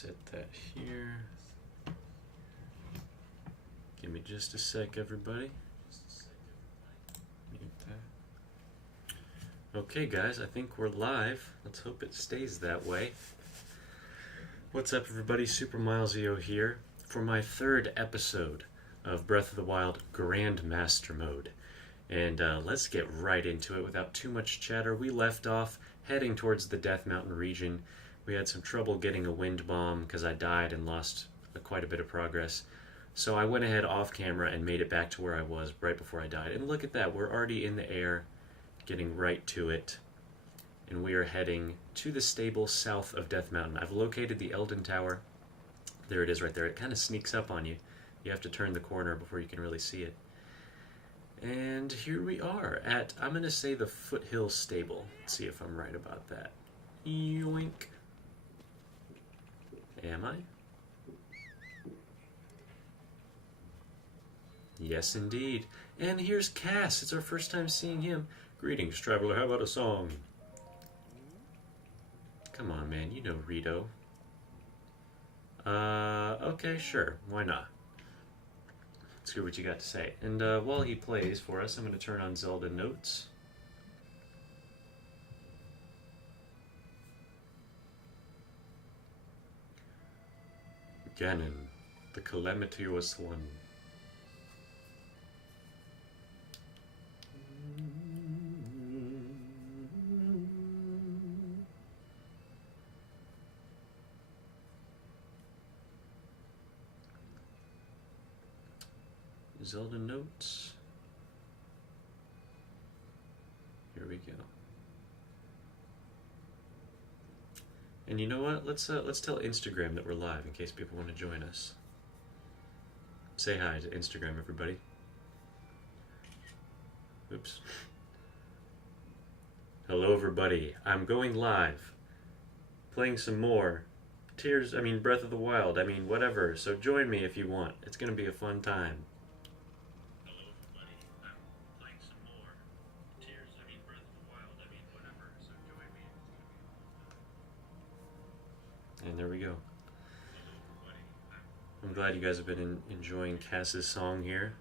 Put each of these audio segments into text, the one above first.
set that here. Give me just a sec, everybody. Mute that. Okay, guys, I think we're live. Let's hope it stays that way. What's up, everybody? Super Milesio here for my third episode of Breath of the Wild Grand Master Mode. And let's get right into it without too much chatter. We left off heading towards the Death Mountain region. We had some trouble getting a wind bomb because I died and lost quite a bit of progress. So I went ahead off camera and made it back to where I was right before I died. And look at that, we're already in the air, getting right to it. And we are heading to the stable south of Death Mountain. I've located the Elden Tower. There it is right there. It kind of sneaks up on you. You have to turn the corner before you can really see it. And here we are at, I'm going to say, the Foothill Stable. Let's see if I'm right about that. Yoink. Am I? Yes, indeed. And here's Cass. It's our first time seeing him. Greetings, traveler. How about a song? Come on, man. You know Rito. Okay, sure. Why not? Let's hear what you got to say. And while he plays for us, I'm going to turn on Zelda Notes. Ganon, the calamitous one. Zelda Notes. Here we go. And you know what? Let's tell Instagram that we're live in case people want to join us. Say hi to Instagram, everybody. Oops. Hello, everybody. I'm going live. Playing some more. Breath of the Wild. Whatever. So join me if you want. It's going to be a fun time. And there we go. I'm glad you guys have been enjoying Cass's song here.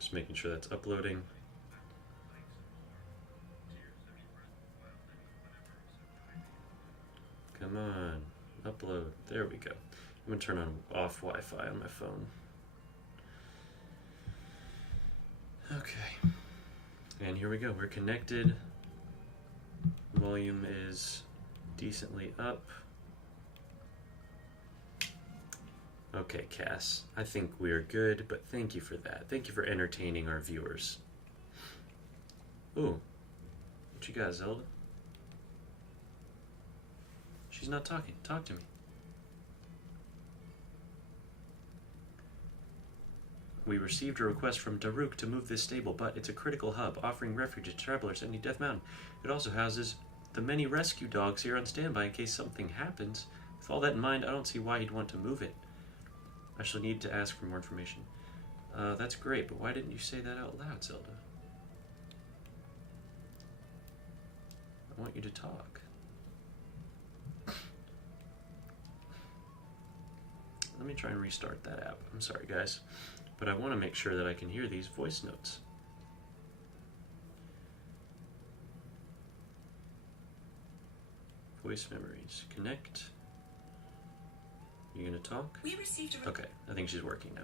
Just making sure that's uploading. Come on, upload. There we go. I'm gonna turn off Wi-Fi on my phone. Okay. And here we go. We're connected. Volume is decently up. Okay, Cass, I think we're good, but thank you for that. Thank you for entertaining our viewers. Ooh, what you got, Zelda? She's not talking. Talk to me. We received a request from Daruk to move this stable, but it's a critical hub, offering refuge to travelers ending Death Mountain. It also houses the many rescue dogs here on standby in case something happens. With all that in mind, I don't see why he'd want to move it. I shall need to ask for more information. That's great, but why didn't you say that out loud, Zelda? I want you to talk. Let me try and restart that app. I'm sorry, guys. But I want to make sure that I can hear these voice notes. Voice memories. Connect. You gonna talk? We received a okay, I think she's working now.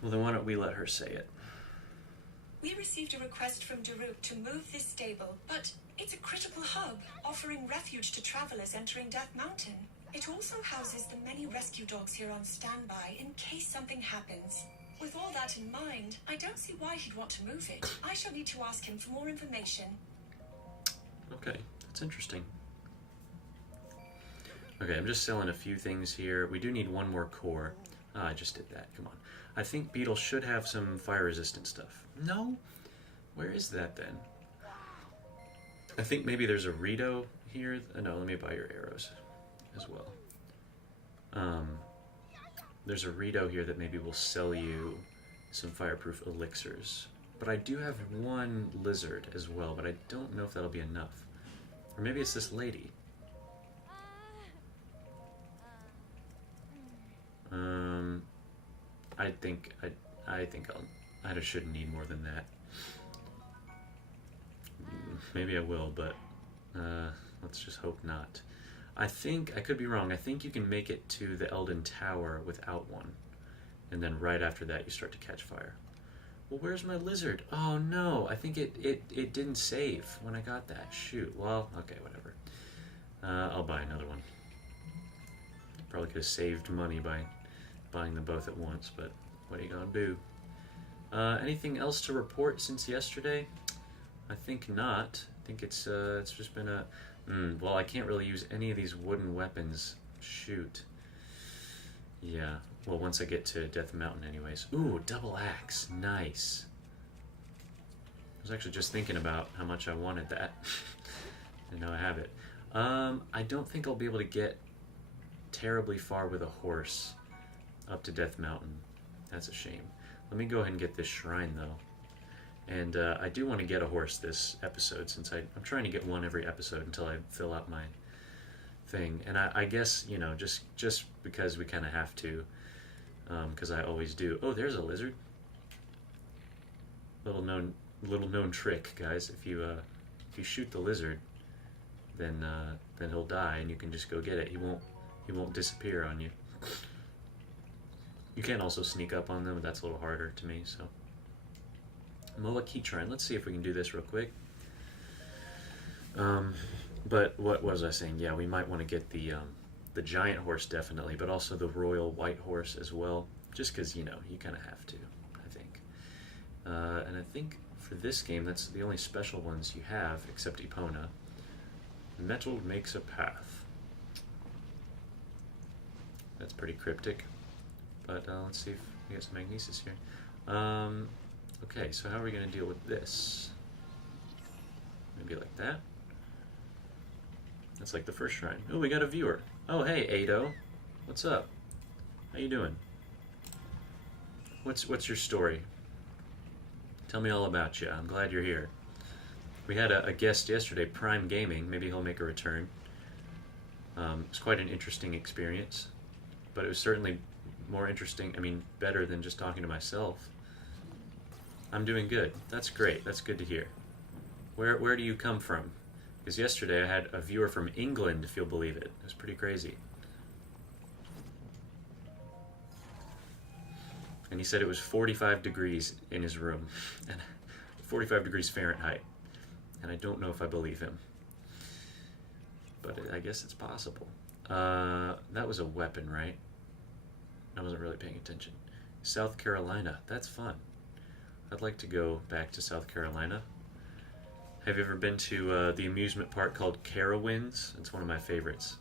Well, then why don't we let her say it? We received a request from Daruk to move this stable, but it's a critical hub, offering refuge to travelers entering Death Mountain. It also houses the many rescue dogs here on standby in case something happens. With all that in mind, I don't see why he'd want to move it. I shall need to ask him for more information. Okay, that's interesting. Okay, I'm just selling a few things here. We do need one more core. I just did that. Come on. I think Beetle should have some fire-resistant stuff. No? Where is that, then? I think maybe there's a Rito here. No, let me buy your arrows as well. There's a Rito here that maybe will sell you some fireproof elixirs. But I do have one lizard as well, but I don't know if that'll be enough. Or maybe it's this lady. I think I just shouldn't need more than that. Maybe I will, but let's just hope not. I think, I could be wrong, I think you can make it to the Elden Tower without one. And then right after that you start to catch fire. Well, where's my lizard? Oh no, I think it didn't save when I got that. Shoot, well, okay, whatever. I'll buy another one. Probably could have saved money by buying them both at once, but what are you gonna do? Anything else to report since yesterday? I think not. I think it's just been a... well, I can't really use any of these wooden weapons. Shoot. Yeah, well, once I get to Death Mountain anyways. Ooh, double axe. Nice. I was actually just thinking about how much I wanted that. And now I have it. I don't think I'll be able to get terribly far with a horse up to Death Mountain. That's a shame. Let me go ahead and get this shrine, though. And I do want to get a horse this episode, since I'm trying to get one every episode until I fill out my thing. And I guess, you know, just because we kind of have to, because I always do. Oh, there's a lizard. Little known trick, guys. If you shoot the lizard, then he'll die, and you can just go get it. He won't disappear on you. You can also sneak up on them, but that's a little harder to me. So, Moa Key Shrine. Let's see if we can do this real quick. But what was I saying? Yeah, we might want to get the giant horse definitely, but also the royal white horse as well, just because, you know, you kind of have to, I think. And I think for this game, that's the only special ones you have, except Epona. Metal makes a path. That's pretty cryptic, but let's see if we get some magnesis here. Okay, so how are we going to deal with this? Maybe like that. That's like the first shrine. Oh, we got a viewer. Oh, hey, Ado. What's up? How you doing? What's your story? Tell me all about you. I'm glad you're here. We had a guest yesterday, Prime Gaming. Maybe he'll make a return. It was quite an interesting experience, but it was certainly more interesting, I mean, better than just talking to myself. I'm doing good. That's great. That's good to hear. Where do you come from? Because yesterday I had a viewer from England, if you'll believe it. It was pretty crazy. And he said it was 45 degrees in his room. And 45 degrees Fahrenheit. And I don't know if I believe him. But I guess it's possible. That was a weapon, right? I wasn't really paying attention. South Carolina. That's fun. I'd like to go back to South Carolina. Have you ever been to the amusement park called Carowinds? It's one of my favorites.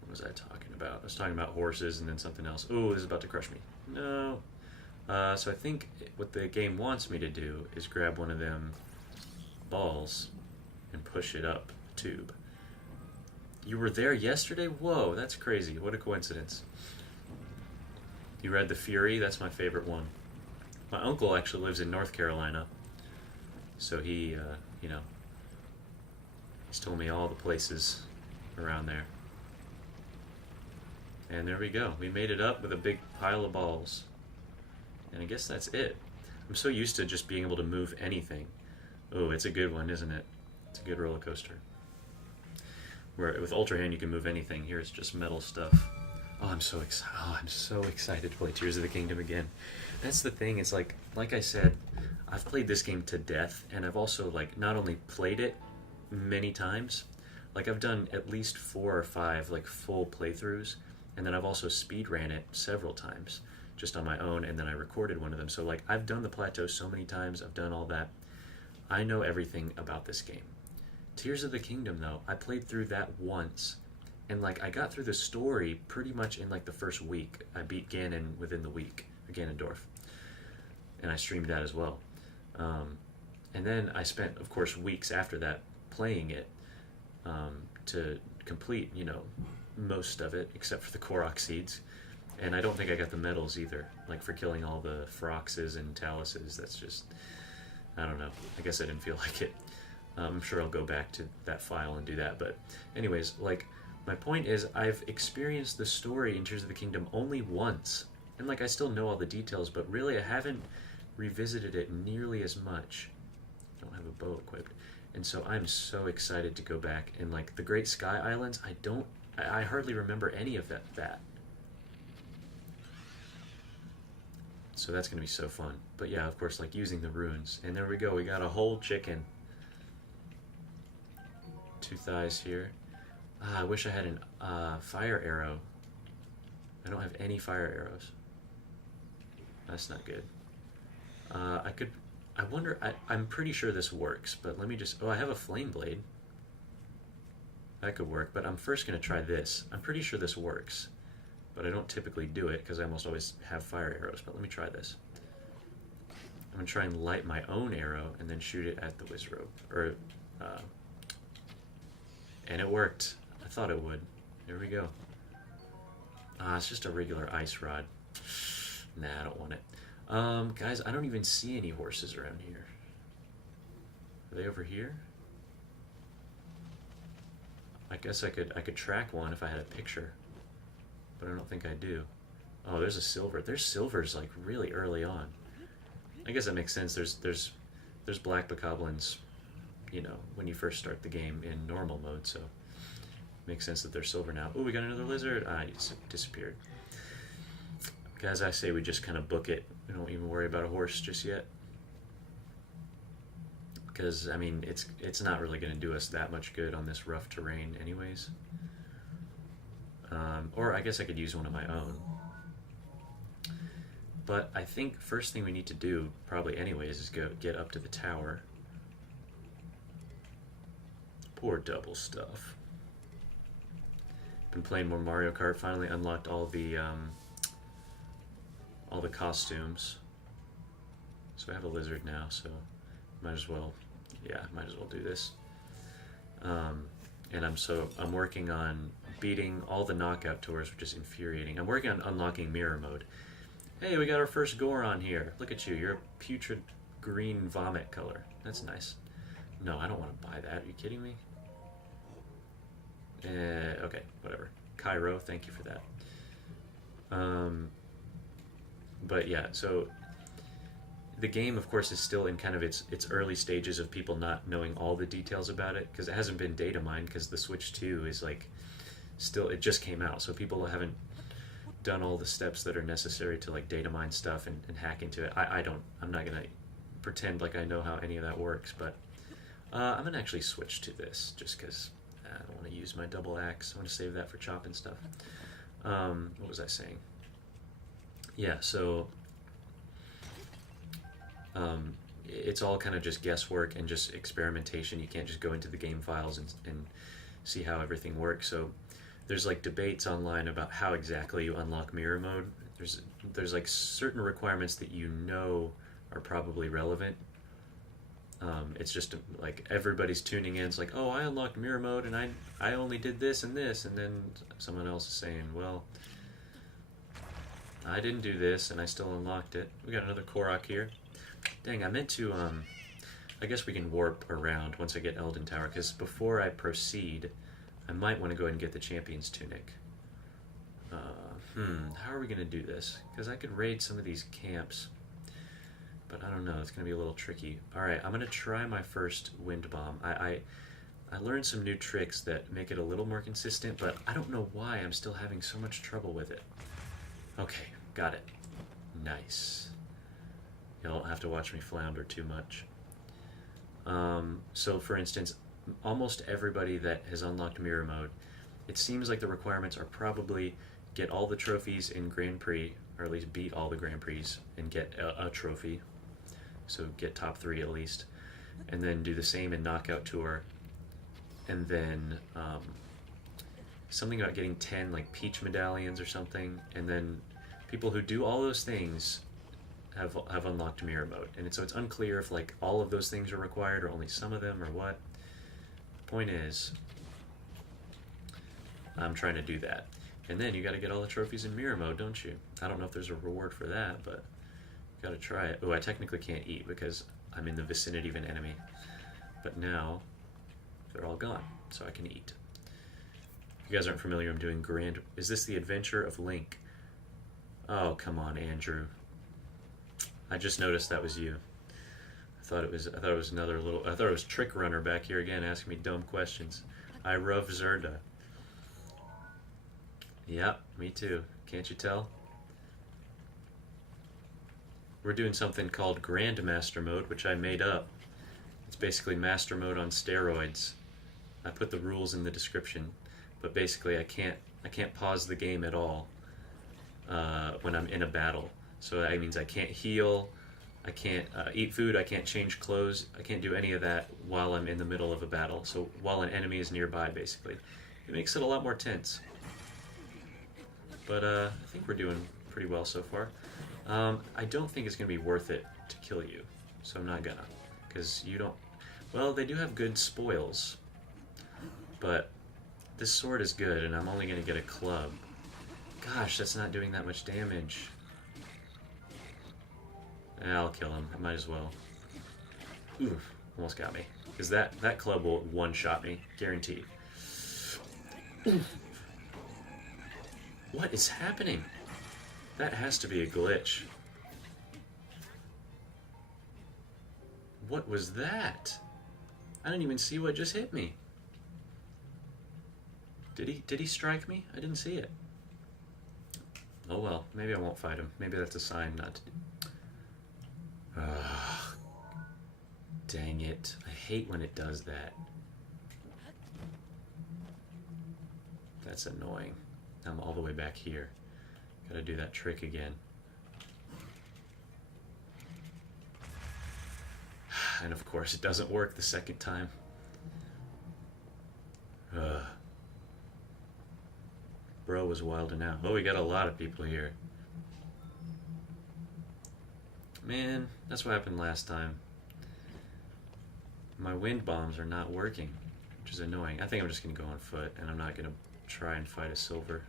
What was I talking about? I was talking about horses and then something else. Oh, this is about to crush me. No. So I think what the game wants me to do is grab one of them balls and push it up the tube. You were there yesterday? Whoa, that's crazy. What a coincidence. You read The Fury? That's my favorite one. My uncle actually lives in North Carolina, so he, you know, he's told me all the places around there. And there we go. We made it up with a big pile of balls. And I guess that's it. I'm so used to just being able to move anything. Oh, it's a good one, isn't it? It's a good roller coaster. Where with Ultra Hand you can move anything. Here it's just metal stuff. Oh, I'm so excited. Oh, I'm so excited to play Tears of the Kingdom again. That's the thing. It's like I said, I've played this game to death, and I've also like not only played it many times, like I've done at least 4 or 5 like full playthroughs, and then I've also speed ran it several times just on my own, and then I recorded one of them. So like I've done the plateau so many times. I've done all that. I know everything about this game. Tears of the Kingdom, though, I played through that once. And like I got through the story pretty much in like the first week. I beat Ganon within the week, Ganondorf, and I streamed that as well. And then I spent, of course, weeks after that playing it to complete, you know, most of it except for the Korok seeds. And I don't think I got the medals either, like for killing all the Feroxes and Taluses. That's just I don't know. I guess I didn't feel like it. I'm sure I'll go back to that file and do that. But anyways, like, my point is I've experienced the story in Tears of the Kingdom only once. And like, I still know all the details, but really I haven't revisited it nearly as much. I don't have a bow equipped. And so I'm so excited to go back. And like the Great Sky Islands, I hardly remember any of that. So that's going to be so fun. But yeah, of course, like using the runes. And there we go, we got a whole chicken. 2 thighs here. I wish I had an fire arrow. I don't have any fire arrows. That's not good. I wonder, I'm pretty sure this works, but let me just, I have a flame blade. That could work, but I'm first going to try this. I'm pretty sure this works, but I don't typically do it because I almost always have fire arrows, but let me try this. I'm going to try and light my own arrow and then shoot it at the Wizrobe. And it worked. I thought it would. There we go. It's just a regular ice rod. Nah, I don't want it. Guys, I don't even see any horses around here. Are they over here? I guess I could track one if I had a picture, but I don't think I do. Oh, there's a silver. There's silvers like really early on. I guess that makes sense. There's black bokoblins, you know, when you first start the game in normal mode, so it makes sense that they're silver now. Oh, we got another lizard. He disappeared. Guys, I say we just kind of book it. We don't even worry about a horse just yet. Because, I mean, it's not really going to do us that much good on this rough terrain anyways. Or I guess I could use one of my own. But I think first thing we need to do, probably anyways, is get up to the tower. Poor double stuff. Been playing more Mario Kart, finally unlocked all the costumes. So I have a lizard now, so might as well do this. And I'm working on beating all the knockout tours, which is infuriating. I'm working on unlocking mirror mode. Hey, we got our first Goron here. Look at you, you're a putrid green vomit color. That's nice. No, I don't want to buy that. Are you kidding me? Okay, whatever. Cairo, thank you for that. But yeah, so the game, of course, is still in kind of its early stages of people not knowing all the details about it, because it hasn't been data mined, because the Switch 2 is like still, it just came out, so people haven't done all the steps that are necessary to like data mine stuff and hack into it. I'm not gonna pretend like I know how any of that works, but I'm gonna actually switch to this just because I don't want to use my double axe. I want to save that for chopping stuff. What was I saying? Yeah, so it's all kind of just guesswork and just experimentation. You can't just go into the game files and see how everything works. So there's like debates online about how exactly you unlock mirror mode. There's like certain requirements that you know are probably relevant. It's just like everybody's tuning in. It's like, oh, I unlocked mirror mode and I only did this and this, and then someone else is saying, well, I didn't do this and I still unlocked it. We got another Korok here. Dang, I meant to, I guess we can warp around once I get Elden Tower, because before I proceed, I might want to go ahead and get the Champion's Tunic. How are we going to do this? Because I could raid some of these camps, but I don't know, it's going to be a little tricky. Alright, I'm going to try my first Wind Bomb. I learned some new tricks that make it a little more consistent, but I don't know why I'm still having so much trouble with it. Okay, got it. Nice. You don't have to watch me flounder too much. So for instance, almost everybody that has unlocked mirror mode, it seems like the requirements are probably get all the trophies in Grand Prix, or at least beat all the Grand Prix and get a trophy, so get top 3 at least, and then do the same in Knockout Tour, and then something about getting 10 like Peach medallions or something, and then people who do all those things have unlocked mirror mode, and so it's unclear if like all of those things are required or only some of them or what. Point is, I'm trying to do that, and then you got to get all the trophies in mirror mode, don't you? I don't know if there's a reward for that, but you got to try it. Oh, I technically can't eat because I'm in the vicinity of an enemy. But now, they're all gone, so I can eat. If you guys aren't familiar, I'm doing Grand... Is this the Adventure of Link? Oh, come on, Andrew. I just noticed that was you. I thought it was another little... I thought it was Trick Runner back here again asking me dumb questions. I love Zerda. Yep, me too. Can't you tell? We're doing something called Grandmaster Mode, which I made up. It's basically Master Mode on steroids. I put the rules in the description, but basically I can't pause the game at all when I'm in a battle. So that means I can't heal, I can't eat food, I can't change clothes, I can't do any of that while I'm in the middle of a battle. So while an enemy is nearby, basically. It makes it a lot more tense. But I think we're doing pretty well so far. I don't think it's going to be worth it to kill you, so I'm not gonna. Because you don't... Well, they do have good spoils, but this sword is good, and I'm only going to get a club. Gosh, that's not doing that much damage. I'll kill him. I might as well. Oof, almost got me. Because that club will one-shot me, guaranteed. What is happening? That has to be a glitch. What was that? I didn't even see what just hit me. Did he strike me? I didn't see it. Oh well, maybe I won't fight him. Maybe that's a sign not to do. Ugh. Dang it. I hate when it does that. That's annoying. I'm all the way back here. Gotta do that trick again. And of course it doesn't work the second time. Bro was wilding out. Oh, we got a lot of people here. Man, that's what happened last time. My wind bombs are not working, which is annoying. I think I'm just gonna go on foot, and I'm not gonna try and fight a silver.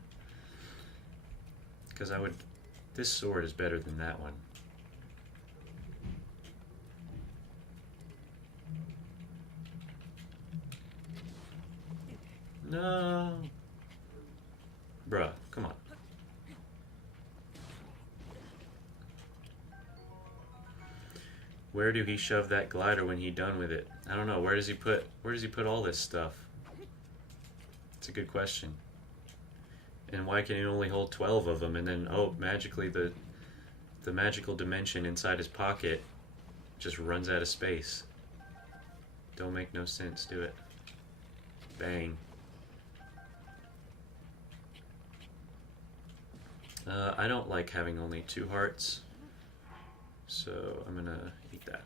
Because I would... This sword is better than that one. No! Bruh, come on. Where do he shove that glider when he done with it? I don't know. Where does he put all this stuff? It's a good question. And why can he only hold 12 of them? And then, oh, magically the magical dimension inside his pocket just runs out of space. Don't make no sense, do it. Bang. I don't like having only 2 hearts, so I'm gonna eat that.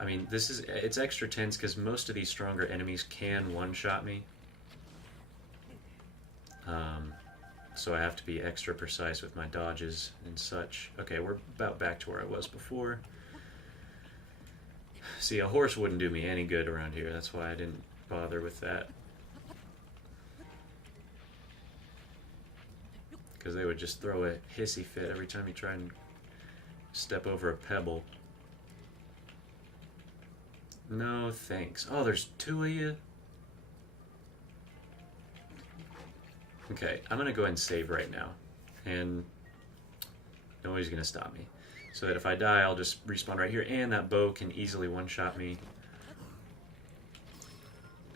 I mean, it's extra tense because most of these stronger enemies can one-shot me. So I have to be extra precise with my dodges and such. Okay, we're about back to where I was before. See, a horse wouldn't do me any good around here. That's why I didn't bother with that. Because they would just throw a hissy fit every time you try and step over a pebble. No thanks. Oh, there's 2 of you? Okay, I'm going to go ahead and save right now. And nobody's going to stop me. So that if I die, I'll just respawn right here. And that bow can easily one-shot me.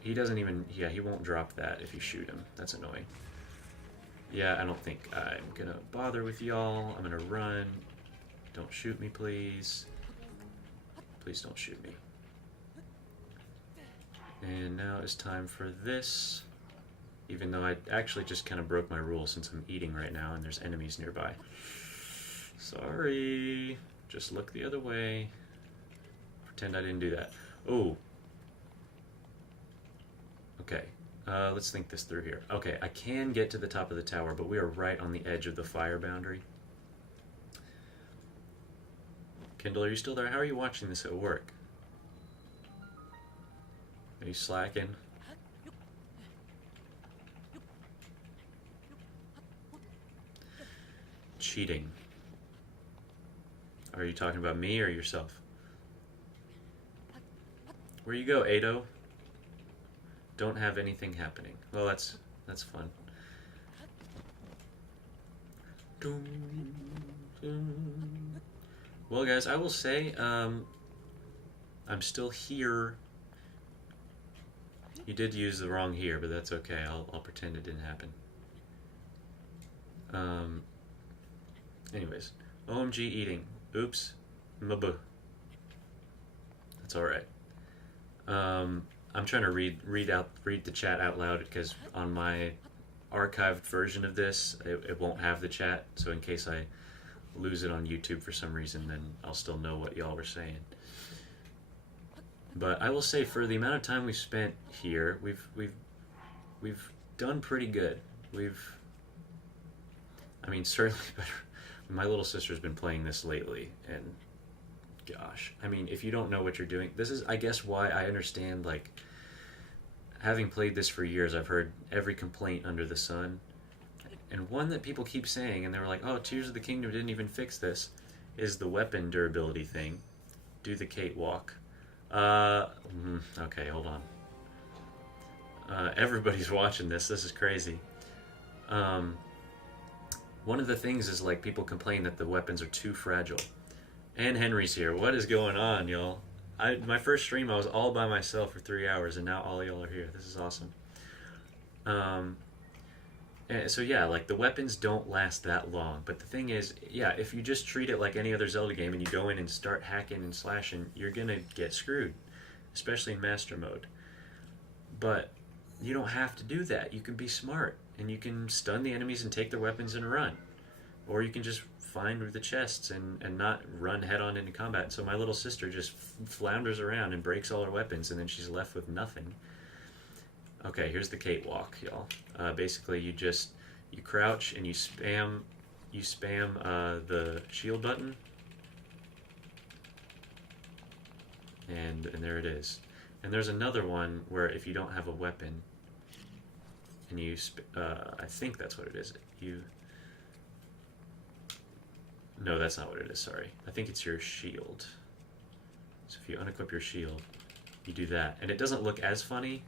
He doesn't even... Yeah, he won't drop that if you shoot him. That's annoying. Yeah, I don't think I'm going to bother with y'all. I'm going to run. Don't shoot me, please. Please don't shoot me. And now it's time for this. Even though I actually just kind of broke my rule since I'm eating right now and there's enemies nearby. Sorry. Just look the other way. Pretend I didn't do that. Oh. Okay. Let's think this through here. Okay, I can get to the top of the tower, but we are right on the edge of the fire boundary. Kendall, are you still there? How are you watching this at work? Are you slacking? Cheating. Are you talking about me or yourself? Where you go, Ado? Don't have anything happening. Well, that's fun. Well, guys, I will say, I'm still here. You did use the wrong here, but that's okay. I'll pretend it didn't happen. Anyways, OMG eating. Oops. Mabu. That's alright. I'm trying to read the chat out loud because on my archived version of this, it won't have the chat. So in case I lose it on YouTube for some reason, then I'll still know what y'all were saying. But I will say, for the amount of time we've spent here, we've done pretty good. I mean, certainly better. My little sister's been playing this lately, and gosh, I mean, if you don't know what you're doing, this is, I guess, why I understand, like, having played this for years, I've heard every complaint under the sun, and one that people keep saying, and they were like, oh, Tears of the Kingdom didn't even fix this, is the weapon durability thing. Do the catewalk. Okay, hold on. Everybody's watching this. This is crazy. One of the things is, like, people complain that the weapons are too fragile. And Henry's here. What is going on, y'all? My first stream, I was all by myself for 3 hours, and now all y'all are here. This is awesome. And so yeah, like, the weapons don't last that long. But the thing is, yeah, if you just treat it like any other Zelda game and you go in and start hacking and slashing, you're gonna get screwed, especially in Master Mode. But you don't have to do that. You can be smart, and you can stun the enemies and take their weapons and run. Or you can just find the chests and not run head-on into combat. So my little sister just flounders around and breaks all her weapons, and then she's left with nothing. Okay, here's the catewalk, y'all. Basically, you crouch and you spam the shield button, and there it is. And there's another one where if you don't have a weapon, and you I think that's what it is. No, that's not what it is. Sorry, I think it's your shield. So if you unequip your shield, you do that, and it doesn't look as funny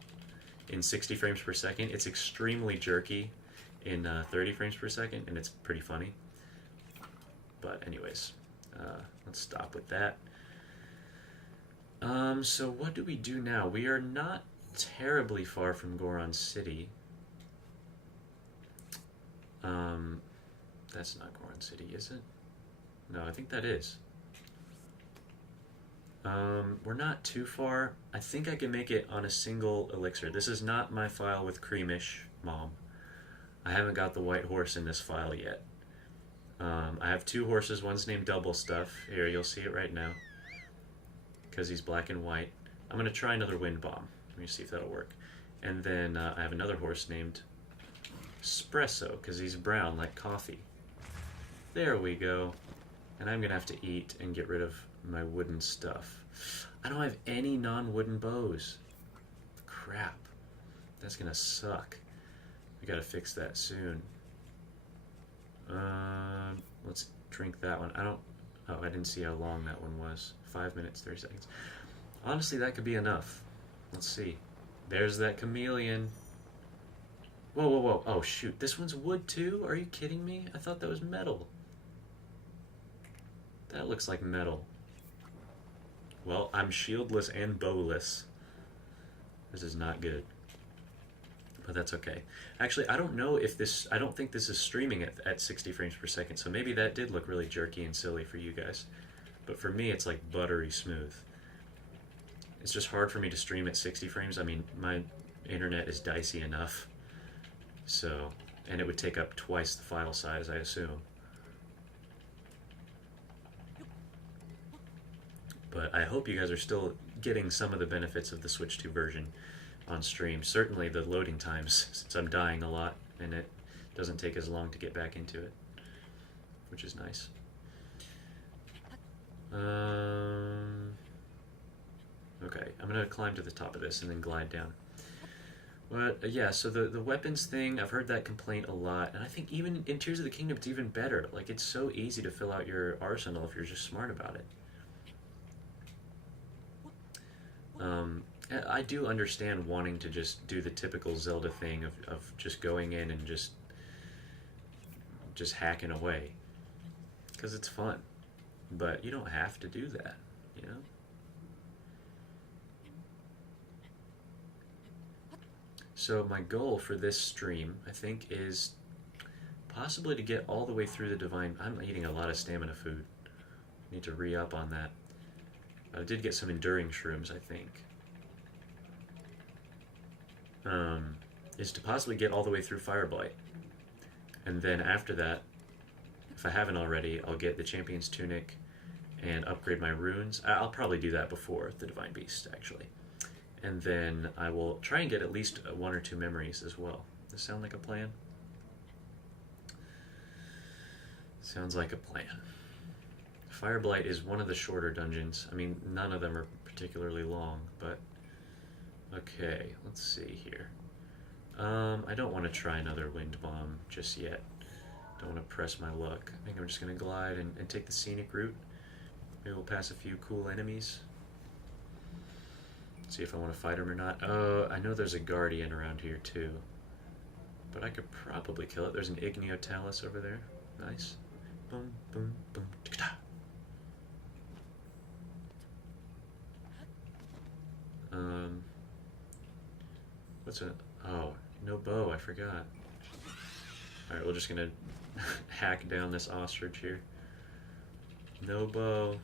in 60 frames per second. It's extremely jerky in 30 frames per second, and it's pretty funny. But anyways, let's stop with that. So what do we do now? We are not terribly far from Goron City. That's not Goron City, is it? No, I think that is. We're not too far. I think I can make it on a single elixir. This is not my file with Creamish, Mom. I haven't got the white horse in this file yet. I have two horses. One's named Double Stuff. Here, you'll see it right now, because he's black and white. I'm going to try another Wind Bomb. Let me see if that'll work. And then I have another horse named Espresso, because he's brown like coffee. There we go. And I'm going to have to eat and get rid of my wooden stuff. I don't have any non-wooden bows. Crap. That's going to suck. We got to fix that soon. Let's drink that one. Oh, I didn't see how long that one was. 5 minutes, 30 seconds. Honestly, that could be enough. Let's see. There's that chameleon. Whoa, whoa, whoa. Oh, shoot. This one's wood, too? Are you kidding me? I thought that was metal. That looks like metal. Well, I'm shieldless and bowless. This is not good. But that's okay. Actually, I don't know if this... I don't think this is streaming at 60 frames per second, so maybe that did look really jerky and silly for you guys. But for me, it's like buttery smooth. It's just hard for me to stream at 60 frames. I mean, my internet is dicey enough. So... and it would take up twice the file size, I assume. But I hope you guys are still getting some of the benefits of the Switch 2 version on stream. Certainly the loading times, since I'm dying a lot, and it doesn't take as long to get back into it, which is nice. Okay, I'm going to climb to the top of this and then glide down. But yeah, so the weapons thing, I've heard that complaint a lot, and I think even in Tears of the Kingdom it's even better. Like, it's so easy to fill out your arsenal if you're just smart about it. I do understand wanting to just do the typical Zelda thing of just going in and just hacking away, because it's fun, but you don't have to do that, you know? So my goal for this stream, I think, is possibly to get all the way through the Divine... I'm eating a lot of stamina food. Need to re-up on that. I did get some enduring shrooms, I think. Is to possibly get all the way through Fireblight. And then after that, if I haven't already, I'll get the Champion's Tunic and upgrade my runes. I'll probably do that before the Divine Beast, actually. And then I will try and get at least 1 or 2 memories as well. Does this sound like a plan? Sounds like a plan. Fireblight is one of the shorter dungeons. I mean, none of them are particularly long, but... Okay, let's see here. I don't want to try another Wind Bomb just yet. Don't want to press my luck. I think I'm just going to glide and take the scenic route. Maybe we'll pass a few cool enemies. See if I want to fight him or not. Oh, I know there's a Guardian around here too. But I could probably kill it. There's an Igneo Talus over there. Nice. Boom, boom, boom. What's a... Oh, no bow, I forgot. Alright, we're just gonna hack down this ostrich here. No bow.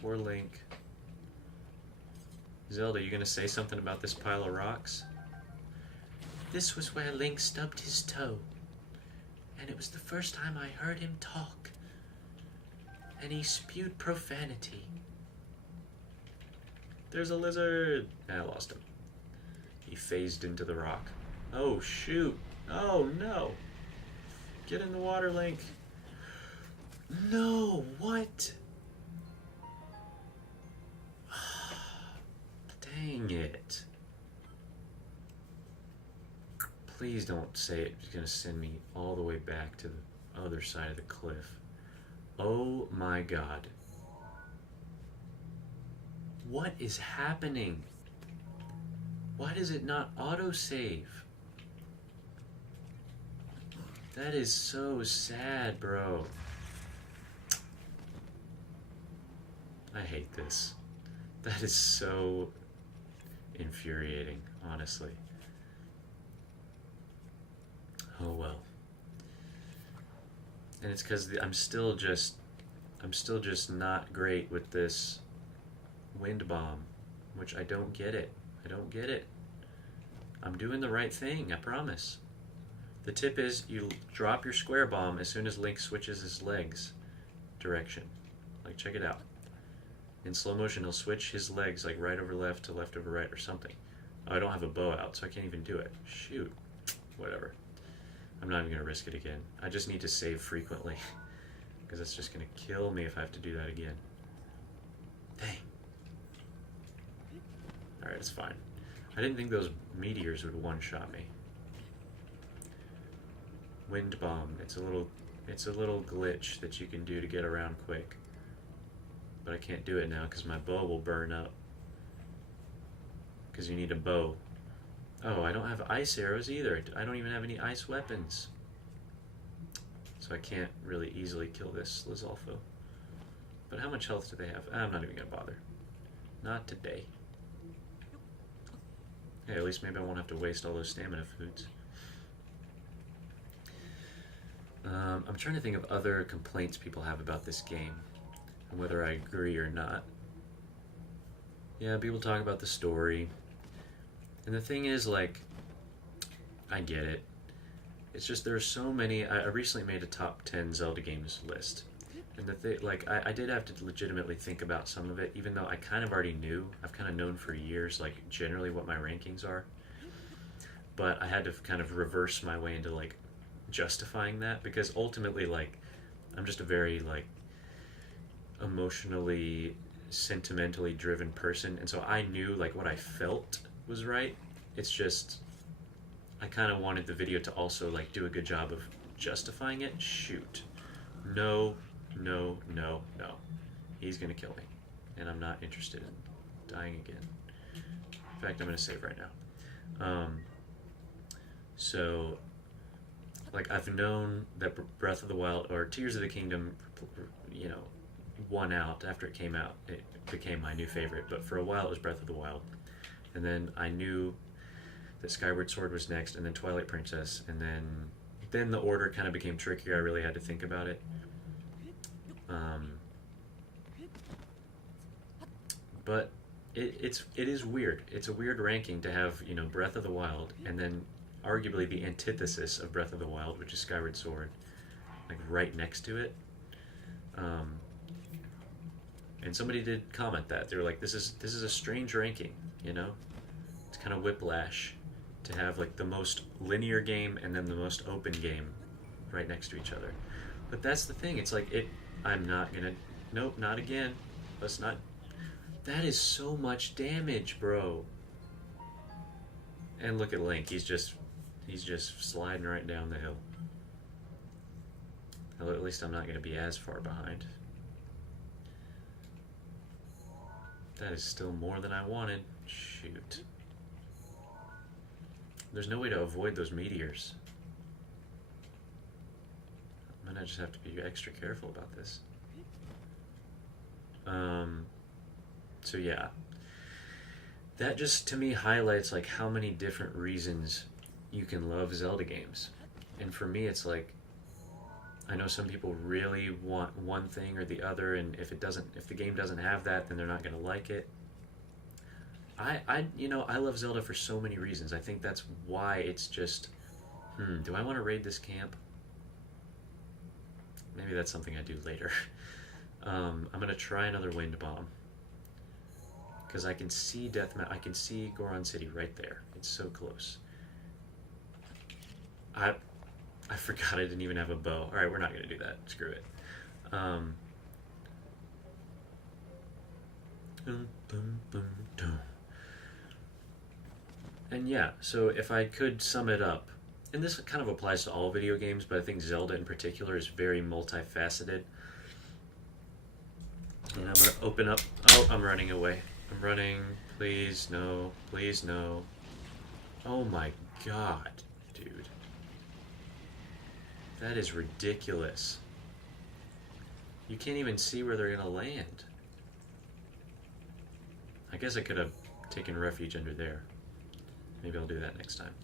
Poor Link. Zelda, you gonna say something about this pile of rocks? This was where Link stubbed his toe. And it was the first time I heard him talk. And he spewed profanity. There's a lizard! I lost him. He phased into the rock. Oh, shoot. Oh, no. Get in the water, Link. No, what? Dang it. Please don't say it's going to send me all the way back to the other side of the cliff. Oh my god. What is happening? Why does it not autosave? That is so sad, bro. I hate this. That is so infuriating, honestly. Oh well. And it's because I'm still just not great with this wind bomb, which I don't get it. I don't get it. I'm doing the right thing, I promise. The tip is you drop your square bomb as soon as Link switches his legs direction. Like, check it out. In slow motion, he'll switch his legs like right over left to left over right or something. Oh, I don't have a bow out, so I can't even do it. Shoot. Whatever. I'm not even going to risk it again. I just need to save frequently, because it's just going to kill me if I have to do that again. Dang. Alright, it's fine. I didn't think those meteors would one-shot me. Wind bomb. It's a little glitch that you can do to get around quick. But I can't do it now because my bow will burn up. Because you need a bow. Oh, I don't have ice arrows either. I don't even have any ice weapons. So I can't really easily kill this Lizalfo. But how much health do they have? I'm not even going to bother. Not today. Hey, at least maybe I won't have to waste all those stamina foods. I'm trying to think of other complaints people have about this game, and whether I agree or not. Yeah, people talk about the story. And the thing is, like, I get it. It's just there are so many... I recently made a top 10 Zelda games list. And the thing, like, I did have to legitimately think about some of it, even though I kind of already knew. I've kind of known for years, like, generally what my rankings are. But I had to kind of reverse my way into, like, justifying that, because ultimately, like, I'm just a very, like, emotionally, sentimentally driven person, and so I knew, like, what I felt was right. It's just I kind of wanted the video to also, like, do a good job of justifying it. Shoot. No, no, no, no. He's gonna kill me, and I'm not interested in dying again. fact, I'm going to save right now. So, like, I've known that Breath of the Wild, or Tears of the Kingdom, you know, won out after it came out. It became my new favorite, but for a while it was Breath of the Wild. And then I knew that Skyward Sword was next, and then Twilight Princess, and then the order kind of became trickier. I really had to think about it. But it is weird. It's a weird ranking to have, you know, Breath of the Wild, and then arguably the antithesis of Breath of the Wild, which is Skyward Sword, like right next to it. And somebody did comment that they were like, "This is a strange ranking, you know? It's kind of whiplash to have like the most linear game and then the most open game right next to each other." But that's the thing. It's like I'm not gonna. Nope, not again. Let's not. That is so much damage, bro. And look at Link. He's just sliding right down the hill. Well, at least I'm not going to be as far behind. That is still more than I wanted. Shoot. There's no way to avoid those meteors. I'm going to just have to be extra careful about this. So yeah. That just, to me, highlights like how many different reasons you can love Zelda games. And for me, it's like, I know some people really want one thing or the other, and if the game doesn't have that, then they're not going to like it. I love Zelda for so many reasons. I think that's why it's just, do I want to raid this camp? Maybe that's something I do later. I'm going to try another Wind Bomb. Because I can see I can see Goron City right there. It's so close. I forgot I didn't even have a bow. Alright, we're not going to do that. Screw it. And yeah, so if I could sum it up, and this kind of applies to all video games, but I think Zelda in particular is very multifaceted. And I'm going to open up... Oh, I'm running away. I'm running. Please, no. Please, no. Oh my god, dude. That is ridiculous. You can't even see where they're gonna land. I guess I could have taken refuge under there. Maybe I'll do that next time.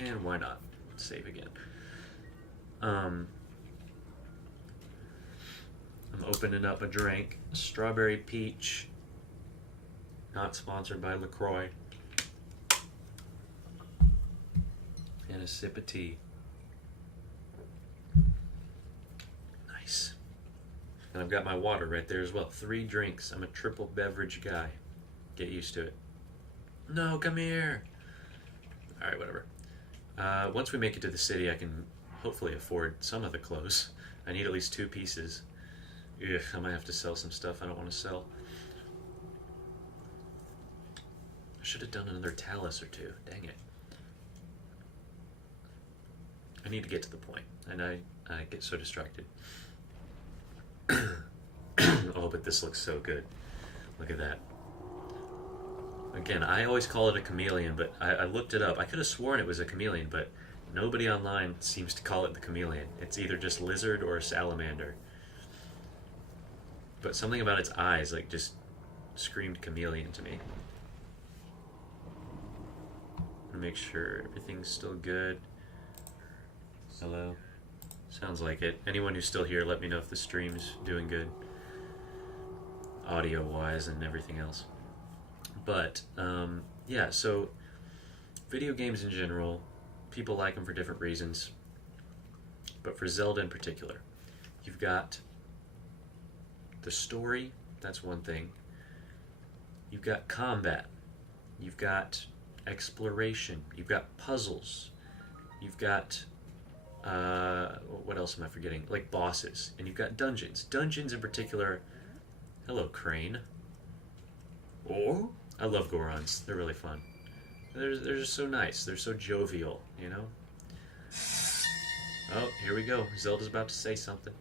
And why not? Save again. I'm opening up a drink. Strawberry peach. Not sponsored by LaCroix. And a sip of tea. Nice. And I've got my water right there as well. 3 drinks. I'm a triple beverage guy. Get used to it. No, come here. Alright, whatever. Once we make it to the city, I can hopefully afford some of the clothes. I need at least 2 pieces. Ugh, I might have to sell some stuff I don't want to sell. I should have done another Talus or 2. Dang it. I need to get to the point, and I get so distracted. Oh, but this looks so good. Look at that. Again, I always call it a chameleon, but I looked it up. I could have sworn it was a chameleon, but nobody online seems to call it the chameleon. It's either just lizard or salamander. But something about its eyes, like, just screamed chameleon to me. I'm gonna make sure everything's still good. Hello? Sounds like it. Anyone who's still here, let me know if the stream's doing good. Audio-wise and everything else. But, yeah, so video games in general, people like them for different reasons. But for Zelda in particular, you've got the story, that's one thing. You've got combat. You've got exploration. You've got puzzles. You've got, what else am I forgetting? Like bosses. And you've got dungeons. Dungeons in particular. Hello, Crane. Oh, I love Gorons. They're really fun. They're just so nice. They're so jovial, you know? Oh, here we go. Zelda's about to say something.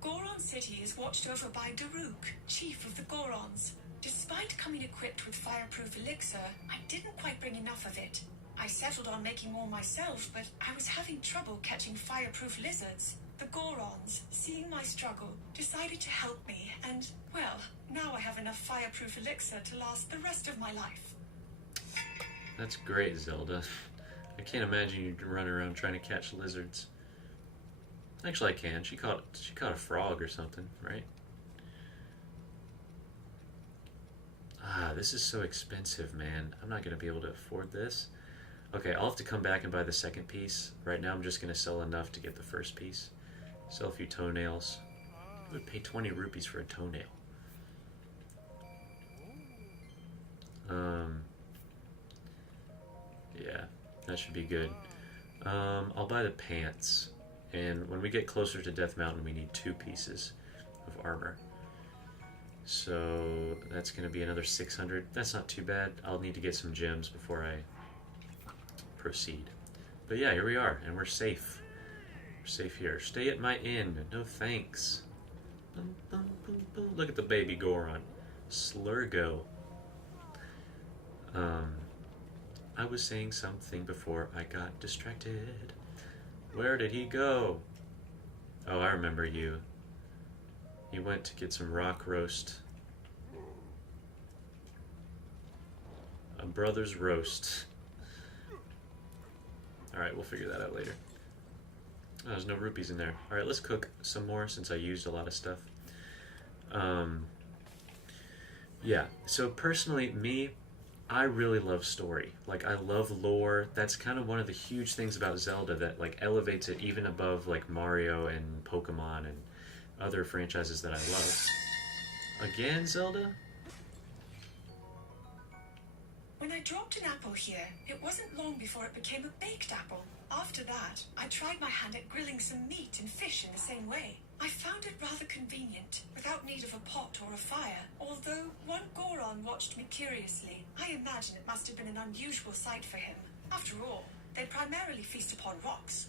Goron City is watched over by Daruk, chief of the Gorons. Despite coming equipped with fireproof elixir, I didn't quite bring enough of it. I settled on making more myself, but I was having trouble catching fireproof lizards. The Gorons, seeing my struggle, decided to help me, and, well, now I have enough fireproof elixir to last the rest of my life. That's great, Zelda. I can't imagine you run around trying to catch lizards. Actually, I can. She caught a frog or something, right? Ah, this is so expensive, man. I'm not going to be able to afford this. Okay, I'll have to come back and buy the second piece. Right now, I'm just going to sell enough to get the first piece. Sell a few toenails. I would pay 20 rupees for a toenail. Yeah, that should be good. I'll buy the pants. And when we get closer to Death Mountain, we need 2 pieces of armor. So that's going to be another 600. That's not too bad. I'll need to get some gems before I proceed. But yeah, here we are, and we're safe. We're safe here. Stay at my inn. No thanks. Look at the baby Goron. Slurgo. I was saying something before I got distracted. Where did he go? Oh, I remember you. He went to get some rock roast. A brother's roast. Alright, we'll figure that out later. Oh, there's no rupees in there. Alright, let's cook some more since I used a lot of stuff. Yeah, so personally, I really love story. Like, I love lore. That's kind of one of the huge things about Zelda that, like, elevates it even above, like, Mario and Pokemon and other franchises that I love. Again, Zelda? When I dropped an apple here, it wasn't long before it became a baked apple. After that, I tried my hand at grilling some meat and fish in the same way. I found it rather convenient, without need of a pot or a fire. Although one Goron watched me curiously, I imagine it must have been an unusual sight for him. After all, they primarily feast upon rocks.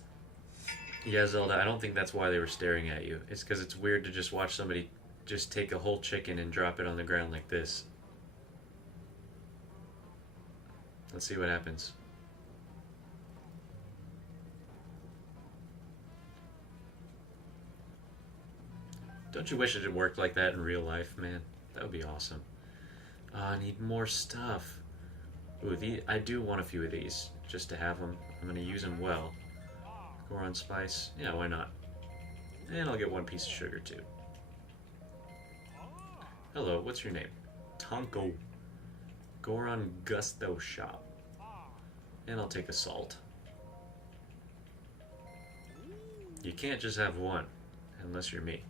Yeah, Zelda, I don't think that's why they were staring at you. It's because it's weird to just watch somebody just take a whole chicken and drop it on the ground like this. Let's see what happens. Don't you wish it had worked like that in real life, man? That would be awesome. I need more stuff. Ooh, I do want a few of these, just to have them. I'm going to use them well. Goron spice. Yeah, why not? And I'll get 1 piece of sugar, too. Hello, what's your name? Tonko. Goron Gusto Shop. And I'll take a salt. You can't just have 1, unless you're me.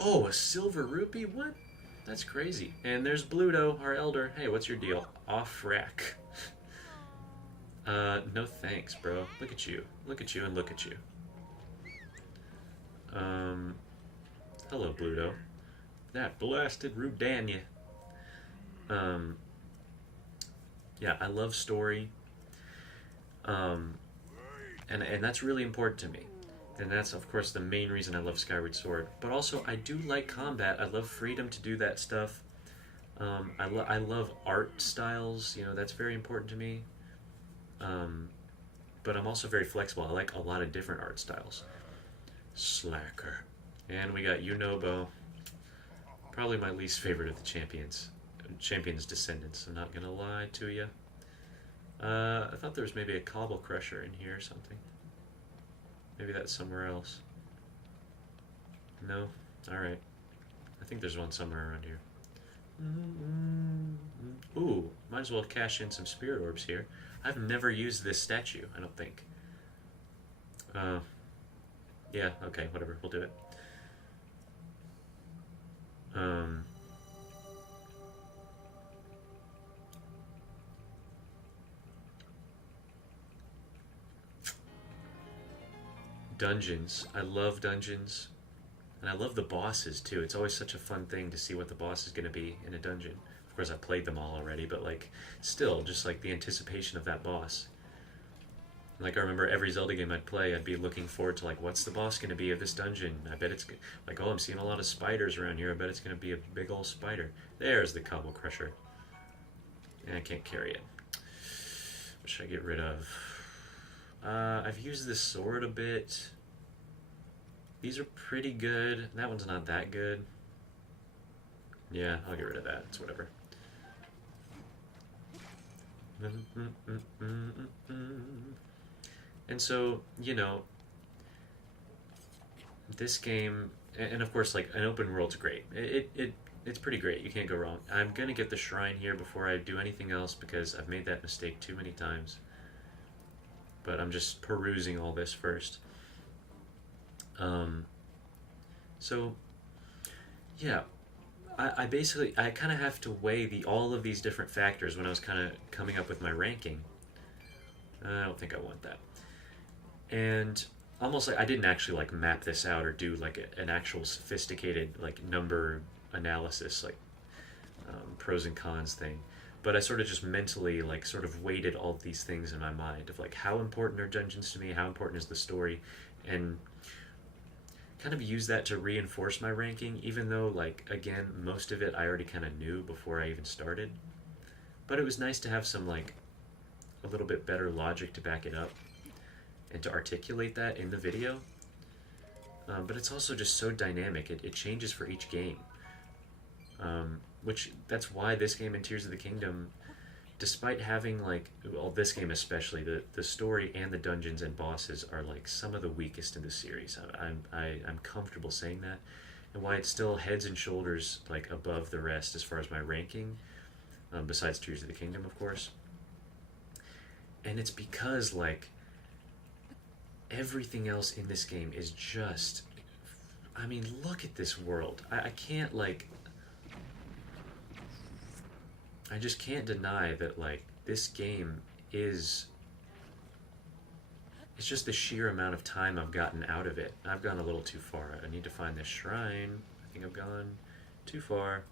Oh, a silver rupee? What? That's crazy. And there's Bluto, our elder. Hey, what's your deal? Off rack. No thanks, bro. Look at you. Look at you and look at you. Hello, Bluto. That blasted Rudania. Yeah, I love story. And that's really important to me. And that's, of course, the main reason I love Skyward Sword. But also, I do like combat. I love freedom to do that stuff. I love art styles. You know, that's very important to me. But I'm also very flexible. I like a lot of different art styles. Slacker. And we got Yunobo. Probably my least favorite of the champions. Champion's descendants. I'm not going to lie to you. I thought there was maybe a Cobble Crusher in here or something. Maybe that's somewhere else. No? Alright. I think there's one somewhere around here. Ooh, might as well cash in some spirit orbs here. I've never used this statue, I don't think. Yeah, okay, whatever, we'll do it. Dungeons. I love dungeons. And I love the bosses, too. It's always such a fun thing to see what the boss is going to be in a dungeon. Of course, I've played them all already, but, like, still, just, like, the anticipation of that boss. Like, I remember every Zelda game I'd play, I'd be looking forward to, like, what's the boss going to be of this dungeon? I bet it's, like, oh, I'm seeing a lot of spiders around here. I bet it's going to be a big old spider. There's the Cobble Crusher. And I can't carry it. What should I get rid of? I've used this sword a bit. These are pretty good. That one's not that good. Yeah, I'll get rid of that. It's whatever. And so, you know, this game, and of course, like, an open world's great. It's pretty great. You can't go wrong. I'm gonna get the shrine here before I do anything else because I've made that mistake too many times. But I'm just perusing all this first. So, yeah, I basically, I kind of have to weigh all of these different factors when I was kind of coming up with my ranking. I don't think I want that. And almost like I didn't actually like map this out or do like an actual sophisticated like number analysis, like pros and cons thing. But I sort of just mentally like sort of weighted all of these things in my mind of like how important are dungeons to me, how important is the story, and kind of use that to reinforce my ranking, even though, like, again, most of it I already kind of knew before I even started. But it was nice to have some, like, a little bit better logic to back it up and to articulate that in the video. But it's also just so dynamic. It changes for each game. Which, that's why this game and Tears of the Kingdom, despite having, like, well, this game especially, the story and the dungeons and bosses are, like, some of the weakest in the series. I'm comfortable saying that. And why it's still heads and shoulders, like, above the rest as far as my ranking, besides Tears of the Kingdom, of course. And it's because, like, everything else in this game is just... I mean, look at this world. I can't, like... I just can't deny that, like, this game is... It's just the sheer amount of time I've gotten out of it. I've gone a little too far. I need to find this shrine. I think I've gone too far.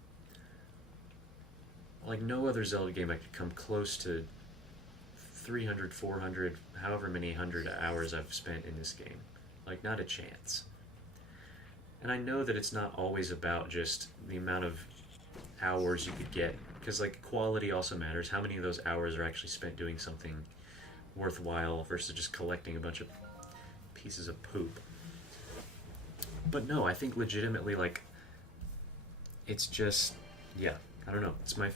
Like, no other Zelda game I could come close to 300, 400, however many hundred hours I've spent in this game. Like, not a chance. And I know that it's not always about just the amount of hours you could get, because, like, quality also matters. How many of those hours are actually spent doing something worthwhile versus just collecting a bunch of pieces of poop? But no, I think legitimately, like, it's just, yeah, I don't know. It's my,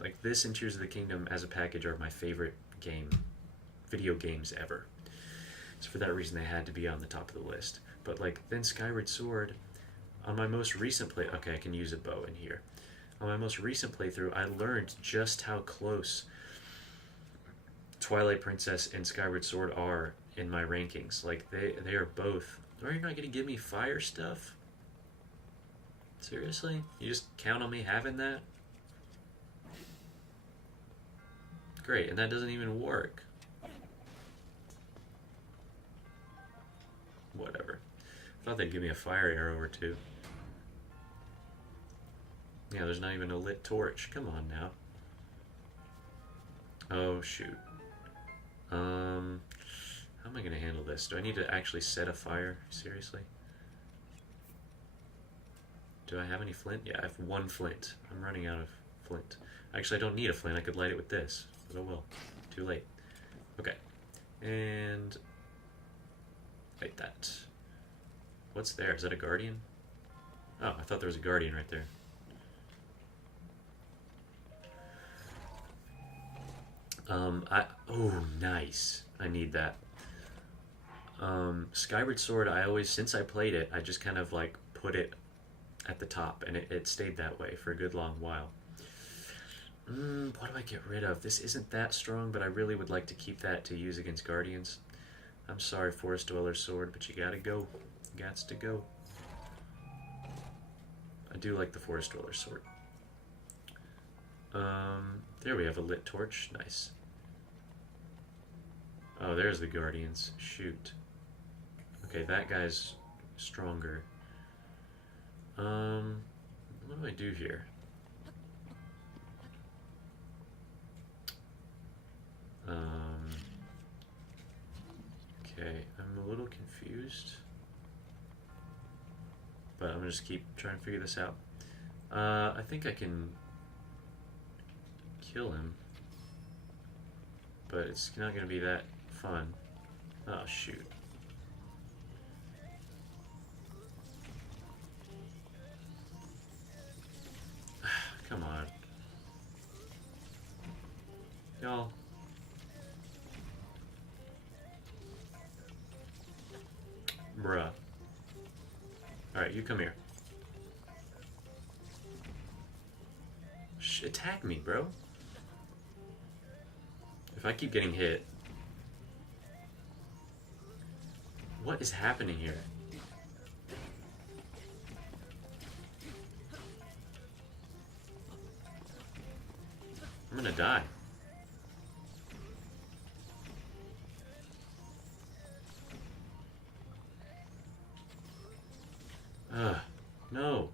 like, this and Tears of the Kingdom as a package are my favorite video games ever. So for that reason, they had to be on the top of the list. But, like, then Skyward Sword, on my most recent play, okay, I can use a bow in here. On my most recent playthrough, I learned just how close Twilight Princess and Skyward Sword are in my rankings. Like, they are both... Are you not going to give me fire stuff? Seriously? You just count on me having that? Great, and that doesn't even work. Whatever. I thought they'd give me a fire arrow or two. Yeah, there's not even a lit torch. Come on now. Oh, shoot. How am I going to handle this? Do I need to actually set a fire? Seriously? Do I have any flint? Yeah, I have one flint. I'm running out of flint. Actually, I don't need a flint. I could light it with this. But oh well. Too late. Okay. And... light that. What's there? Is that a guardian? Oh, I thought there was a guardian right there. Oh, nice. I need that. Skyward Sword, since I played it, I just kind of, like, put it at the top, and it stayed that way for a good long while. What do I get rid of? This isn't that strong, but I really would like to keep that to use against Guardians. I'm sorry, Forest Dweller Sword, but you gotta go. Gots to go. I do like the Forest Dweller Sword. There we have a lit torch. Nice. Oh, there's the Guardians. Shoot. Okay, that guy's stronger. What do I do here? Okay, I'm a little confused. But I'm gonna just keep trying to figure this out. I think I can kill him. But it's not gonna be that fun. Oh, shoot. Come on. Y'all. Bruh. Alright, you come here. Attack me, bro. If I keep getting hit... What is happening here? I'm gonna die. No.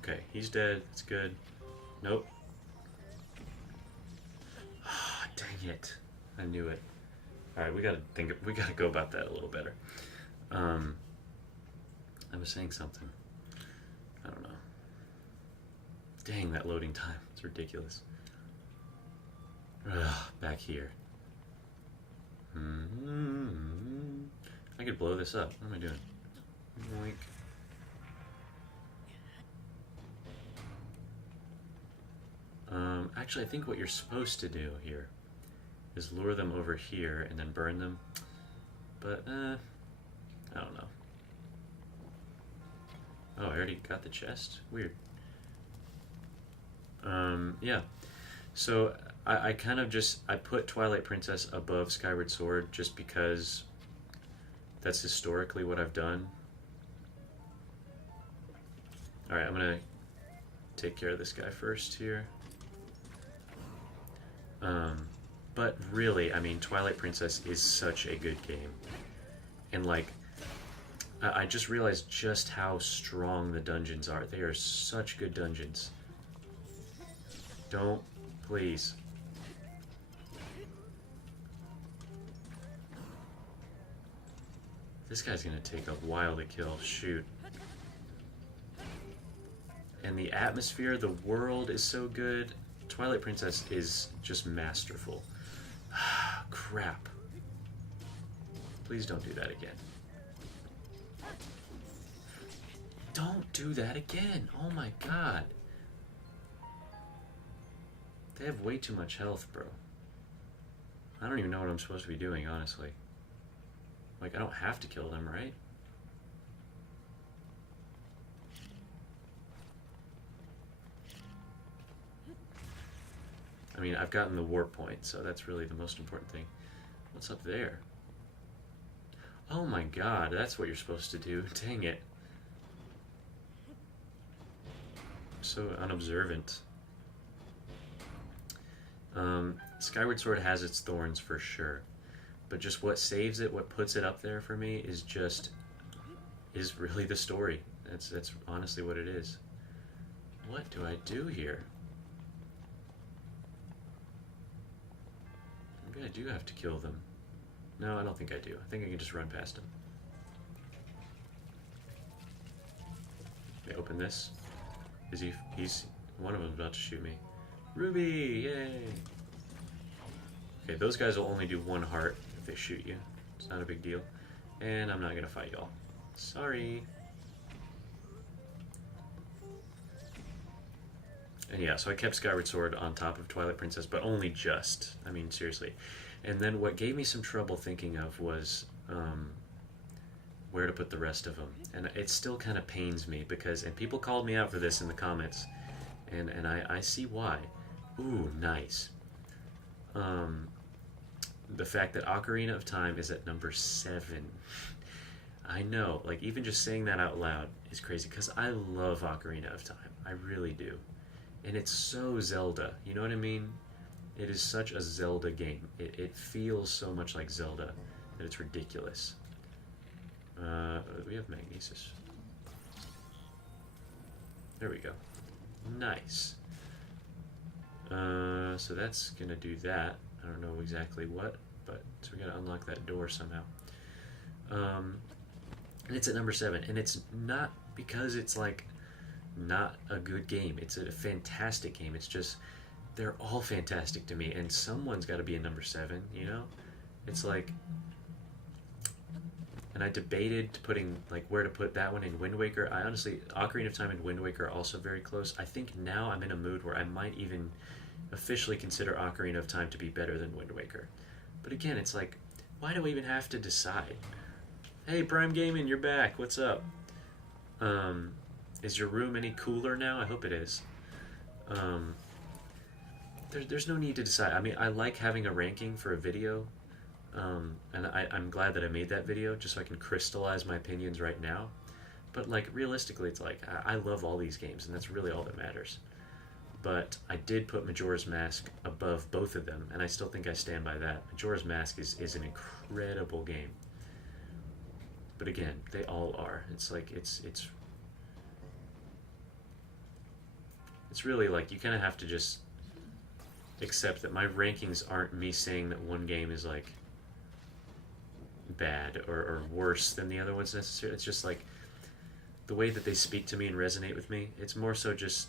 Okay, he's dead. That's good. Nope. Ah, dang it. I knew it. Alright, we gotta go about that a little better. I was saying something. I don't know. Dang, that loading time. It's ridiculous. Back here. I could blow this up. What am I doing? Yoink. Actually, I think what you're supposed to do here is lure them over here and then burn them. But, I don't know. Oh, I already got the chest? Weird. Yeah. So, I kind of I put Twilight Princess above Skyward Sword just because that's historically what I've done. Alright, I'm gonna take care of this guy first here. But really, I mean, Twilight Princess is such a good game. And like, I just realized just how strong the dungeons are. They are such good dungeons. Don't, please. This guy's gonna take a while to kill. Shoot. And the atmosphere, the world is so good. Twilight Princess is just masterful. Crap. Please don't do that again. Don't do that again. Oh my god. They have way too much health, bro. I don't even know what I'm supposed to be doing, honestly. Like, I don't have to kill them, right? I mean, I've gotten the warp point, so that's really the most important thing. What's up there? Oh my god, that's what you're supposed to do. Dang it. So unobservant. Skyward Sword has its thorns for sure. But just what saves it, what puts it up there for me is really the story. That's honestly what it is. What do I do here? Maybe I do have to kill them. No, I don't think I do. I think I can just run past them. Okay, open this. He's one of them's about to shoot me. Ruby, yay! Okay, those guys will only do one heart if they shoot you. It's not a big deal. And I'm not gonna fight y'all. Sorry. And yeah, so I kept Skyward Sword on top of Twilight Princess, but only just. I mean, seriously. And then what gave me some trouble thinking of was where to put the rest of them. And it still kind of pains me because, and people called me out for this in the comments, and I see why. Ooh, nice. The fact that Ocarina of Time is at number 7. I know, like, even just saying that out loud is crazy, because I love Ocarina of Time. I really do. And it's so Zelda, you know what I mean? It is such a Zelda game. It feels so much like Zelda that it's ridiculous. We have Magnesis. There we go. Nice. So that's gonna do that. I don't know exactly what. but so we gotta unlock that door somehow. And it's at number 7, and it's not because it's like not a good game. It's a fantastic game. It's just they're all fantastic to me, and someone's got to be a number 7. You know, it's like, and I debated putting like where to put that one in Wind Waker. I honestly, Ocarina of Time and Wind Waker are also very close. I think now I'm in a mood where I might even officially consider Ocarina of Time to be better than Wind Waker. But again, it's like, why do we even have to decide? Hey, Prime Gaming, you're back. What's up? Is your room any cooler now? I hope it is. There's no need to decide. I mean, I like having a ranking for a video, and I'm glad that I made that video just so I can crystallize my opinions right now. But like realistically, it's like I love all these games, and that's really all that matters. But I did put Majora's Mask above both of them, and I still think I stand by that. Majora's Mask is an incredible game. But again, they all are. It's like it's really like you kind of have to just accept that my rankings aren't me saying that one game is like bad or worse than the other ones necessarily. It's just like the way that they speak to me and resonate with me. It's more so just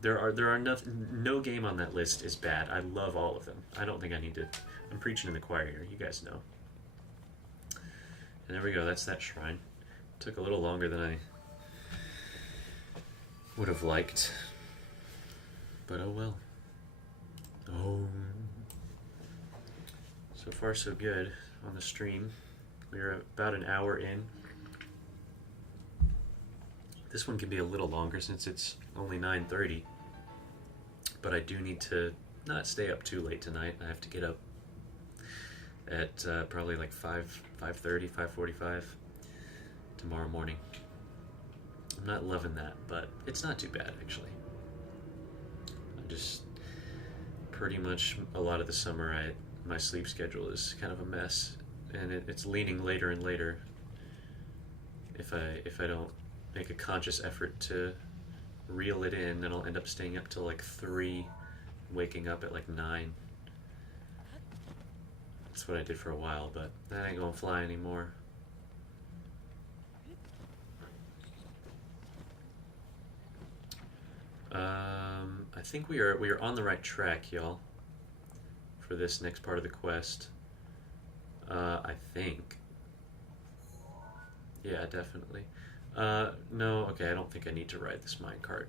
there are no game on that list is bad. I love all of them. I don't think I need to. I'm preaching in the choir here. You guys know. And there we go. That's that shrine. Took a little longer than I would have liked. But oh well. Oh. So far so good on the stream. We're about an hour in. This one can be a little longer since it's only 9:30. But I do need to not stay up too late tonight. I have to get up at probably like 5:30, 5:45 tomorrow morning. I'm not loving that, but it's not too bad actually. I just pretty much a lot of the summer my sleep schedule is kind of a mess, and it's leaning later and later if I don't make a conscious effort to reel it in. Then I'll end up staying up till like 3, waking up at like 9. That's what I did for a while, but that ain't gonna fly anymore. I think we are on the right track, y'all, for this next part of the quest. I think. Yeah, definitely. No, okay, I don't think I need to ride this minecart.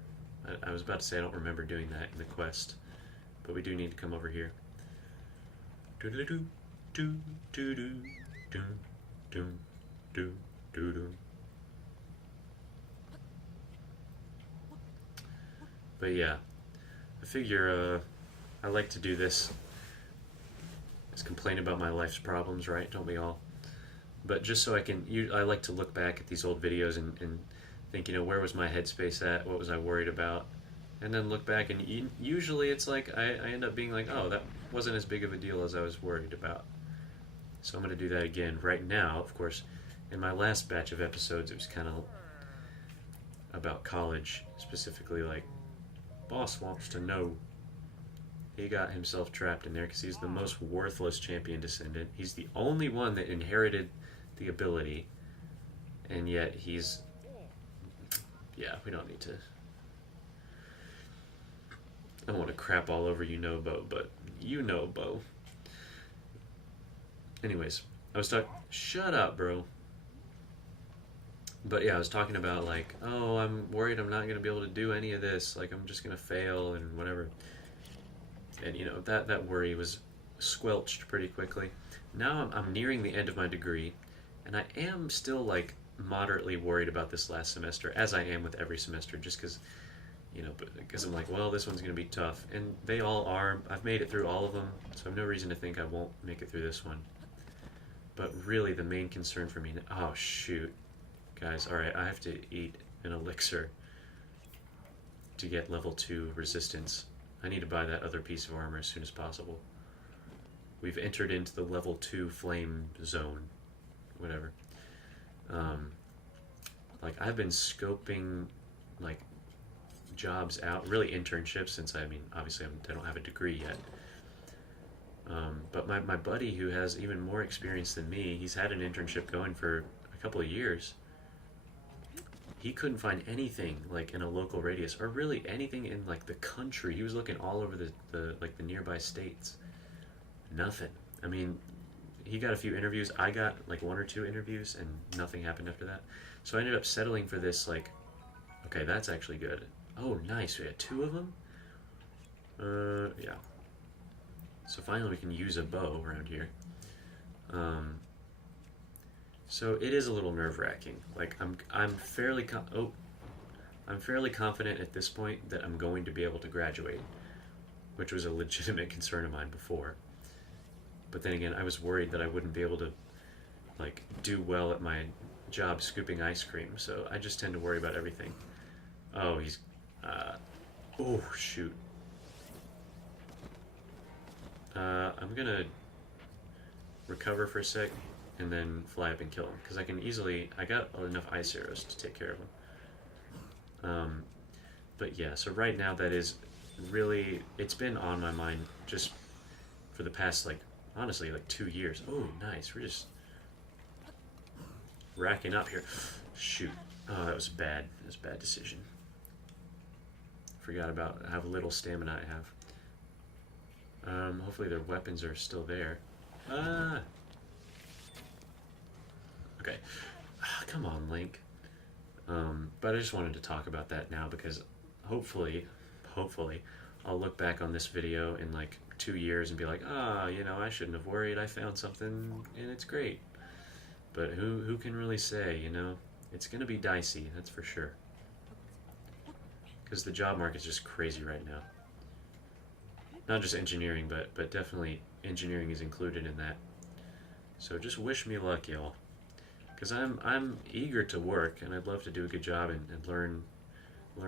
I was about to say I don't remember doing that in the quest, but we do need to come over here. Doodle-doo, doo, doo, doo, doo, doo, doo, doo, doo. But yeah, I figure I like to do this. Just complain about my life's problems, right? Don't we all? But just so I like to look back at these old videos and think, where was my headspace at? What was I worried about? And then look back, and usually it's like I end up being like, oh, that wasn't as big of a deal as I was worried about. So I'm going to do that again. Right now, of course, in my last batch of episodes, it was kind of about college, specifically like, boss wants to know. He got himself trapped in there because he's the most worthless champion descendant. He's the only one that inherited the ability, and yet he's... Yeah, we don't need to... I don't want to crap all over Bo, but Bo. Anyways, I was talking... Shut up, bro. But yeah, I was talking about like, oh, I'm worried I'm not going to be able to do any of this. Like, I'm just going to fail and whatever. And, that worry was squelched pretty quickly. Now I'm nearing the end of my degree, and I am still, like, moderately worried about this last semester, as I am with every semester, just because, because I'm like, well, this one's going to be tough. And they all are. I've made it through all of them, so I have no reason to think I won't make it through this one. But really, the main concern for me... Oh, shoot. Guys, alright, I have to eat an elixir to get level 2 resistance. I need to buy that other piece of armor as soon as possible. We've entered into the level 2 flame zone. Whatever. Like, I've been scoping, like, jobs out, really internships, since, obviously I don't have a degree yet. But my buddy, who has even more experience than me, he's had an internship going for a couple of years. He couldn't find anything like in a local radius, or really anything in like the country. He was looking all over the nearby states. Nothing. I mean, he got a few interviews. I got like one or two interviews, and nothing happened after that. So I ended up settling for this. Like, okay, that's actually good. Oh, nice. We had two of them. Yeah. So finally, we can use a bow around here. So it is a little nerve-wracking. Like I'm fairly I'm fairly confident at this point that I'm going to be able to graduate, which was a legitimate concern of mine before. But then again, I was worried that I wouldn't be able to like do well at my job scooping ice cream. So I just tend to worry about everything. Oh, he's oh shoot. I'm gonna recover for a sec and then fly up and kill him, because I got enough ice arrows to take care of him. But yeah, so right now that is really, it's been on my mind just for the past, like, honestly, like 2 years. Oh, nice. We're just racking up here. Shoot. Oh, that was bad. That was a bad decision. Forgot about how little stamina I have. Hopefully their weapons are still there. Okay. Come on, Link. But I just wanted to talk about that now, because hopefully, I'll look back on this video in like 2 years and be like, I shouldn't have worried. I found something and it's great. But who can really say, It's going to be dicey, that's for sure. Because the job market's just crazy right now. Not just engineering, but definitely engineering is included in that. So just wish me luck, y'all. Because I'm eager to work, and I'd love to do a good job and learn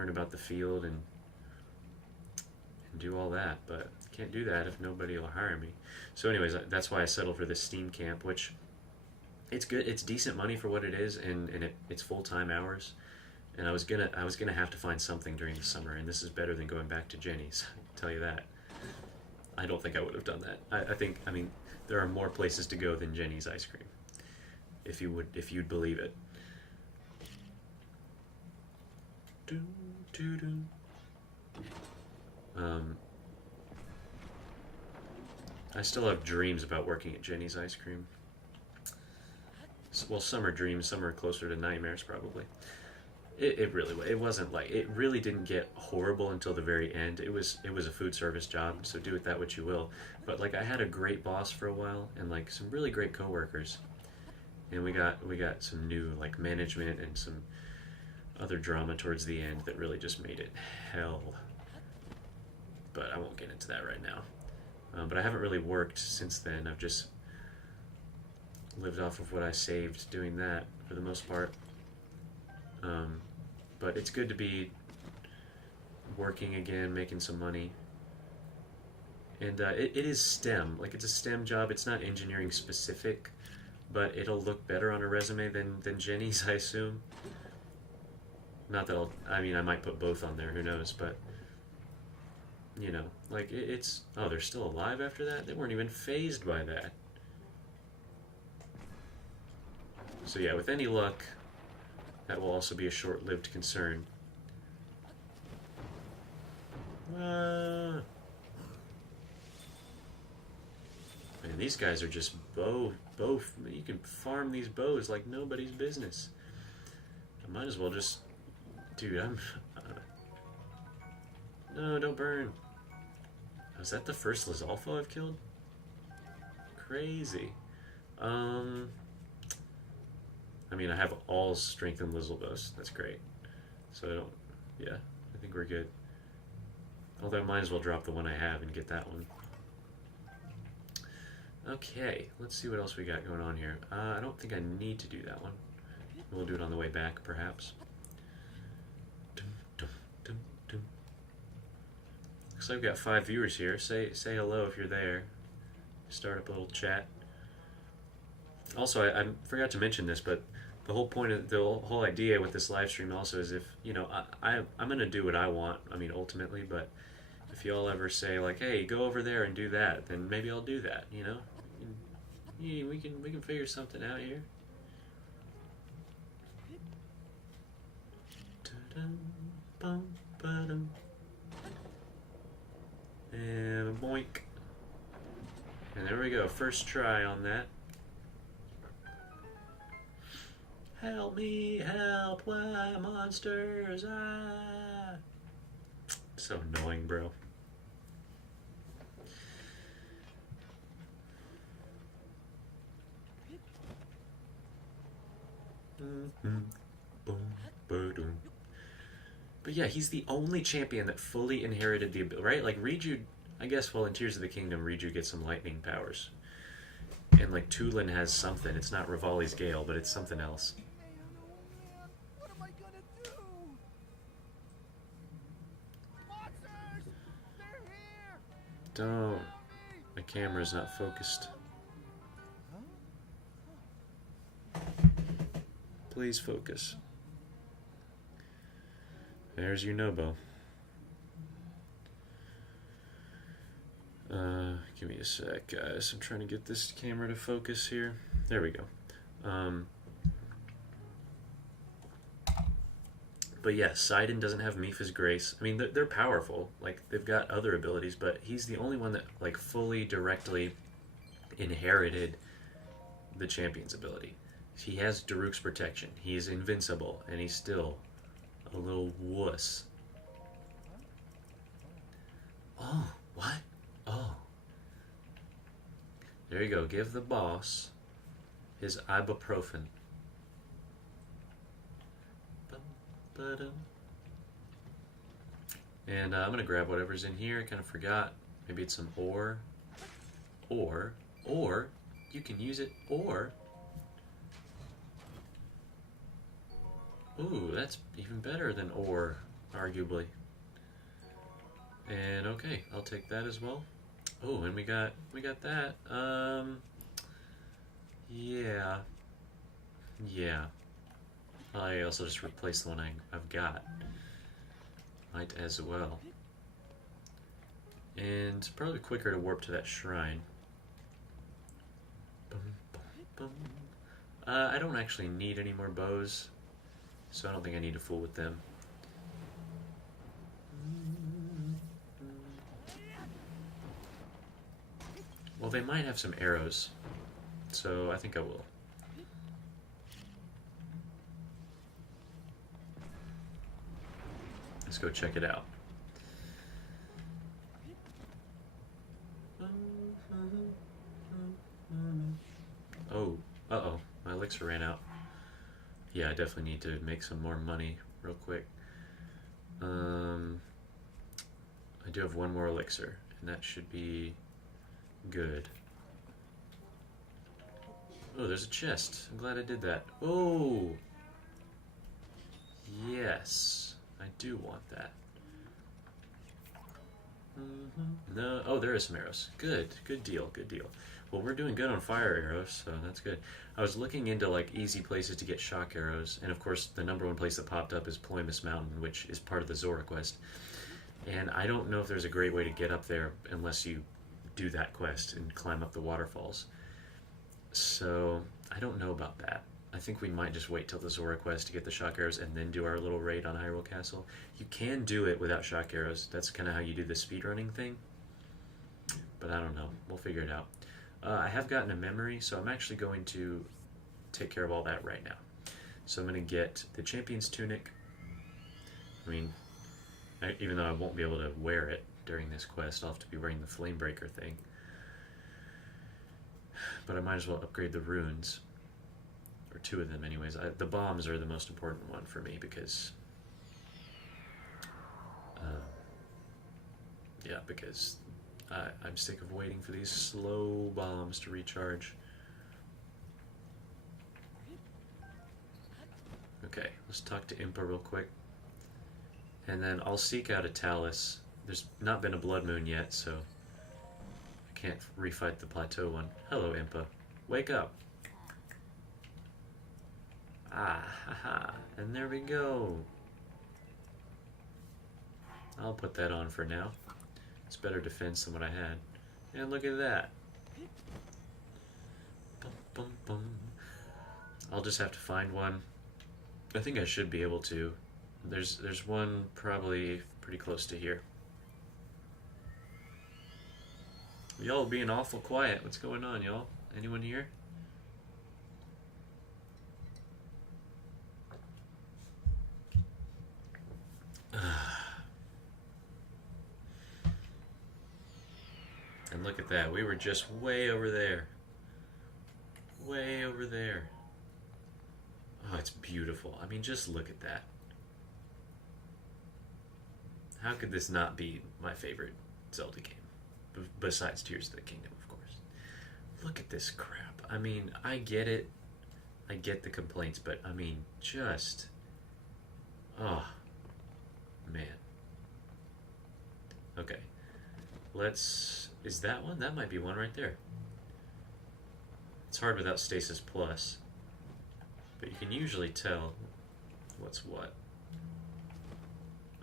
about the field and do all that. But can't do that if nobody will hire me. So anyways, that's why I settled for this Steam camp, which it's good. It's decent money for what it is, and it's full-time hours. And I was gonna have to find something during the summer, and this is better than going back to Jenny's. I can tell you that. I don't think I would have done that. I mean, there are more places to go than Jenny's ice cream, if you'd believe it. I still have dreams about working at Jenny's ice cream. Well, some are dreams, some are closer to nightmares, probably. It wasn't like, it really didn't get horrible until the very end. It was a food service job, so do with that what you will. But like, I had a great boss for a while, and like some really great coworkers, and we got some new like management and some other drama towards the end that really just made it hell. But I won't get into that right now. But I haven't really worked since then. I've just lived off of what I saved doing that for the most part. But it's good to be working again, making some money. And it is STEM. Like, it's a STEM job. It's not engineering specific, but it'll look better on a resume than Jenny's, I assume. Not that I might put both on there, who knows, but like, it's, oh, they're still alive after that? They weren't even fazed by that. So yeah, with any luck, that will also be a short-lived concern. Man, these guys are just bow. You can farm these bows like nobody's business. I might as well just, dude. No, don't burn. Was that the first Lizalfo I've killed? Crazy. I have all strengthened Lizalbos. That's great. So I think we're good. Although I might as well drop the one I have and get that one. Okay, let's see what else we got going on here. I don't think I need to do that one. We'll do it on the way back, perhaps. Looks like we've got 5 viewers here. Say hello if you're there. Start up a little chat. Also, I forgot to mention this, but the whole point of the whole idea with this live stream also is, if I'm going to do what I want, ultimately, but if y'all ever say like, "Hey, go over there and do that," then maybe I'll do that. You know, yeah, we can figure something out here. And boink. And there we go. First try on that. Help me, help, why monsters, ah. So annoying, bro. But yeah, he's the only champion that fully inherited the ability, right? Like Riju, I guess, well, in Tears of the Kingdom, Riju gets some lightning powers. And like Tulin has something. It's not Revali's Gale, but it's something else. What am I gonna do? Monsters! They're here! Don't. My camera's not focused. Please focus. There's your Nobo. Give me a sec, guys. I'm trying to get this camera to focus here. There we go. But yeah, Sidon doesn't have Mipha's Grace. I mean, they're powerful. Like, they've got other abilities, but he's the only one that, like, fully, directly inherited the champion's ability. He has Daruk's protection. He's invincible, and he's still a little wuss. Oh, what? Oh. There you go. Give the boss his ibuprofen. And I'm going to grab whatever's in here. I kind of forgot. Maybe it's some ore. Or, you can use it, or... Ooh, that's even better than ore, arguably. And okay, I'll take that as well. Oh, and we got that. Yeah. I also just replaced the one I've got. Might as well. And probably quicker to warp to that shrine. I don't actually need any more bows, so I don't think I need to fool with them. Well, they might have some arrows, so I think I will. Let's go check it out. Oh, uh-oh, my elixir ran out. Yeah, I definitely need to make some more money real quick. I do have one more elixir, and that should be good. Oh, there's a chest. I'm glad I did that. Oh! Yes, I do want that. No, oh, there is some arrows. Good deal. Well, we're doing good on fire arrows, so that's good. I was looking into like easy places to get shock arrows, and of course the #1 place that popped up is Ploymus Mountain, which is part of the Zora quest. And I don't know if there's a great way to get up there unless you do that quest and climb up the waterfalls. So I don't know about that. I think we might just wait till the Zora quest to get the shock arrows and then do our little raid on Hyrule Castle. You can do it without shock arrows. That's kind of how you do the speedrunning thing. But I don't know. We'll figure it out. I have gotten a memory, so I'm actually going to take care of all that right now. So I'm going to get the Champion's Tunic. I mean, even though I won't be able to wear it during this quest, I'll have to be wearing the Flamebreaker thing. But I might as well upgrade the runes. Or 2 of them anyways. The bombs are the most important one for me because... yeah, because I'm sick of waiting for these slow bombs to recharge. Okay, let's talk to Impa real quick. And then I'll seek out a Talus. There's not been a Blood Moon yet, so I can't refight the Plateau one. Hello, Impa. Wake up. Ah, haha. And there we go. I'll put that on for now. It's better defense than what I had. And look at that. Bum, bum, bum. I'll just have to find one. I think I should be able to. There's one probably pretty close to here. Y'all being awful quiet. What's going on, y'all? Anyone here? And look at that. We were just way over there. Way over there. Oh, it's beautiful. I mean, just look at that. How could this not be my favorite Zelda game? Besides Tears of the Kingdom, of course. Look at this crap. I mean, I get it. I get the complaints, but I mean, just... Oh, man. Okay. Let's... Is that one? That might be one right there. It's hard without Stasis Plus. But you can usually tell what's what.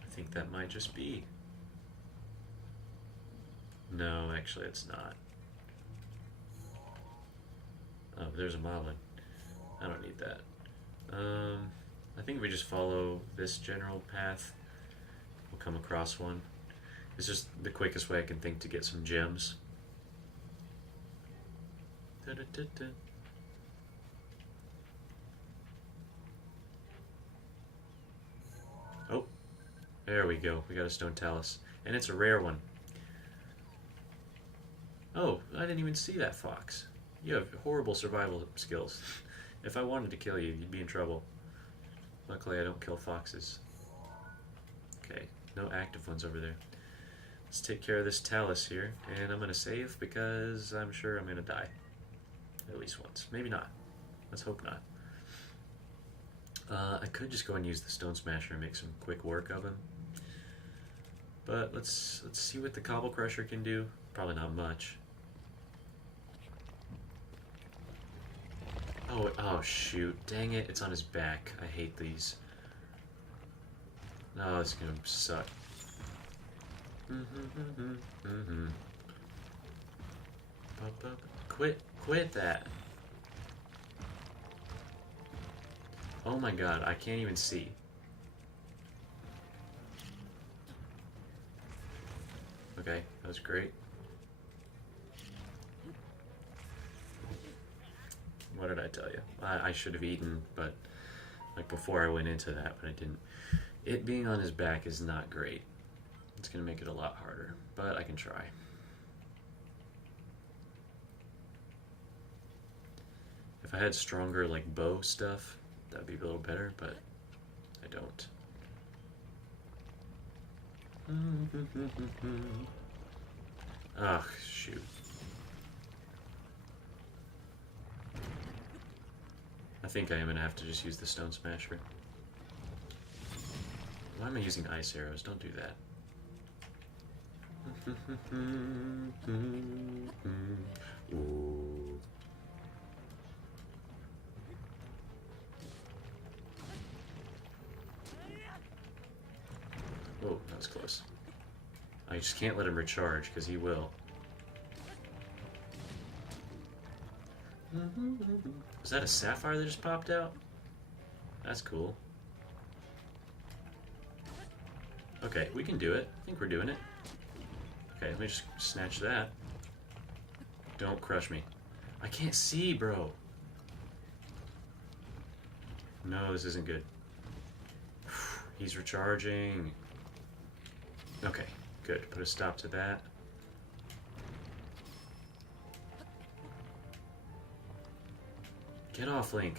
I think that might just be. No, actually it's not. Oh, there's a Moblin. I don't need that. I think we just follow this general path. We'll come across one. It's just the quickest way I can think to get some gems. Da-da-da-da. Oh, there we go. We got a stone talus. And it's a rare one. Oh, I didn't even see that fox. You have horrible survival skills. If I wanted to kill you, you'd be in trouble. Luckily, I don't kill foxes. Okay, no active ones over there. Let's take care of this talus here, and I'm going to save because I'm sure I'm going to die. At least once. Maybe not. Let's hope not. I could just go and use the Stone Smasher and make some quick work of him. But let's see what the Cobble Crusher can do. Probably not much. Oh shoot. Dang it, it's on his back. I hate these. No, this is gonna suck. Quit that. Oh my god, I can't even see. Okay, that was great. What did I tell you? I should have eaten, but like before I went into that, but I didn't. It being on his back is not great. It's gonna make it a lot harder, but I can try. If I had stronger like bow stuff, that'd be a little better, but I don't. Ugh, shoot. I think I am going to have to just use the Stone Smasher. Why am I using ice arrows? Don't do that. Ooh. Oh, that was close. I just can't let him recharge, because he will. Was that a sapphire that just popped out? That's cool. Okay, we can do it. I think we're doing it. Okay, let me just snatch that. Don't crush me. I can't see, bro. No, this isn't good. He's recharging. Okay, good. Put a stop to that. Get off, Link.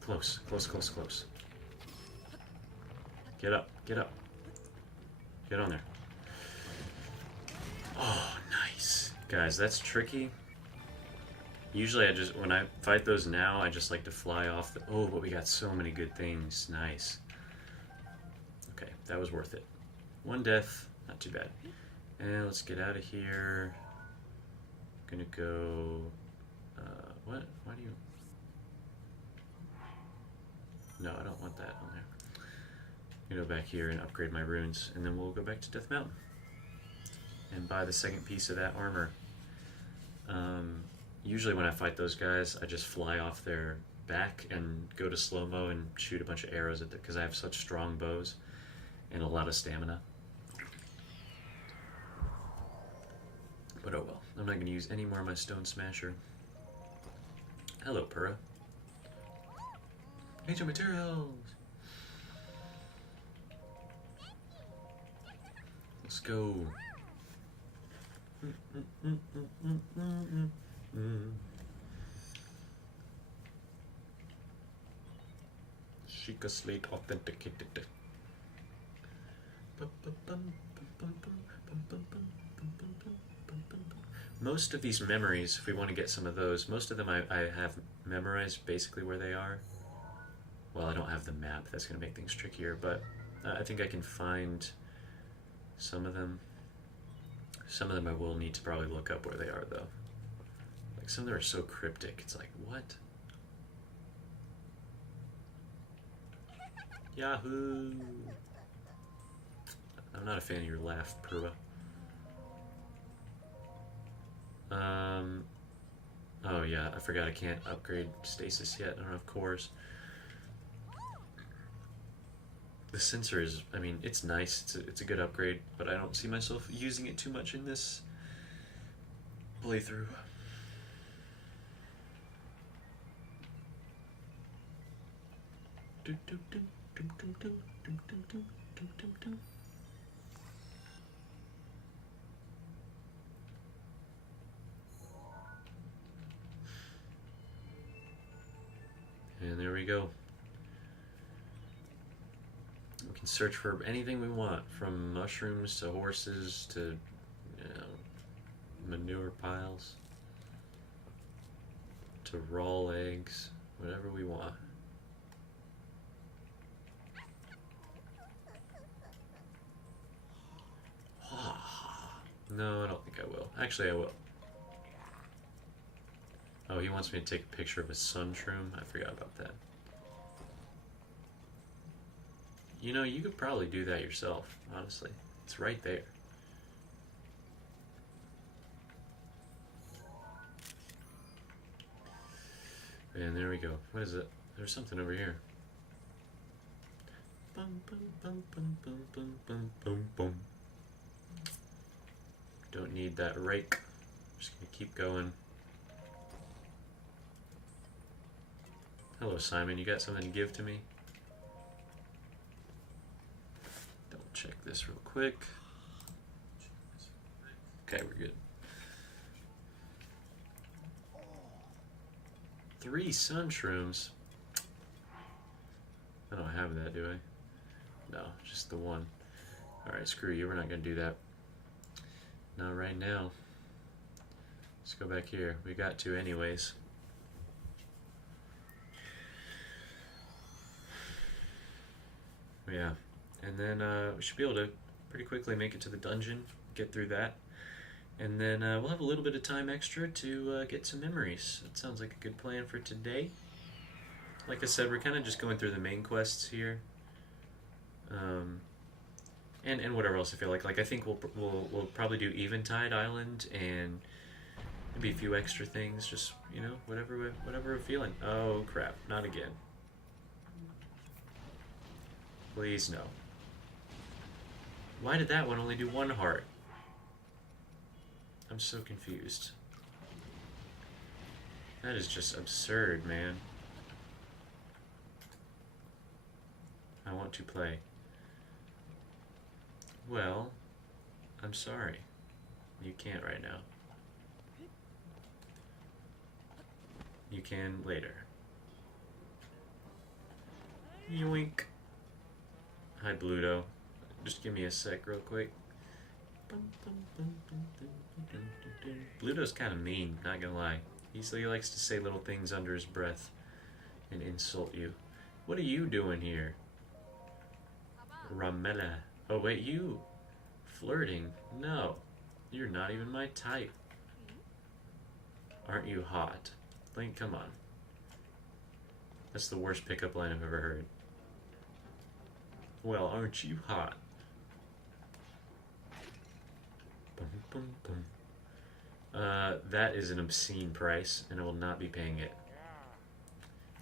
Close, close, close, close. Get up, get up. Get on there. Oh, nice. Guys, that's tricky. Usually when I fight those now, I just like to fly off the... Oh, but we got so many good things. Nice. Okay, that was worth it. One death, not too bad. And let's get out of here. Gonna go... what? Why do you... No, I don't want that on there. Go back here and upgrade my runes, and then we'll go back to Death Mountain and buy the second piece of that armor. Usually when I fight those guys, I just fly off their back and go to slow-mo and shoot a bunch of arrows at them because I have such strong bows and a lot of stamina. But oh well, I'm not going to use any more of my Stone Smasher. Hello, Purra. Nature materials! Let's go. Sheikah Slate authenticated. Most of these memories, if we want to get some of those, most of them I have memorized basically where they are. Well, I don't have the map, that's going to make things trickier, but I think I can find some of them. Some of them I will need to probably look up where they are, though. Like, some of them are so cryptic, it's like, what? Yahoo! I'm not a fan of your laugh, Purva. Oh yeah, I forgot I can't upgrade stasis yet. I don't have cores. The sensor is, I mean, it's nice. It's a good upgrade, but I don't see myself using it too much in this playthrough. And there we go. We can search for anything we want, from mushrooms to horses to, manure piles to raw eggs, whatever we want. No, I don't think I will. Actually, I will. Oh, he wants me to take a picture of a sun shroom? I forgot about that. You know, you could probably do that yourself, honestly. It's right there. And there we go. What is it? There's something over here. Bum, bum, bum, bum, bum, bum, bum, bum, bum. Don't need that rake. Just gonna keep going. Hello, Simon. You got something to give to me? Double check this real quick. Okay, we're good. 3 sun shrooms. I don't have that, do I? No, just the one. Alright, screw you. We're not going to do that. Not right now. Let's go back here. We got to anyways. Yeah. And then we should be able to pretty quickly make it to the dungeon, get through that. And then we'll have a little bit of time extra to get some memories. That sounds like a good plan for today. Like I said, we're kind of just going through the main quests here. And whatever else I feel like. Like I think we'll probably do Eventide Island and maybe a few extra things. Just, you know, whatever we're feeling. Oh crap! Not again. Please no. Why did that one only do 1 heart? I'm so confused. That is just absurd, man. I want to play. Well, I'm sorry. You can't right now. You can later. Yoink. Hi, Bluto. Just give me a sec real quick. Bluto's kind of mean, not gonna lie. He likes to say little things under his breath and insult you. What are you doing here? Ramela. Oh wait, you flirting? No, you're not even my type. Aren't you hot? Link, come on. That's the worst pickup line I've ever heard. Well, aren't you hot? Bum, bum, bum. That is an obscene price, and I will not be paying it.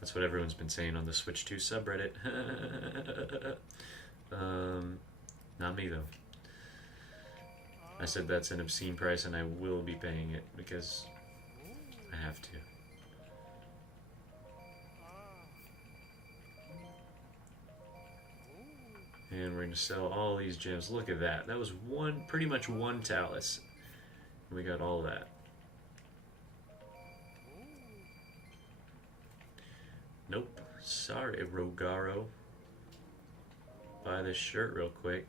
That's what everyone's been saying on the Switch 2 subreddit. Not me, though. I said that's an obscene price, and I will be paying it, because I have to. And we're going to sell all these gems. Look at that. That was pretty much one talus. We got all that. Nope. Sorry, Rogaro. Buy this shirt real quick.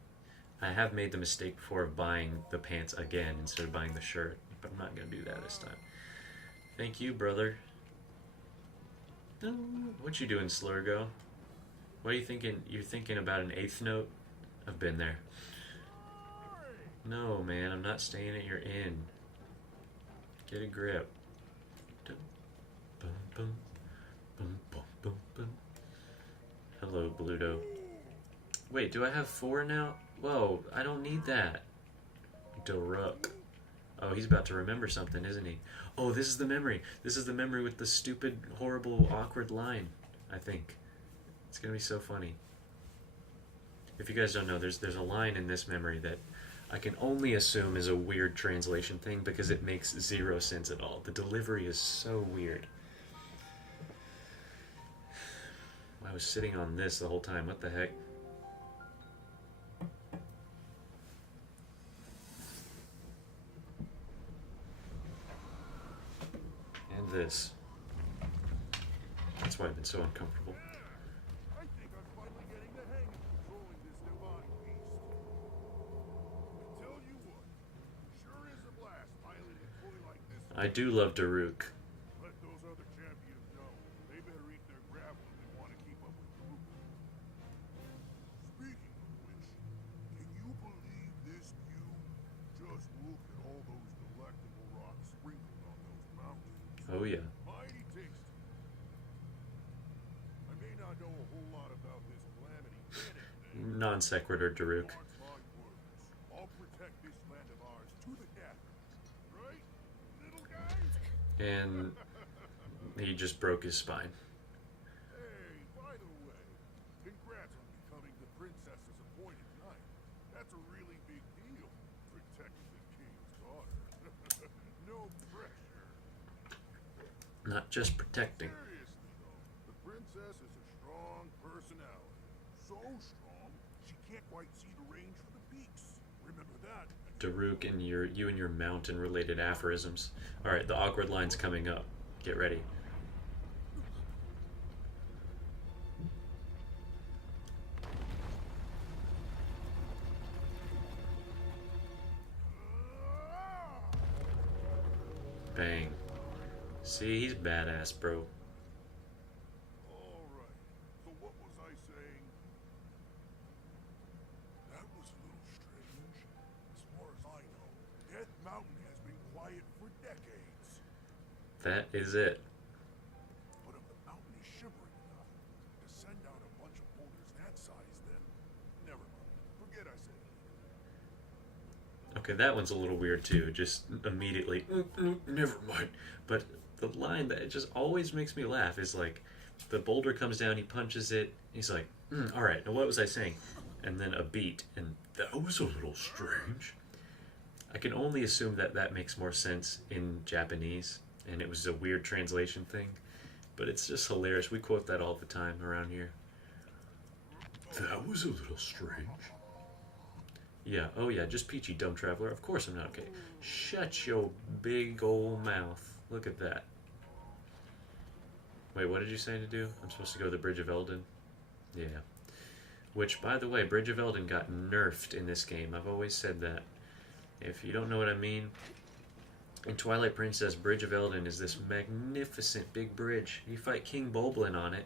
I have made the mistake before of buying the pants again instead of buying the shirt, but I'm not going to do that this time. Thank you, brother. What you doing, Slurgo? What are you thinking? You're thinking about an eighth note? I've been there. No, man, I'm not staying at your inn. Get a grip. Hello, Bluto. Wait, do I have 4 now? Whoa, I don't need that. Daruk. Oh, he's about to remember something, isn't he? Oh, this is the memory. This is the memory with the stupid, horrible, awkward line, I think. It's gonna be so funny. If you guys don't know, there's a line in this memory that I can only assume is a weird translation thing because it makes 0 sense at all. The delivery is so weird. I was sitting on this the whole time. What the heck? And this. That's why I've been so uncomfortable. I think I'm finally getting the hang of controlling this divine beast. I tell you what, sure is a blast piloting a toy like this. I do love Daruk. Let those other champions know. They better eat their gravel if they want to keep up with Daruk. Speaking of which, can you believe this view? Just look at all those delectable rocks sprinkled on those mountains. Oh yeah. Mighty tasty. I may not know a whole lot about this calamity thing. Non sequitur, Daruk. Mark my words. I'll protect this land of ours to the death. Right, little guy? And he just broke his spine. Hey, by the way, congrats on becoming the princess's appointed knight. That's a really big deal, protecting the king's daughter. No pressure. Not just protecting. Seriously though, the princess is a strong personality. So strong, she can't quite see the range for the peaks. Remember that? Daruk and you and your mountain related aphorisms. Alright, the awkward line's coming up. Get ready. Bang. See, he's badass, bro. Alright, so what was I saying? That was a little strange. As far as I know, Death Mountain has been quiet for decades. That is it. But if the mountain is shivering enough to send out a bunch of boulders that size, then never mind. Forget I said anything. Okay, that one's a little weird too. Just immediately, never mind. But the line that just always makes me laugh is like, the boulder comes down, he punches it, he's like, all right, now what was I saying? And then a beat, and that was a little strange. I can only assume that that makes more sense in Japanese, and it was a weird translation thing. But it's just hilarious. We quote that all the time around here. That was a little strange. Yeah, oh yeah, just peachy, dumb traveler. Of course I'm not okay. Shut your big old mouth. Look at that. Wait, what did you say to do? I'm supposed to go to the Bridge of Eldin? Yeah. Which, by the way, Bridge of Eldin got nerfed in this game. I've always said that. If you don't know what I mean, in Twilight Princess, Bridge of Eldin is this magnificent big bridge. You fight King Boblin on it.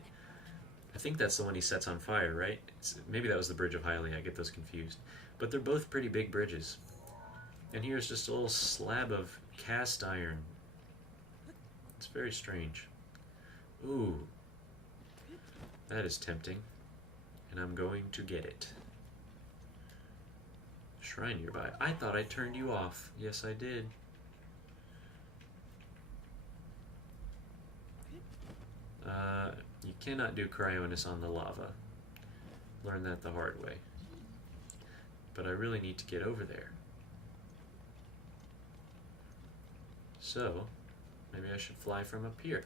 I think that's the one he sets on fire, right? Maybe that was the Bridge of Hylia. I get those confused. But they're both pretty big bridges. And here's just a little slab of cast iron. It's very strange. Ooh. That is tempting. and I'm going to get it. Shrine nearby. I thought I turned you off. Yes, I did. You cannot do Cryonis on the lava. Learned that the hard way. But I really need to get over there. So, maybe I should fly from up here.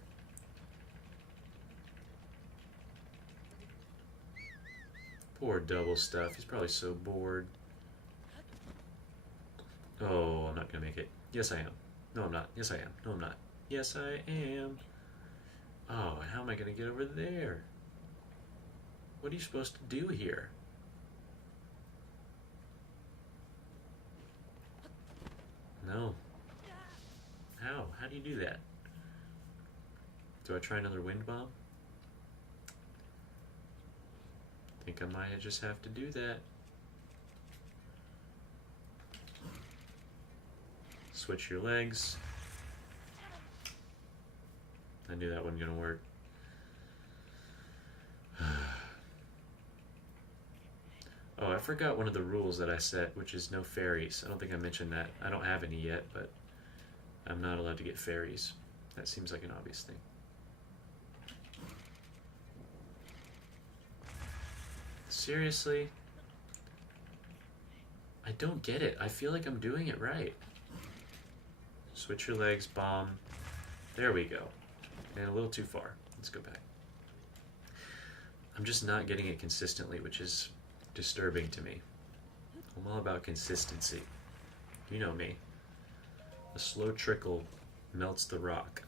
Poor double stuff. He's probably so bored. Oh, I'm not gonna make it. Yes, I am. No, I'm not. Yes, I am. No, I'm not. Yes, I am. Oh, and how am I gonna get over there? What are you supposed to do here? No. How? How do you do that? Do I try another wind bomb? I think I might just have to do that. Switch your legs. I knew that wasn't gonna work. Oh, I forgot one of the rules that I set, which is no fairies. I don't think I mentioned that. I don't have any yet, but I'm not allowed to get fairies. That seems like an obvious thing. Seriously? I don't get it. I feel like I'm doing it right. Switch your legs, bomb. There we go. And a little too far. Let's go back. I'm just not getting it consistently, which is disturbing to me. I'm all about consistency. You know me. A slow trickle melts the rock.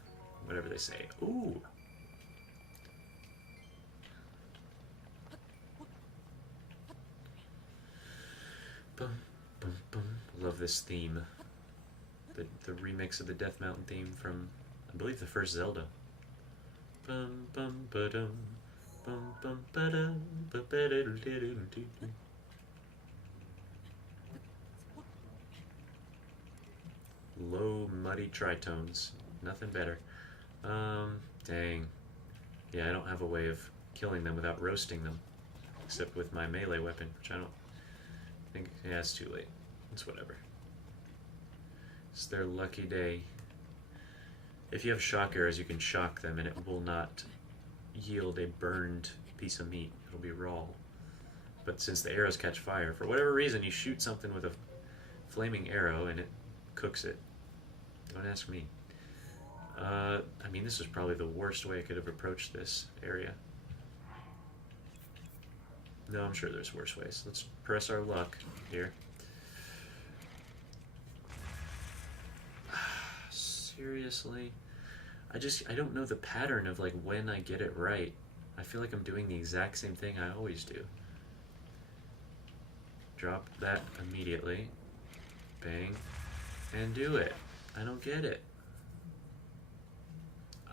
Whatever they say. Ooh! Bum, bum, bum. Love this theme. The remix of the Death Mountain theme from, I believe, the first Zelda. Bum bum ba-dum, bum bum ba-dum, ba-ba-da-da-da-da-da. Low, muddy tritones. Nothing better. Dang. Yeah, I don't have a way of killing them without roasting them. Except with my melee weapon, which I don't think... Yeah, it's too late. It's whatever. It's their lucky day. If you have shock arrows, you can shock them and it will not yield a burned piece of meat. It'll be raw. But since the arrows catch fire, for whatever reason, you shoot something with a flaming arrow and it cooks it. Don't ask me. I mean, this is probably the worst way I could have approached this area. No, I'm sure there's worse ways. Let's press our luck here. Seriously? I don't know the pattern of like when I get it right. I feel like I'm doing the exact same thing I always do. Drop that immediately. Bang. And do it. I don't get it.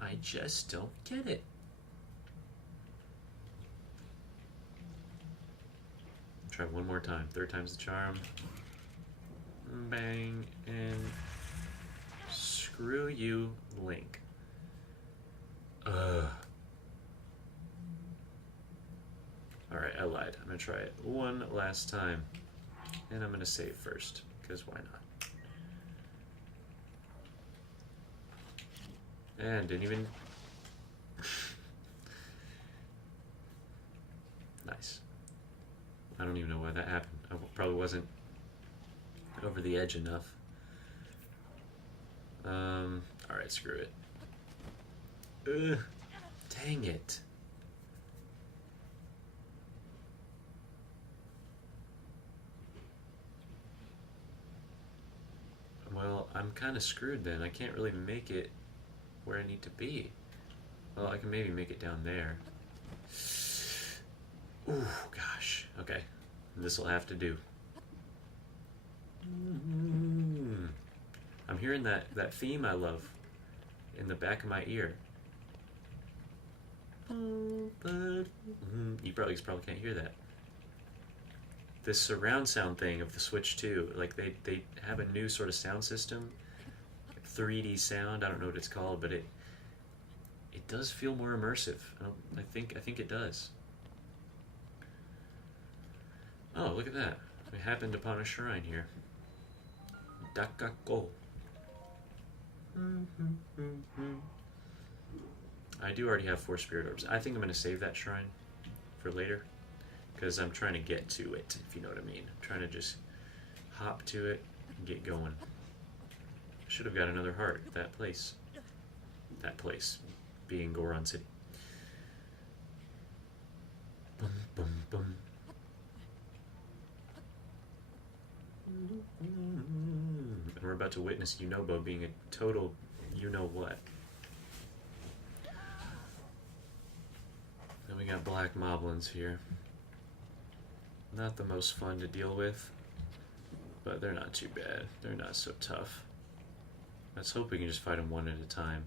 I just don't get it. Try one more time. Third time's the charm. Bang. And screw you, Link. Ugh. Alright, I lied. I'm gonna try it one last time. And I'm gonna save first, because why not? And didn't even... Nice. I don't even know why that happened. I probably wasn't over the edge enough. Alright, screw it. Ugh. Dang it. Well, I'm kind of screwed then. I can't really make it where I need to be. Well, I can maybe make it down there. Ooh, gosh. Okay. This will have to do. I'm hearing that theme I love in the back of my ear. You probably can't hear that. This surround sound thing of the Switch 2, like they have a new sort of sound system, 3D sound. I don't know what it's called, but it does feel more immersive. I think it does. Oh, look at that. We happened upon a shrine here. Dakako. I do already have 4 spirit orbs. I think I'm going to save that shrine for later, because I'm trying to get to it, if you know what I mean. I'm trying to just hop to it and get going. I should have got another heart at that place. That place being Goron City. Boom, boom, boom. And we're about to witness Yunobo being a total you-know-what. Then we got black moblins here. Not the most fun to deal with, but they're not too bad. They're not so tough. Let's hope we can just fight them one at a time.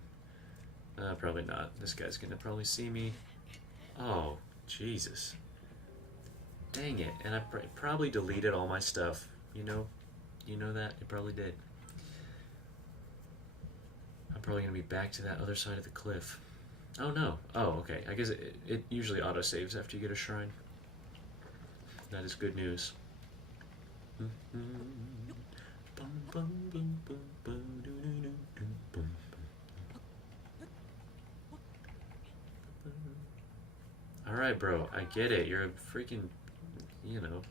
Probably not. This guy's gonna probably see me. Oh, Jesus. Dang it. And I probably deleted all my stuff. You know that? It probably did. I'm probably gonna be back to that other side of the cliff. Oh no. Oh, okay. I guess it usually autosaves after you get a shrine. That is good news. Alright, bro. I get it. You're a freaking,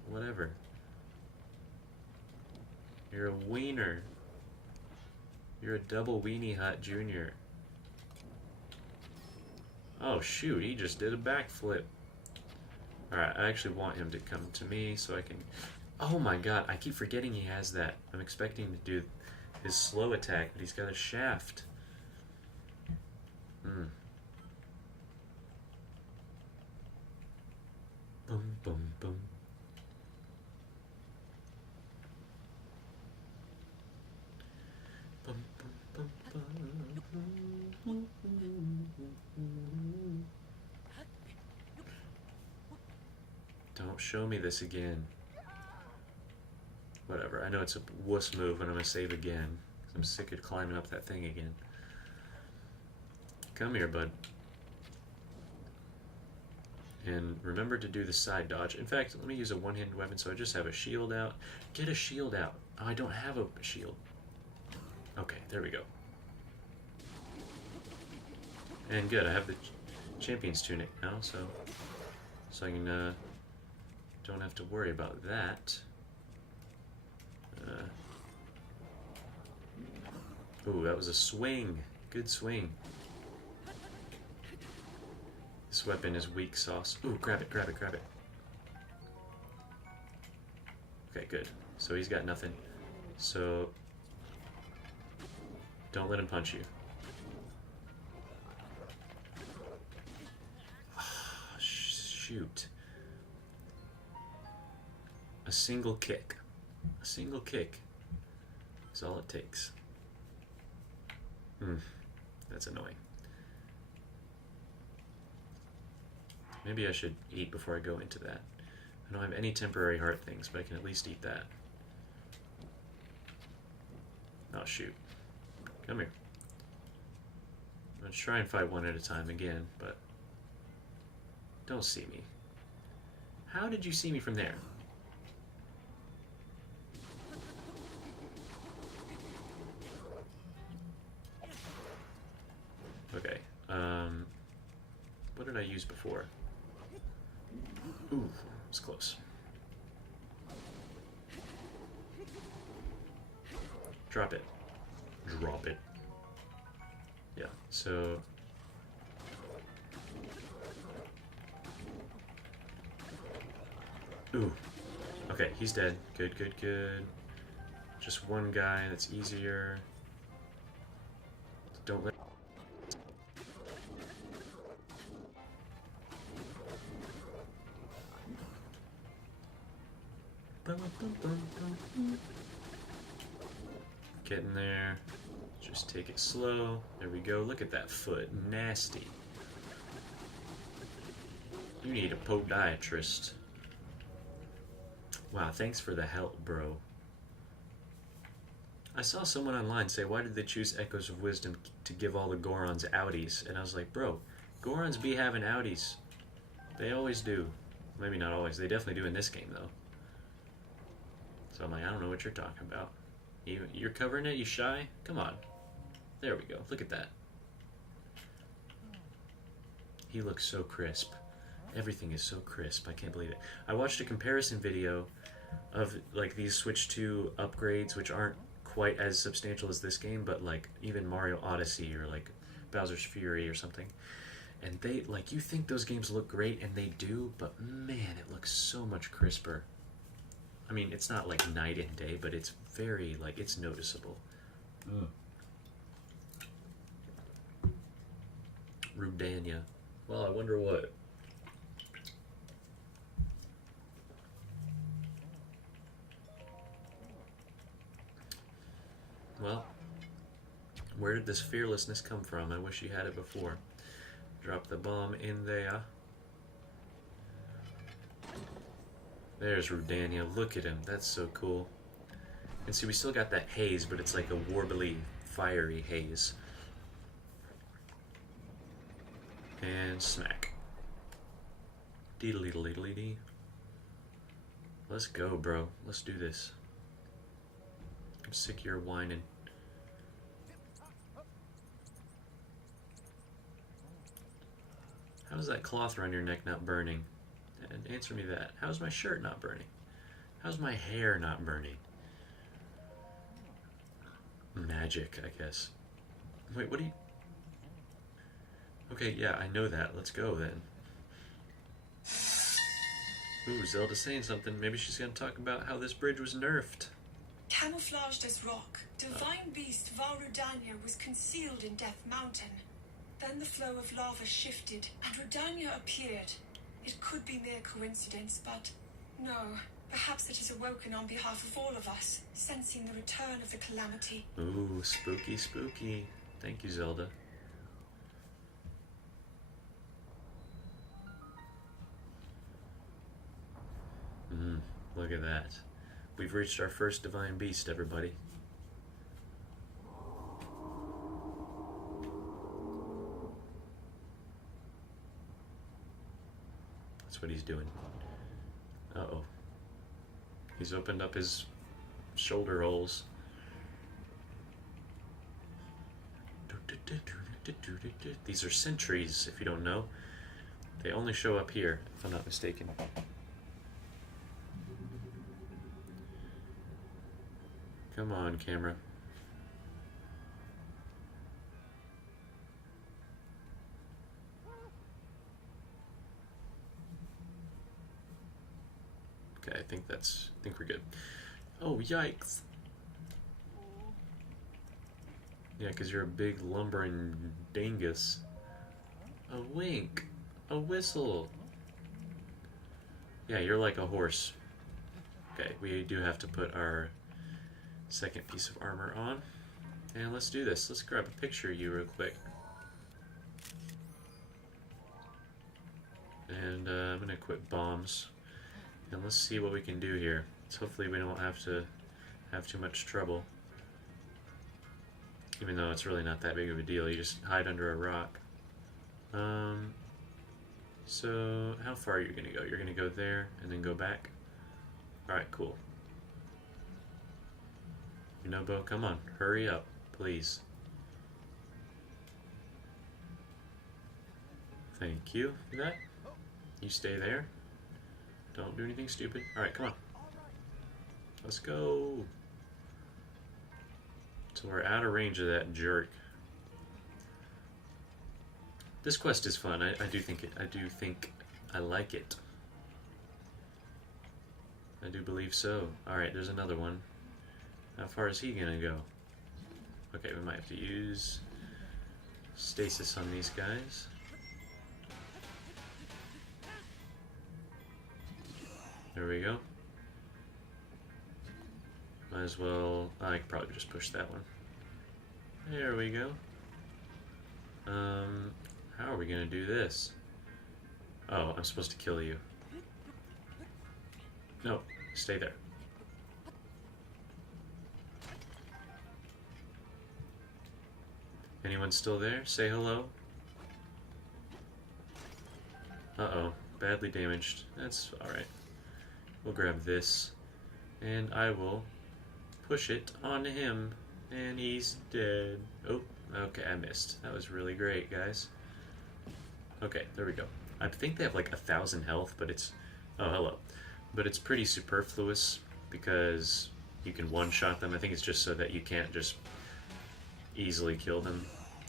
whatever. You're a wiener. You're a double weenie hot junior. Oh shoot, he just did a backflip. Alright, I actually want him to come to me so I can... Oh my god, I keep forgetting he has that. I'm expecting to do his slow attack, but he's got a shaft. Boom, boom, boom. Don't show me this again. Whatever, I know it's a wuss move and I'm gonna save again. I'm sick of climbing up that thing again. Come here, bud. And remember to do the side dodge. In fact, let me use a one-handed weapon so I just have a shield out. Get a shield out. Oh, I don't have a shield. Okay, there we go. And good, I have the champion's tunic now, so I can don't have to worry about that. Ooh, that was a swing. Good swing. This weapon is weak sauce. Ooh, grab it, grab it, grab it. Okay, good. So he's got nothing. So don't let him punch you. Shoot. A single kick. A single kick is all it takes. That's annoying. Maybe I should eat before I go into that. I don't have any temporary heart things, but I can at least eat that. Oh, shoot. Come here. I'm going to try and fight one at a time again, but don't see me. How did you see me from there? Okay. What did I use before? Ooh, it's close. Drop it. Drop it. Yeah, so... Ooh. Okay, he's dead. Good, good, good. Just one guy, that's easier. Don't let... Get in there. Just take it slow. There we go. Look at that foot. Nasty. You need a podiatrist. Wow, thanks for the help, bro. I saw someone online say, why did they choose Echoes of Wisdom to give all the Gorons outies? And I was like, bro, Gorons be having outies. They always do. Maybe not always. They definitely do in this game, though. So I'm like, I don't know what you're talking about. You're covering it? You shy? Come on. There we go. Look at that. He looks so crisp. Everything is so crisp. I can't believe it. I watched a comparison video of like these Switch 2 upgrades, which aren't quite as substantial as this game, but like even Mario Odyssey or like Bowser's Fury or something. And they, like, you think those games look great, and they do, but man, it looks so much crisper. I mean, it's not like night and day, but it's very, like, it's noticeable. Rudania. Well, I wonder what. Well, where did this fearlessness come from? I wish you had it before. Drop the bomb in there. There's Rudania. Look at him. That's so cool. And see, we still got that haze, but it's like a warbly, fiery haze. And smack. Deedle-deedle-deedle-dee. Let's go, bro. Let's do this. I'm sick of your whining. How's that cloth around your neck not burning? And answer me that. How's my shirt not burning? How's my hair not burning? Magic, I guess. Wait, what do you... Okay, yeah, I know that. Let's go, then. Ooh, Zelda's saying something. Maybe she's going to talk about how this bridge was nerfed. Camouflaged as rock, divine beast Varudanya was concealed in Death Mountain. Then the flow of lava shifted, and Rudanya appeared. It could be mere coincidence, but no. Perhaps it has awoken on behalf of all of us, sensing the return of the calamity. Ooh, spooky, spooky. Thank you, Zelda. Look at that. We've reached our first divine beast, everybody. That's what he's doing. Uh-oh. He's opened up his shoulder holes. These are sentries, if you don't know. They only show up here, if I'm not mistaken. Come on, camera. Okay, I think we're good. Oh, yikes. Yeah, because you're a big lumbering dingus. A wink. A whistle. Yeah, you're like a horse. Okay, we do have to put our second piece of armor on. And let's do this. Let's grab a picture of you real quick. And I'm going to equip bombs. And let's see what we can do here. So hopefully we don't have to have too much trouble. Even though it's really not that big of a deal. You just hide under a rock. So how far are you going to go? You're going to go there and then go back? Alright, cool. Yunobo, come on. Hurry up, please. Thank you for that. You stay there. Don't do anything stupid. Alright, come on. Let's go. So we're out of range of that jerk. This quest is fun. I do think I like it. I do believe so. Alright, there's another one. How far is he gonna go? Okay, we might have to use stasis on these guys. There we go. Might as well... I could probably just push that one. There we go. How are we gonna do this? Oh, I'm supposed to kill you. No, stay there. Anyone still there? Say hello. Uh-oh. Badly damaged. That's alright. We'll grab this. And I will push it on him. And he's dead. Oh, okay, I missed. That was really great, guys. Okay, there we go. I think they have like 1,000 health, but it's... Oh, hello. But it's pretty superfluous because you can one-shot them. I think it's just so that you can't just easily kill them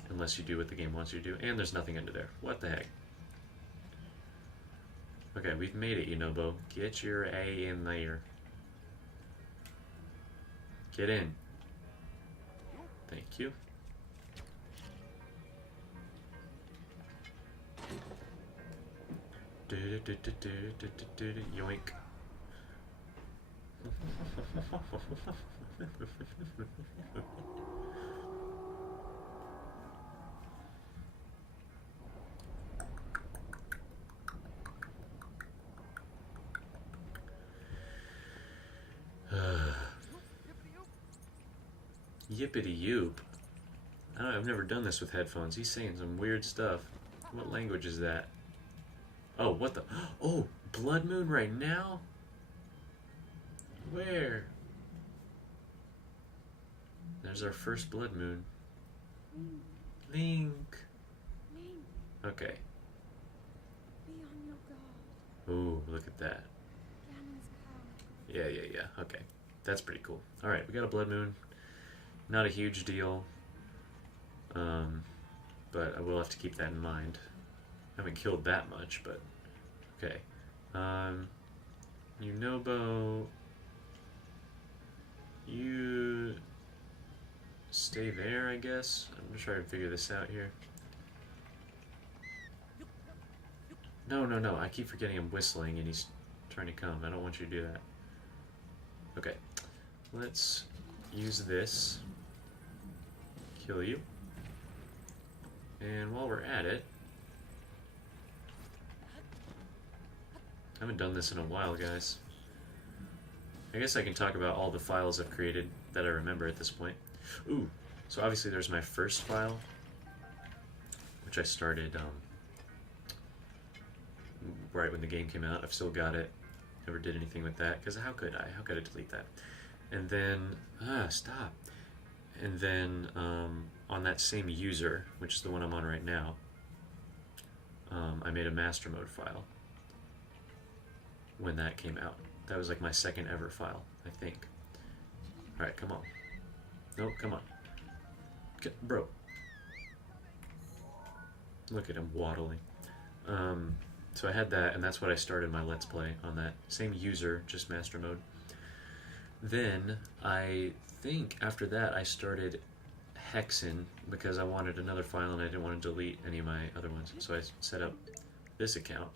unless you do what the game wants you to do. And there's nothing under there. What the heck? Okay, we've made it, Yunobo. Get your A in there. Get in. Thank you. Yoink. Yippity yoop. I've never done this with headphones. He's saying some weird stuff. What language is that? Oh, what the? Oh, Blood Moon right now? Where? There's our first Blood Moon. Link. Okay. Ooh, look at that. Yeah. Okay. That's pretty cool. Alright, we got a Blood Moon. Not a huge deal. But I will have to keep that in mind. I haven't killed that much, but okay. Yunobo, you stay there, I guess. I'm just trying to figure this out here. No, I keep forgetting I'm whistling and he's trying to come. I don't want you to do that. Okay, let's use this. Kill you. And while we're at it, I haven't done this in a while, guys. I guess I can talk about all the files I've created that I remember at this point. Ooh, so obviously there's my first file, which I started right when the game came out. I've still got it. Never did anything with that, because how could I? How could I delete that? And then, stop. And then on that same user, which is the one I'm on right now, I made a master mode file when that came out. That was like my second ever file, I think. Alright, come on. No, come on. Bro. Look at him waddling. So I had that, and that's what I started my Let's Play on that same user, just master mode. Then I think after that I started Hexen because I wanted another file and I didn't want to delete any of my other ones. So I set up this account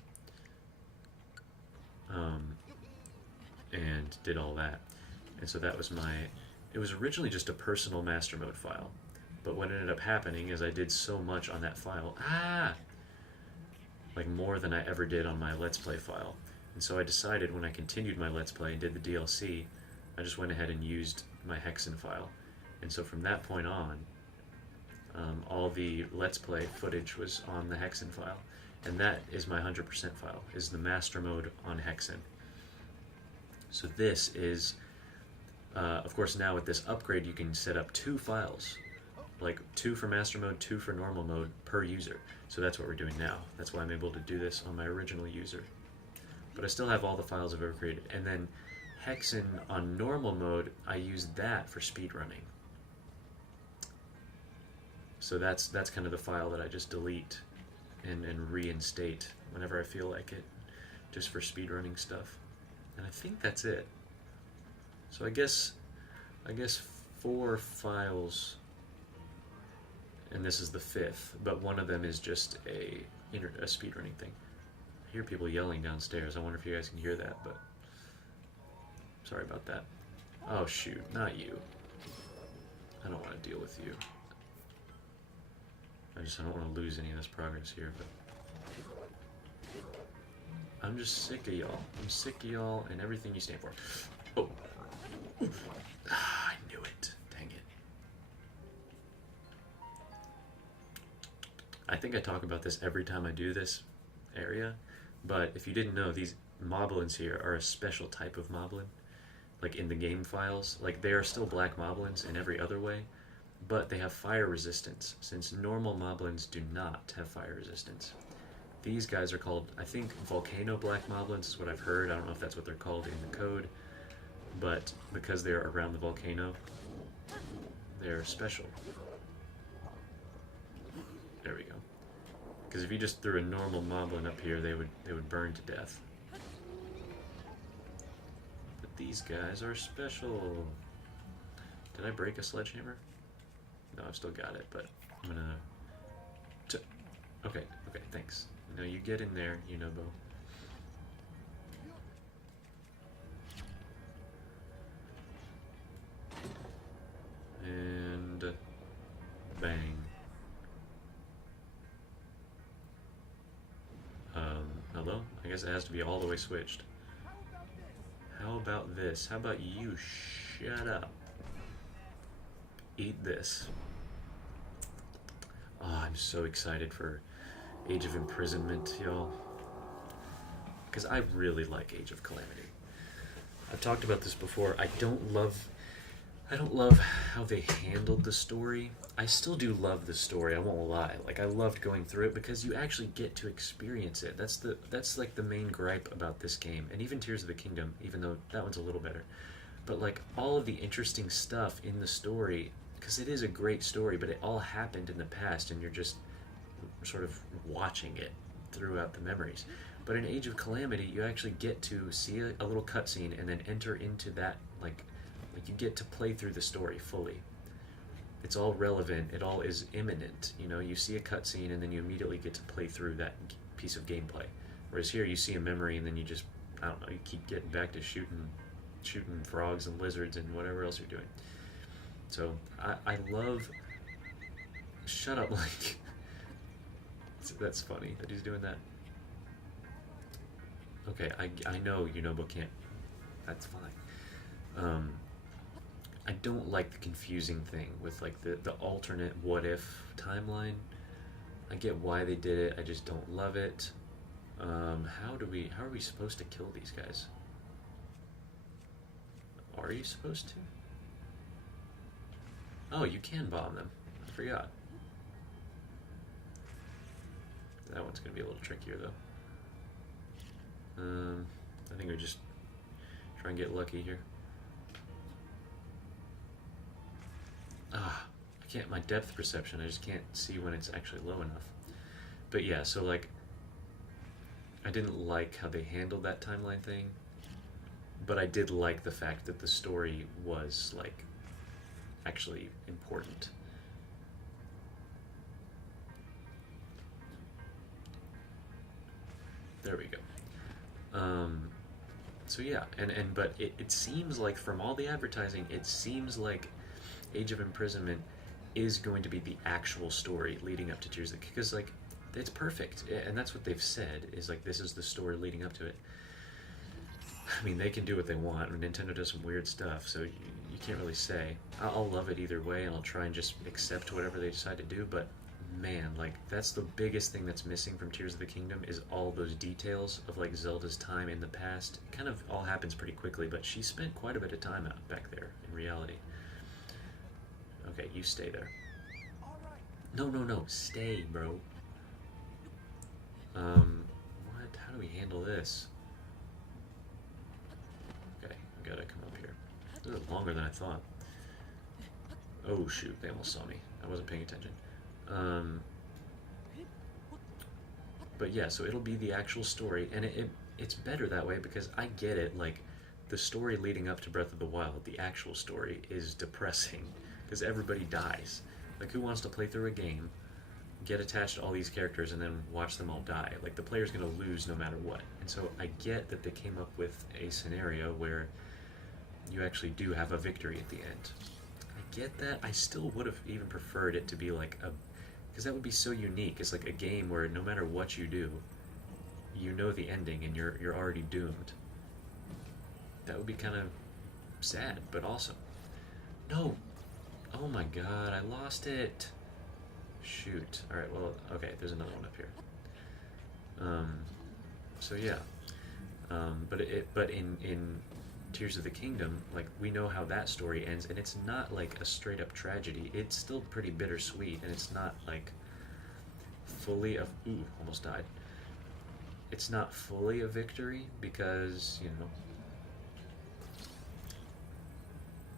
and did all that. And so that was it was originally just a personal master mode file. But what ended up happening is I did so much on that file. Like more than I ever did on my Let's Play file. And so I decided when I continued my Let's Play and did the DLC, I just went ahead and used my Hexen file. And so from that point on, all the Let's Play footage was on the Hexen file. And that is my 100% file, is the master mode on Hexen. So this is, of course now with this upgrade you can set up 2 files. Like 2 for master mode, 2 for normal mode per user. So that's what we're doing now. That's why I'm able to do this on my original user. But I still have all the files I've ever created. And then Hexen on normal mode, I use that for speedrunning. So that's kind of the file that I just delete and reinstate whenever I feel like it, just for speedrunning stuff. And I think that's it. So I guess 4 files, and this is the 5th, but one of them is just a speedrunning thing. I hear people yelling downstairs. I wonder if you guys can hear that, but sorry about that. Oh shoot, not you. I don't want to deal with you. I don't want to lose any of this progress here, but I'm just sick of y'all. I'm sick of y'all and everything you stand for. Oh. I knew it. Dang it. I think I talk about this every time I do this area, but if you didn't know, these moblins here are a special type of moblin. like in the game files. Like they are still black moblins in every other way, but they have fire resistance, since normal moblins do not have fire resistance. These guys are called, I think, volcano black moblins is what I've heard. I don't know if that's what they're called in the code, but because they're around the volcano, they're special. There we go. Because if you just threw a normal moblin up here, they would burn to death. But these guys are special. Did I break a sledgehammer? No, I've still got it, but I'm gonna... Okay, thanks. No, you get in there, Yunobo. And... bang. Hello? I guess it has to be all the way switched. How about this? How about you shut up? Eat this. Oh, I'm so excited for Age of Imprisonment, y'all. Because I really like Age of Calamity. I've talked about this before. I don't love how they handled the story. I still do love the story, I won't lie. Like, I loved going through it because you actually get to experience it. That's like the main gripe about this game. And even Tears of the Kingdom, even though that one's a little better. But like all of the interesting stuff in the story, because it is a great story, but it all happened in the past and you're just sort of watching it throughout the memories. But in Age of Calamity, you actually get to see a little cutscene and then enter into that, like you get to play through the story fully. It's all relevant, it all is imminent, you know, you see a cutscene and then you immediately get to play through that piece of gameplay. Whereas here you see a memory and then you just, I don't know, you keep getting back to shooting frogs and lizards and whatever else you're doing. So, I love... Shut up, like... That's funny that he's doing that. Okay, I know Yunobo can't... That's fine. I don't like the confusing thing with like the alternate what if timeline. I get why they did it, I just don't love it. How are we supposed to kill these guys? Are you supposed to? Oh, you can bomb them. I forgot. That one's gonna be a little trickier though. I think we just try and get lucky here. I can't, my depth perception, I just can't see when it's actually low enough. But yeah, so like, I didn't like how they handled that timeline thing, but I did like the fact that the story was like, actually important. There we go. So yeah, but it seems like from all the advertising, it seems like Age of Imprisonment is going to be the actual story leading up to Tears of the... Because, like, it's perfect. And that's what they've said, is, like, this is the story leading up to it. I mean, they can do what they want. Nintendo does some weird stuff, so you can't really say. I'll love it either way, and I'll try and just accept whatever they decide to do, but, man, like, that's the biggest thing that's missing from Tears of the Kingdom is all those details of, like, Zelda's time in the past. It kind of all happens pretty quickly, but she spent quite a bit of time out back there, in reality. Okay, you stay there. No, stay, bro. What? How do we handle this? Okay, we gotta come up here. This is longer than I thought. Oh shoot, they almost saw me. I wasn't paying attention. But yeah, so it'll be the actual story, and it's better that way because I get it, like, the story leading up to Breath of the Wild, the actual story, is depressing. Because everybody dies. Like, who wants to play through a game, get attached to all these characters, and then watch them all die? Like, the player's going to lose no matter what. And so I get that they came up with a scenario where you actually do have a victory at the end. I get that. I still would have even preferred it to be like a... Because that would be so unique. It's like a game where no matter what you do, you know the ending and you're already doomed. That would be kind of sad, but awesome. No! Oh my god, I lost it. Shoot. Alright, well, okay, there's another one up here. So yeah. But in Tears of the Kingdom, like, we know how that story ends, and it's not like a straight up tragedy. It's still pretty bittersweet, and it's not like fully a ooh, almost died. It's not fully a victory because, you know,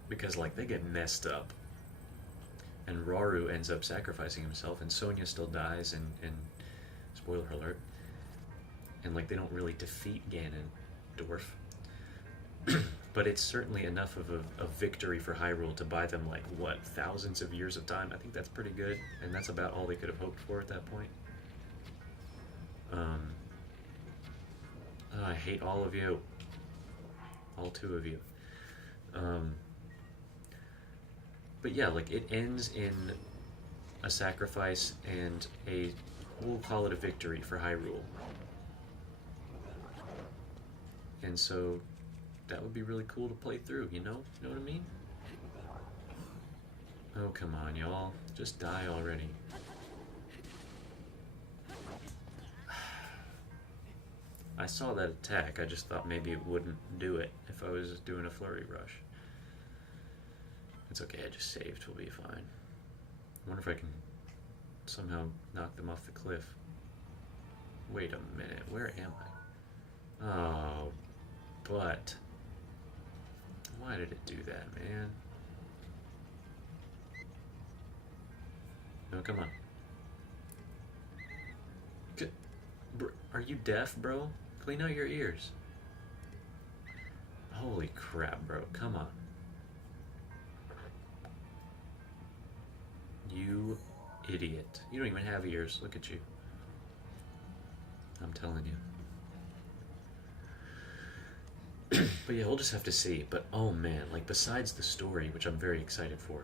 because like they get messed up, and Rauru ends up sacrificing himself, and Sonya still dies, and spoiler alert, and like they don't really defeat Ganondorf. But it's certainly enough of a victory for Hyrule to buy them, like, what, thousands of years of time? I think that's pretty good, and that's about all they could have hoped for at that point. I hate all of you. All two of you. But yeah, like, it ends in a sacrifice and we'll call it a victory for Hyrule. And so that would be really cool to play through, you know? You know what I mean? Oh, come on, y'all. Just die already. I saw that attack. I just thought maybe it wouldn't do it if I was doing a flurry rush. It's okay, I just saved. We'll be fine. I wonder if I can somehow knock them off the cliff. Wait a minute. Where am I? Oh, but... why did it do that, man? No, come on. Are you deaf, bro? Clean out your ears. Holy crap, bro. Come on. You idiot. You don't even have ears. Look at you. I'm telling you. But yeah, we'll just have to see. But oh man, like, besides the story, which I'm very excited for,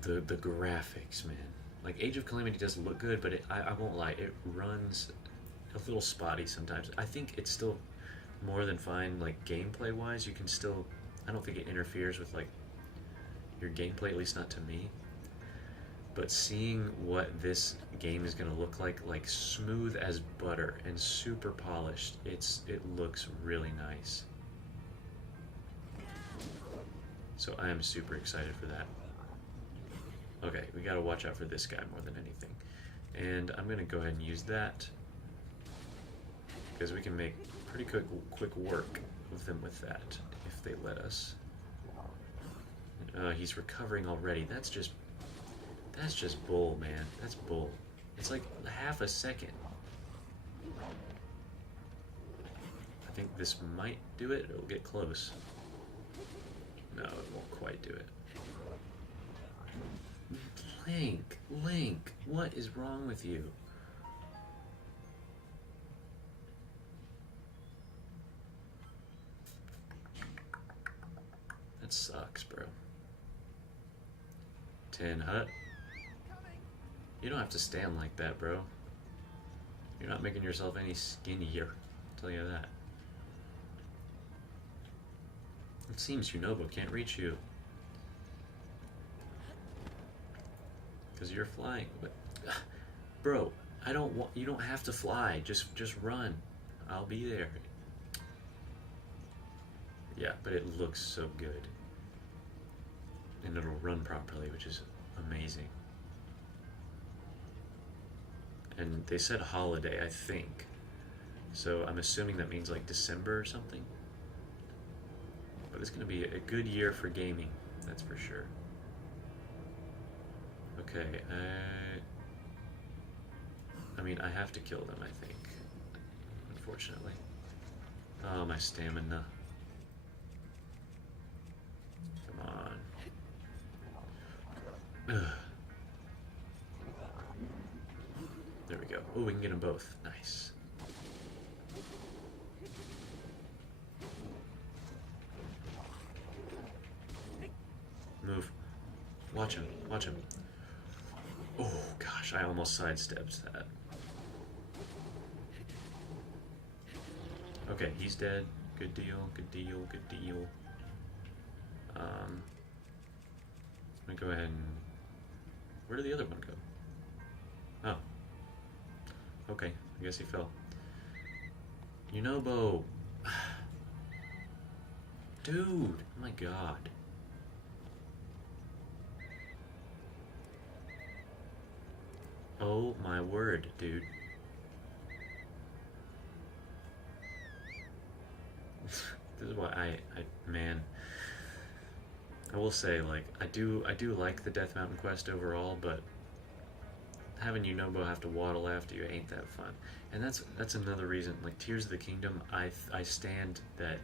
the graphics, man. Like, Age of Calamity does look good, but I won't lie, it runs a little spotty sometimes. I think it's still more than fine, like, gameplay wise. You can still, I don't think it interferes with, like, your gameplay, at least not to me. But seeing what this game is going to look like smooth as butter and super polished, it looks really nice. So I am super excited for that. Okay, we gotta watch out for this guy more than anything. And I'm gonna go ahead and use that, because we can make pretty quick work of them with that, if they let us. He's recovering already. That's just bull, man. That's bull. It's like half a second. I think this might do it. It'll get close. No, it won't quite do it. Link, what is wrong with you? That sucks, bro. 10 Hut. You don't have to stand like that, bro. You're not making yourself any skinnier, I'll tell you that. It seems Yunobo can't reach you. Because you're flying. But, bro, I don't want, you don't have to fly. Just run. I'll be there. Yeah, but it looks so good. And it'll run properly, which is amazing. And they said holiday, I think. So I'm assuming that means like December or something. But it's going to be a good year for gaming, that's for sure. Okay, I mean, I have to kill them, I think. Unfortunately. Oh, my stamina. Come on. Ugh. There we go. Oh, we can get them both. Nice. Move. Watch him. Watch him. Oh, gosh. I almost sidestepped that. Okay, he's dead. Good deal. Good deal. Good deal. I'm gonna go ahead and... Where did the other one go? Oh. Okay, I guess he fell. Yunobo. Dude, oh my god. Oh my word, dude. This is why man, I will say, like, I do like the Death Mountain quest overall, but having Yunobo have to waddle after you ain't that fun. And that's another reason, like, Tears of the Kingdom, I stand that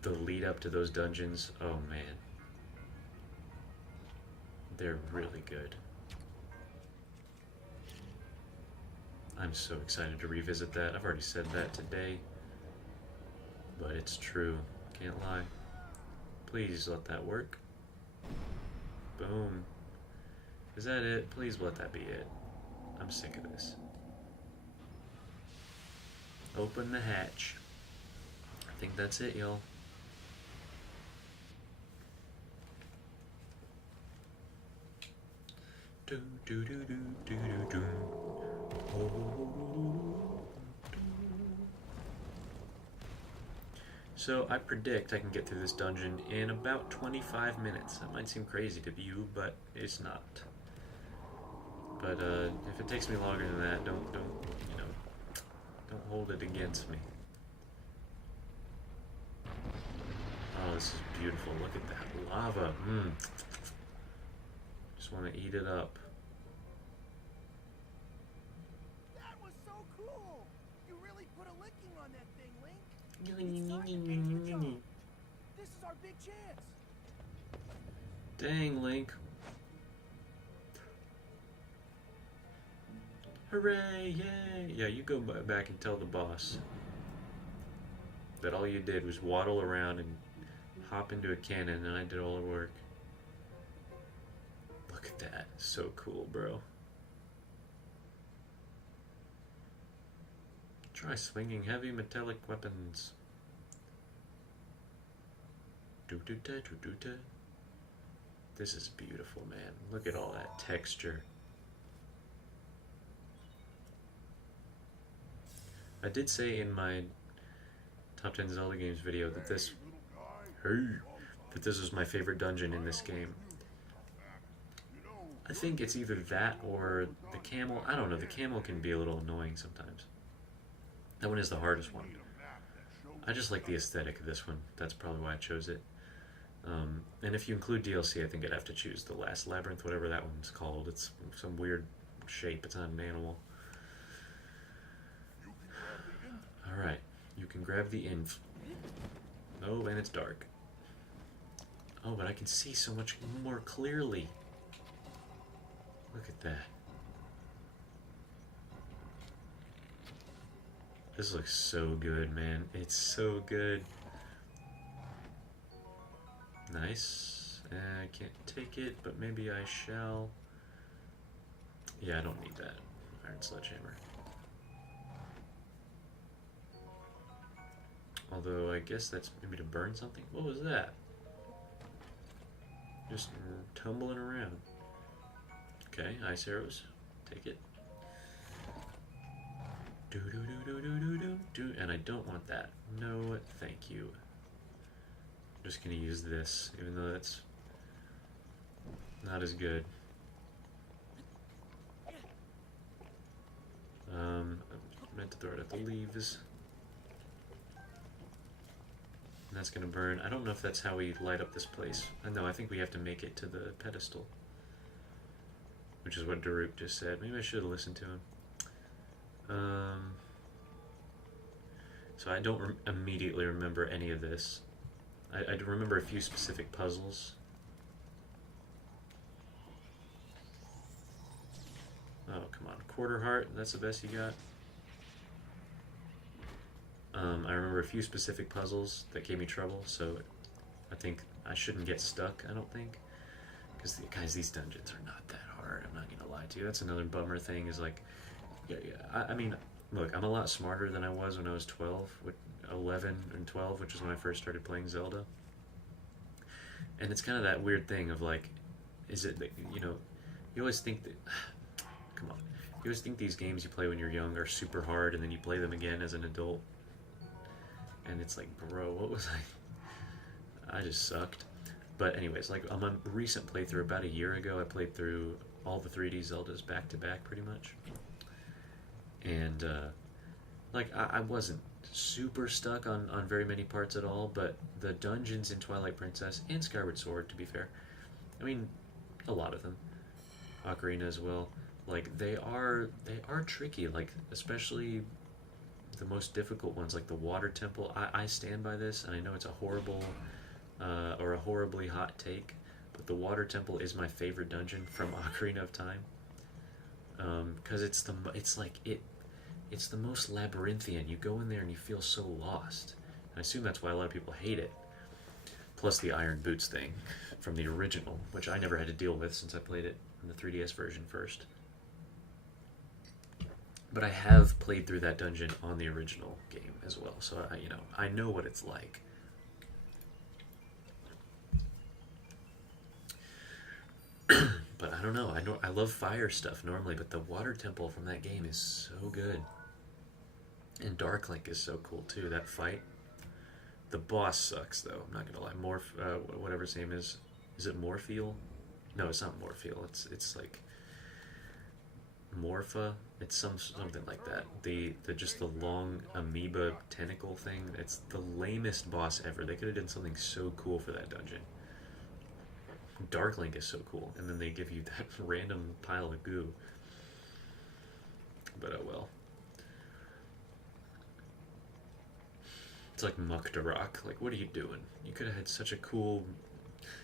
the lead up to those dungeons, oh man, they're really good. I'm so excited to revisit that. I've already said that today, but it's true. Can't lie. Please let that work. Boom. Is that it? Please let that be it. I'm sick of this. Open the hatch. I think that's it, y'all. Do do do do do do do. So I predict I can get through this dungeon in about 25 minutes. That might seem crazy to you, but it's not. But if it takes me longer than that, don't hold it against me. Oh, this is beautiful. Look at that lava. Just want to eat it up. That was so cool! You really put a licking on that thing, Link. It's time to finish your job. This is our big chance. Dang, Link. Hooray, yay! Yeah, you go back and tell the boss that all you did was waddle around and hop into a cannon and I did all the work. Look at that. So cool, bro. Try swinging heavy metallic weapons. Do-do-da-do-do-da. This is beautiful, man. Look at all that texture. I did say in my top 10 Zelda games video that this was my favorite dungeon in this game. I think it's either that or the camel. I don't know, the camel can be a little annoying sometimes. That one is the hardest one. I just like the aesthetic of this one. That's probably why I chose it. And if you include DLC, I think I'd have to choose the last labyrinth, whatever that one's called. It's some weird shape. It's not an animal. Alright, you can grab the inf. Oh, and it's dark. Oh, but I can see so much more clearly. Look at that. This looks so good, man. It's so good. Nice. I can't take it, but maybe I shall. Yeah, I don't need that. Iron Sledgehammer. Although, I guess that's maybe to burn something. What was that? Just tumbling around. Okay, ice arrows. Take it. Do do do do do do do do. And I don't want that. No, thank you. I'm just gonna use this, even though that's not as good. I meant to throw it at the leaves. And that's gonna burn. I don't know if that's how we light up this place. No, I think we have to make it to the pedestal. Which is what Daruk just said. Maybe I should have listened to him. So I don't immediately remember any of this. I remember a few specific puzzles. Oh, come on. Quarter heart, that's the best you got? I remember a few specific puzzles that gave me trouble, so I think I shouldn't get stuck, I don't think. Because, guys, these dungeons are not that hard, I'm not gonna lie to you. That's another bummer thing, is like, I mean, look, I'm a lot smarter than I was when I was 12, 11 and 12, which is when I first started playing Zelda. And it's kind of that weird thing of like, is it, you know, you always think that, come on, you You always think these games you play when you're young are super hard, and then you play them again as an adult, and it's like, bro, what was I just sucked. But anyways, like on my recent playthrough about a year ago, I played through all the 3D Zeldas back to back pretty much. And like I wasn't super stuck on very many parts at all, but the dungeons in Twilight Princess and Skyward Sword, to be fair, I mean, a lot of them, Ocarina as well, like they are tricky, like especially the most difficult ones, like the Water Temple. I stand by this, and I know it's a horrible or a horribly hot take, but the Water Temple is my favorite dungeon from Ocarina of Time, because it's the most labyrinthian. You go in there and you feel so lost. And I assume that's why a lot of people hate it. Plus the Iron Boots thing from the original, which I never had to deal with since I played it in the 3DS version first. But I have played through that dungeon on the original game as well, so I know what it's like. But I don't know. I love fire stuff normally, but the Water Temple from that game is so good. And Dark Link is so cool too. That fight. The boss sucks though. I'm not gonna lie. Whatever his name is. Is it Morpheal? No, it's not Morpheal. It's like Morpha. It's something like that. The just the long amoeba tentacle thing. It's the lamest boss ever. They could have done something so cool for that dungeon. Dark Link is so cool, and then they give you that random pile of goo. But oh well. It's like Mukdarok. Like, what are you doing? You could have had such a cool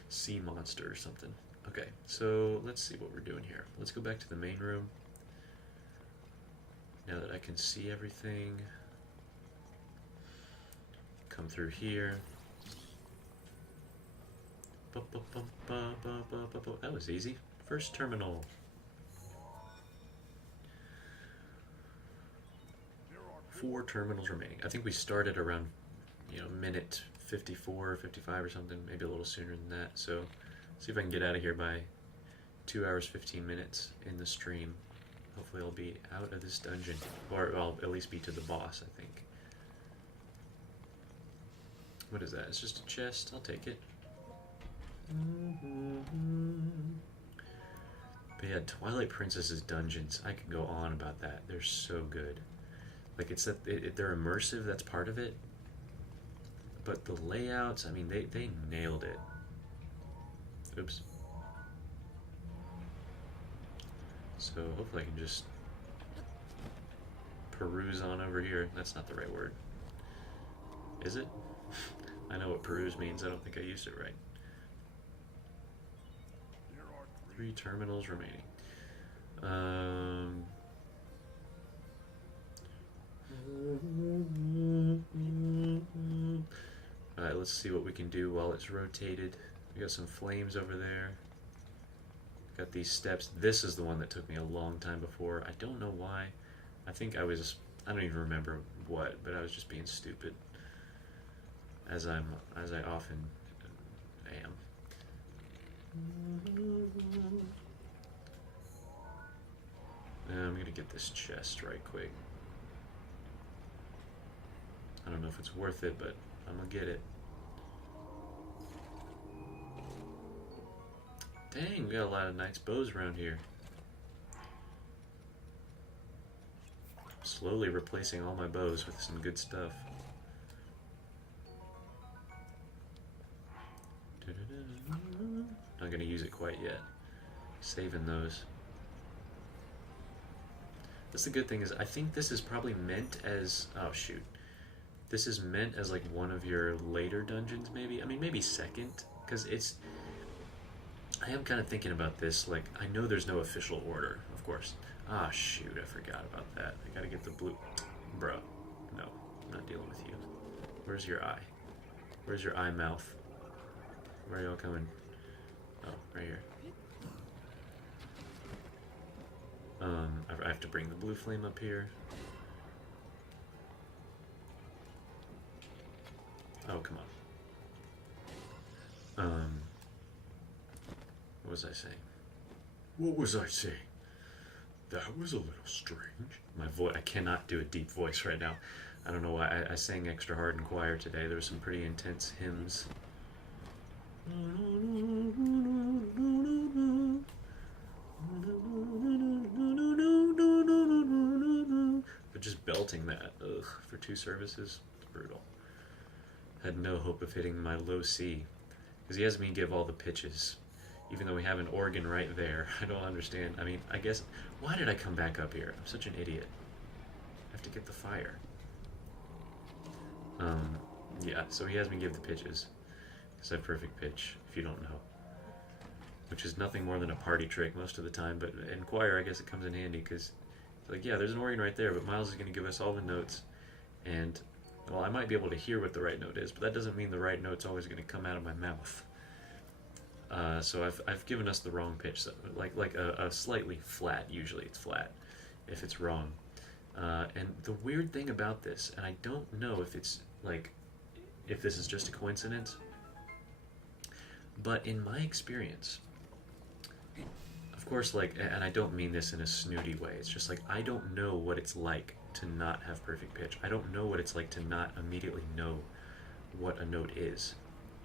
sea monster or something. Okay, so let's see what we're doing here. Let's go back to the main room. Now that I can see everything. Come through here. That was easy. First terminal. 4 terminals remaining. I think we started around, minute 54, 55 or something, maybe a little sooner than that. So, see if I can get out of here by 2 hours, 15 minutes in the stream. Hopefully I'll be out of this dungeon. Or I'll at least be to the boss, I think. What is that? It's just a chest. I'll take it. But yeah, Twilight Princess's dungeons, I could go on about that. They're so good. Like, it's that they're immersive, that's part of it. But the layouts, I mean, they nailed it. Oops. So hopefully I can just peruse on over here. That's not the right word. Is it? I know what peruse means. I don't think I used it right. 3 terminals remaining. Alright, let's see what we can do while it's rotated. We got some flames over there. Got these steps. This is the one that took me a long time before. I don't know why. I think I don't even remember what, but I was just being stupid. As I often am. I'm gonna get this chest right quick. I don't know if it's worth it, but I'm gonna get it. Dang, we got a lot of nice bows around here. Slowly replacing all my bows with some good stuff. Not gonna use it quite yet. Saving those. That's the good thing, is I think this is probably meant as, oh shoot. This is meant as like one of your later dungeons maybe. I mean maybe second, because I am kind of thinking about this, like I know there's no official order, of course. Ah shoot, I forgot about that. I gotta get the blue, bro. No, I'm not dealing with you. Where's your eye? Where's your eye mouth? Where are y'all coming? Oh, right here. I have to bring the blue flame up here. Oh, come on. What was I saying? What was I saying? That was a little strange. My voice, I cannot do a deep voice right now. I don't know why. I sang extra hard in choir today. There were some pretty intense hymns. But just belting that, ugh, for 2 services, it's brutal. Had no hope of hitting my low C, because he has me give all the pitches, even though we have an organ right there. I don't understand. I mean, I guess, why did I come back up here? I'm such an idiot. I have to get the fire. Yeah, so he has me give the pitches, because I have perfect pitch, if you don't know. Which is nothing more than a party trick most of the time, but in choir I guess it comes in handy, because it's like, yeah, there's an organ right there, but Miles is going to give us all the notes, and, well, I might be able to hear what the right note is, but that doesn't mean the right note's always going to come out of my mouth. So I've given us the wrong pitch, so like a slightly flat, usually it's flat, if it's wrong. And the weird thing about this, and I don't know if it's, like, if this is just a coincidence, but in my experience, of course, like, and I don't mean this in a snooty way, it's just like, I don't know what it's like to not have perfect pitch. I don't know what it's like to not immediately know what a note is.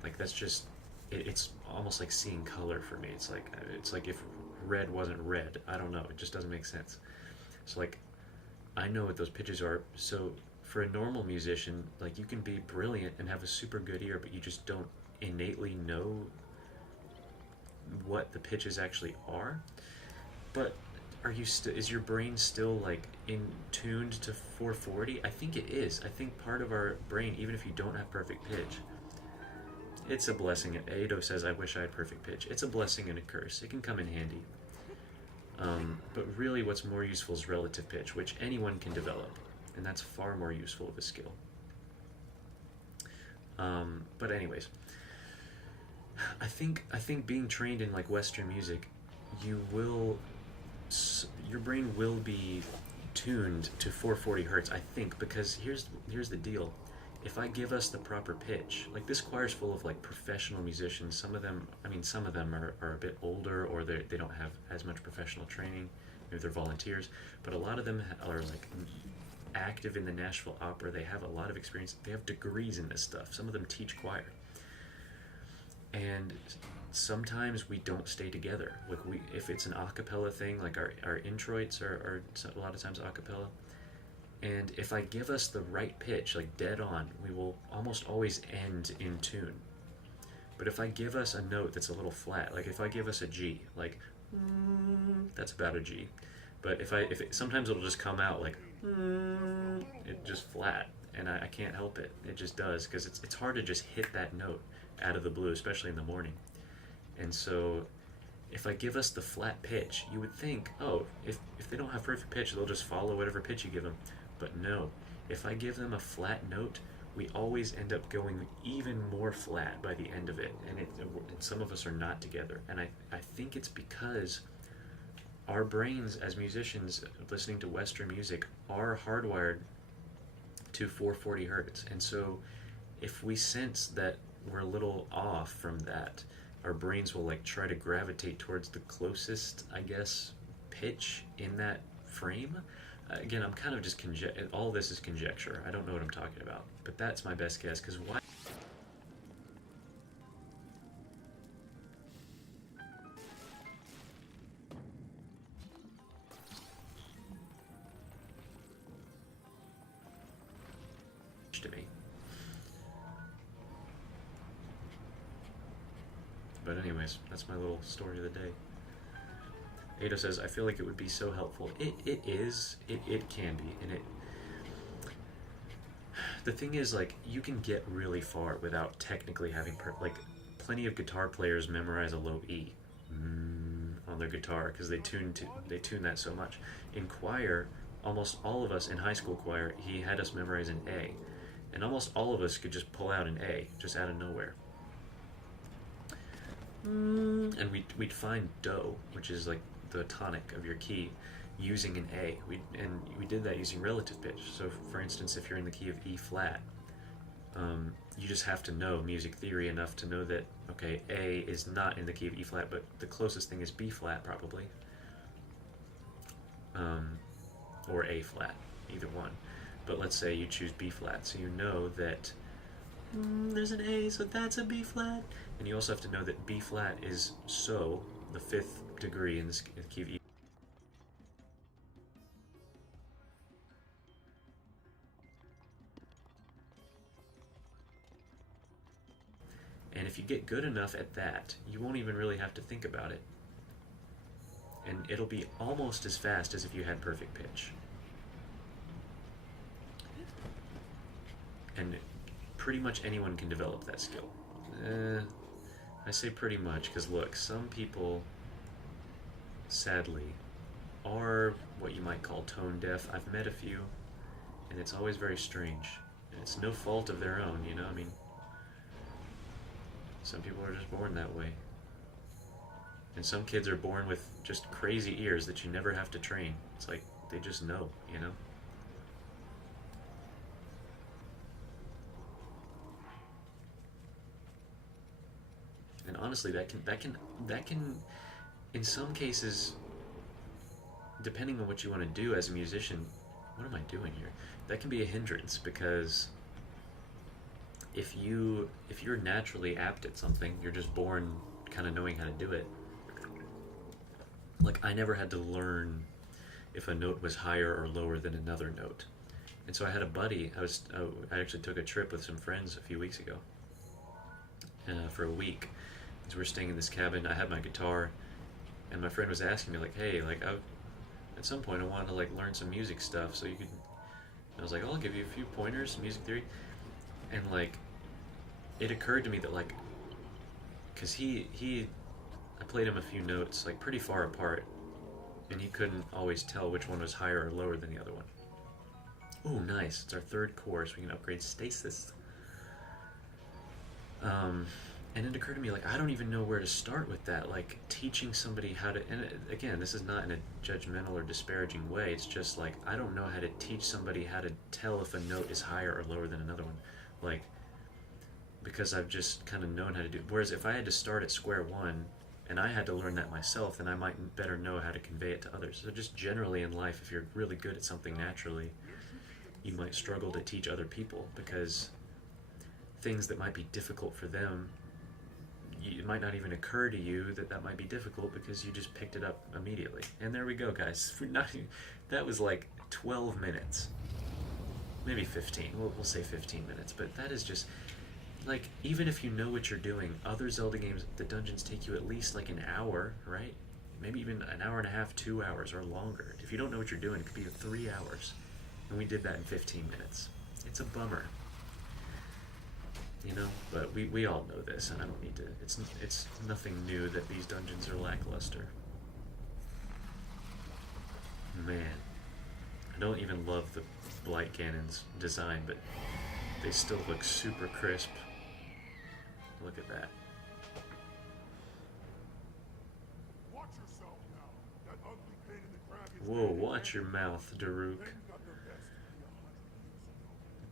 Like, that's just, it's almost like seeing color for me. It's like if red wasn't red. I don't know, it just doesn't make sense. So, like, I know what those pitches are, so for a normal musician, like, you can be brilliant and have a super good ear, but you just don't innately know what the pitches actually are. But are you is your brain still, like, in tuned to 440? I think it is. I think part of our brain, even if you don't have perfect pitch, it's a blessing. Ado says, I wish I had perfect pitch. It's a blessing and a curse. It can come in handy. But really what's more useful is relative pitch, which anyone can develop, and that's far more useful of a skill. But anyways, I think being trained in, like, Western music, your brain will be tuned to 440 hertz, I think, because here's the deal. If I give us the proper pitch, like, this choir's full of, like, professional musicians. Some of them are a bit older, or they don't have as much professional training. Maybe they're volunteers, but a lot of them are, like, active in the Nashville Opera. They have a lot of experience. They have degrees in this stuff. Some of them teach choir. And sometimes we don't stay together. Like, if it's an a cappella thing, like our introits are a lot of times a cappella. And if I give us the right pitch, like dead on, we will almost always end in tune. But if I give us a note that's a little flat, like if I give us a G, like, that's about a G. But sometimes it'll just come out like, it just flat, and I can't help it. It just does, because it's hard to just hit that note out of the blue, especially in the morning. And so if I give us the flat pitch, you would think, oh, if they don't have perfect pitch, they'll just follow whatever pitch you give them. But no, if I give them a flat note, we always end up going even more flat by the end of it, and some of us are not together. And I think it's because our brains as musicians listening to Western music are hardwired to 440 hertz. And so if we sense that we're a little off from that, our brains will, like, try to gravitate towards the closest, I guess, pitch in that frame. Again, I'm kind of just all this is conjecture. I don't know what I'm talking about, but that's my best guess, because why? To me. But anyways, that's my little story of the day. Ada says, I feel like it would be so helpful. It is. It can be. And the thing is, like, you can get really far without technically having, like, plenty of guitar players memorize a low E on their guitar, because they tune that so much. In choir, almost all of us in high school choir, he had us memorize an A. And almost all of us could just pull out an A, just out of nowhere. And we'd find Do, which is, like, the tonic of your key, using an A. We did that using relative pitch. So, for instance, if you're in the key of E flat, you just have to know music theory enough to know that, okay, A is not in the key of E flat, but the closest thing is B flat, probably. or A flat, either one. But let's say you choose B flat, so you know that there's an A, so that's a B flat. And you also have to know that B flat is so, the fifth degree in the key of E. And if you get good enough at that, you won't even really have to think about it. And it'll be almost as fast as if you had perfect pitch. And pretty much anyone can develop that skill. I say pretty much because look, some people, sadly, are what you might call tone deaf. I've met a few, and it's always very strange. And it's no fault of their own, you know? I mean, some people are just born that way. And some kids are born with just crazy ears that you never have to train. It's like they just know, you know? And honestly, that can in some cases, depending on what you want to do as a musician, what am I doing here? That can be a hindrance, because if you're naturally apt at something, you're just born kind of knowing how to do it. Like, I never had to learn if a note was higher or lower than another note. And so I had a buddy, I actually took a trip with some friends a few weeks ago for a week. So we're staying in this cabin. I had my guitar, and my friend was asking me, like, hey, like, at some point I wanted to, like, learn some music stuff, so you could, I was like, I'll give you a few pointers, music theory. And, like, it occurred to me that, like, because I played him a few notes, like, pretty far apart, and he couldn't always tell which one was higher or lower than the other one. Ooh, nice. It's our third course. We can upgrade stasis. And it occurred to me, like, I don't even know where to start with that. Like, teaching somebody how to, and again, this is not in a judgmental or disparaging way. It's just, like, I don't know how to teach somebody how to tell if a note is higher or lower than another one. Like, because I've just kind of known how to do it. Whereas if I had to start at square one, and I had to learn that myself, then I might better know how to convey it to others. So just generally in life, if you're really good at something naturally, you might struggle to teach other people, because things that might be difficult for them, it might not even occur to you that might be difficult because you just picked it up immediately. And there we go, guys. That was like 12 minutes. Maybe 15. We'll say 15 minutes. But that is just, like, even if you know what you're doing, other Zelda games, the dungeons take you at least like an hour, right? Maybe even an hour and a half, 2 hours, or longer. If you don't know what you're doing, it could be 3 hours. And we did that in 15 minutes. It's a bummer. You know, but we all know this, and I don't need to, it's nothing new that these dungeons are lackluster. Man, I don't even love the Blight Cannon's design, but they still look super crisp. Look at that. Watch yourself now. That ugly pain in the crab is Whoa, dead. watch your mouth, Daruk. Then you got the best to be 100 years ago.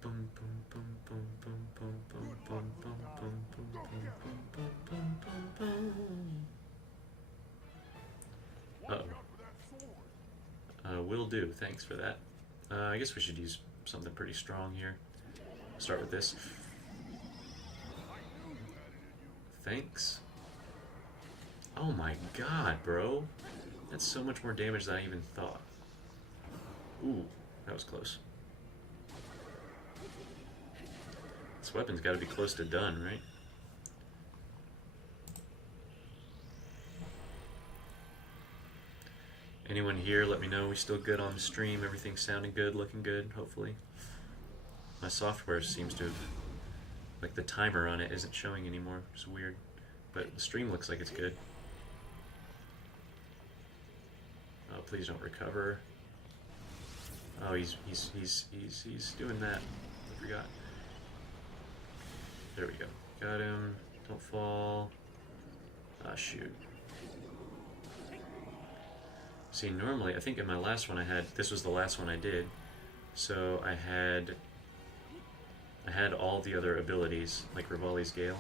Boom, boom, boom, boom, boom, boom, boom, boom, boom, boom, boom, boom, boom, boom, boom, boom. Watch out for that sword. Will do. Thanks for that. I guess we should use something pretty strong here. Start with this. Thanks. Oh my god, bro. That's so much more damage than I even thought. Ooh, that was close. This weapon's got to be close to done, right? Anyone here, let me know. We still good on the stream? Everything's sounding good, looking good, hopefully. My software seems to have, like, the timer on it isn't showing anymore. It's weird. But the stream looks like it's good. Oh, please don't recover. Oh, he's doing that. I forgot. There we go. Got him. Don't fall. Ah, shoot. See, normally, I think in my last one I had, this was the last one I did, so I had all the other abilities, like Revali's Gale.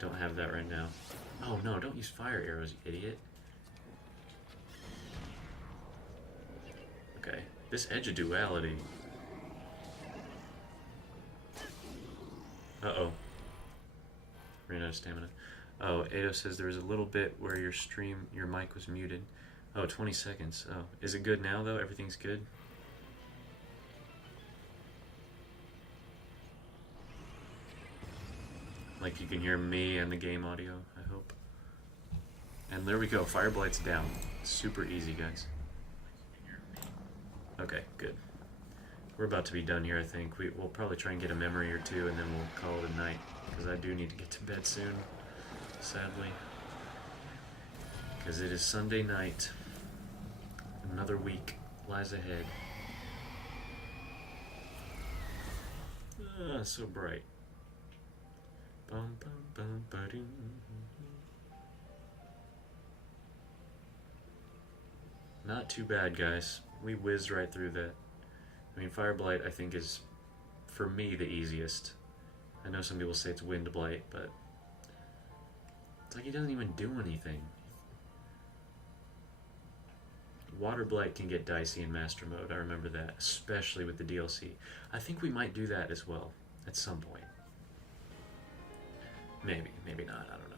Don't have that right now. Oh no, don't use fire arrows, you idiot. Okay, this edge of duality. Uh-oh. Ran out of stamina. Oh, Ado says there was a little bit where your mic was muted. Oh, 20 seconds. Oh, is it good now, though? Everything's good? Like you can hear me and the game audio, I hope. And there we go. Fireblight's down. Super easy, guys. Okay, good. We're about to be done here, I think. We'll probably try and get a memory or two, and then we'll call it a night. Because I do need to get to bed soon, sadly. Because it is Sunday night. Another week lies ahead. Ah, so bright. Bum, bum, bum, ba-ding. Not too bad, guys. We whizzed right through that. I mean, Fireblight, I think, is, for me, the easiest. I know some people say it's Wind Blight, but it's like he doesn't even do anything. Water Blight can get dicey in Master Mode, I remember that, especially with the DLC. I think we might do that as well, at some point. Maybe, maybe not, I don't know.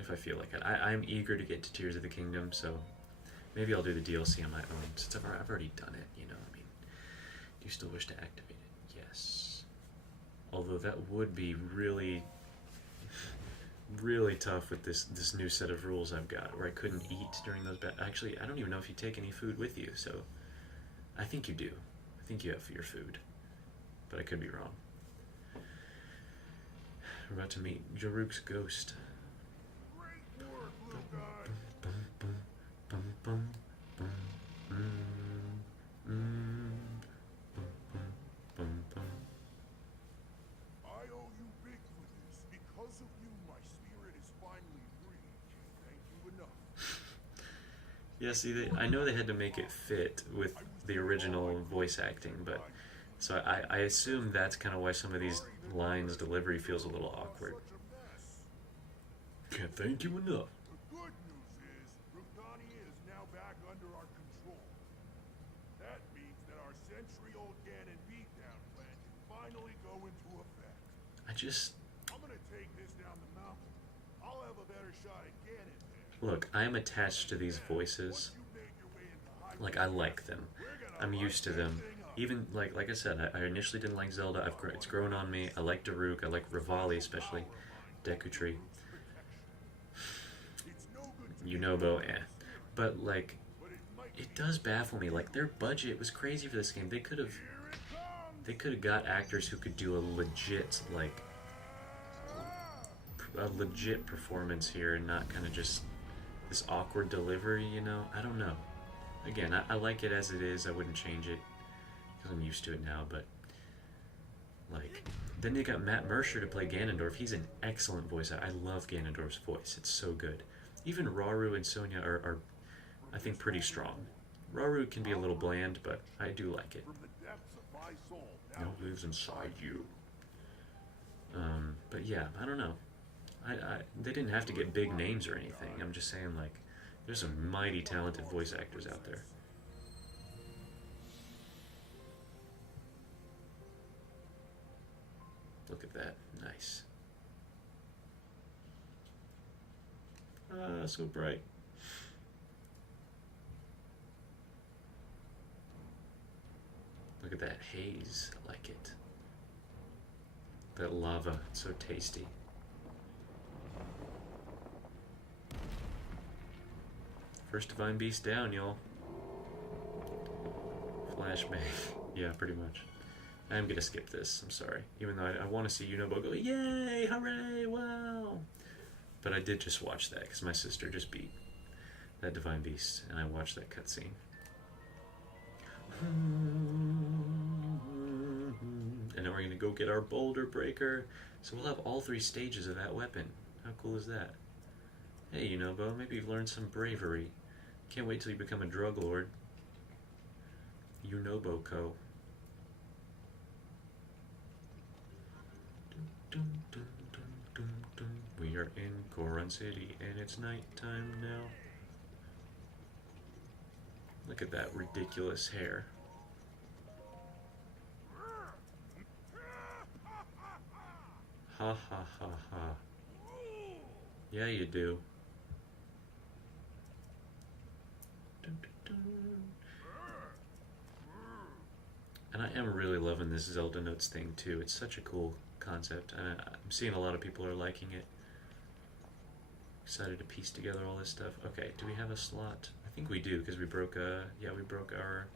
If I feel like it. I'm eager to get to Tears of the Kingdom, so maybe I'll do the DLC on my own, since I've already done it, you know, I mean. Do you still wish to activate it? Yes. Although that would be really, really tough with this new set of rules I've got, where I couldn't eat during those Actually, I don't even know if you take any food with you, so I think you do. I think you have your food, but I could be wrong. We're about to meet Jaruk's ghost. Great work, little guy. Bum, bum, bum, bum, bum, bum, bum, bum, bum. I owe you big for this. Because of you, my spirit is finally free. Thank you enough. Yeah, see, I know they had to make it fit with the original voice acting, but so I assume that's kind of why some of these lines' delivery feels a little awkward. Such a mess. Can't thank you enough. The good news is, Revali is now back under our control. That means that our century-old Ganon beatdown plan can finally go into effect. I'm gonna take this down the mountain. I'll have a better shot at Ganon there. Look, I am attached to these voices. Once you make your way into high Like, I like them. I'm used to them. Even, like I said, I initially didn't like Zelda. It's grown on me. I like Daruk. I like Revali, especially. Deku Tree. Yunobo, eh. But, like, it does baffle me. Like, their budget was crazy for this game. They could have got actors who could do a legit, like, a legit performance here and not kind of just this awkward delivery, you know? I don't know. Again, I like it as it is. I wouldn't change it because I'm used to it now, but like, then they got Matt Mercer to play Ganondorf. He's an excellent voice. I love Ganondorf's voice. It's so good. Even Rauru and Sonya are I think, pretty strong. Rauru can be a little bland, but I do like it. From the depths of my soul, Now lives inside you. But yeah, I don't know. They didn't have to get big names or anything. I'm just saying, like, there's some mighty talented voice actors out there. Look at that. Nice. Ah, so bright. Look at that haze. I like it. That lava. It's so tasty. First Divine Beast down, y'all. Flashbang. Yeah, pretty much. I'm gonna skip this, I'm sorry. Even though I want to see Yunobo go, yay, hooray, wow! But I did just watch that, because my sister just beat that Divine Beast, and I watched that cutscene. And then we're gonna go get our Boulder Breaker, so we'll have all 3 stages of that weapon. How cool is that? Hey, Yunobo, maybe you've learned some bravery. Can't wait till you become a drug lord. Yunobo Co. We are in Goron City, and it's nighttime now. Look at that ridiculous hair. Ha ha ha ha. Yeah, you do. Dun, dun, dun. And I am really loving this Zelda Notes thing too. It's such a cool concept. I'm seeing a lot of people are liking it. Excited to piece together all this stuff. Okay, do we have a slot? I think we do, because we broke we broke our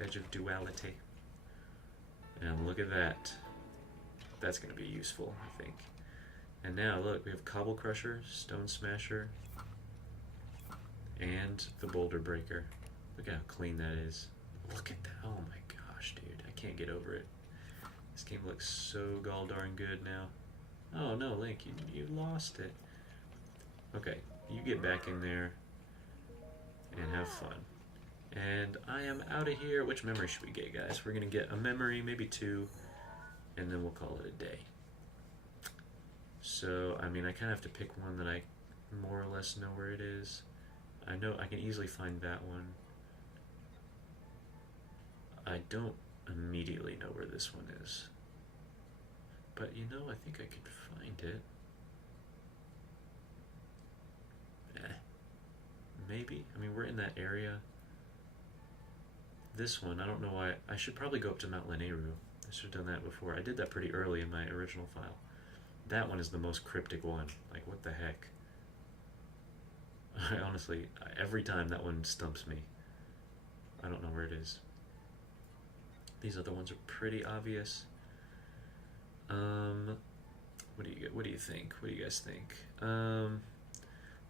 edge of duality. And look at that. That's going to be useful, I think. And now, look, we have Cobble Crusher, Stone Smasher, and the Boulder Breaker. Look at how clean that is. Look at that. Oh my gosh, dude. I can't get over it. This game looks so gall darn good now. Oh no, Link, you lost it. Okay, you get back in there and have fun. And I am out of here. Which memory should we get, guys? We're going to get a memory, maybe two, and then we'll call it a day. So, I mean, I kind of have to pick one that I more or less know where it is. I know I can easily find that one. I don't immediately know where this one is. But, you know, I think I could find it. Maybe. I mean, we're in that area. This one, I don't know why. I should probably go up to Mount Lanayru. I should have done that before. I did that pretty early in my original file. That one is the most cryptic one. Like, what the heck? I honestly, every time that one stumps me. I don't know where it is. These other ones are pretty obvious. What do you get? What do you think? What do you guys think?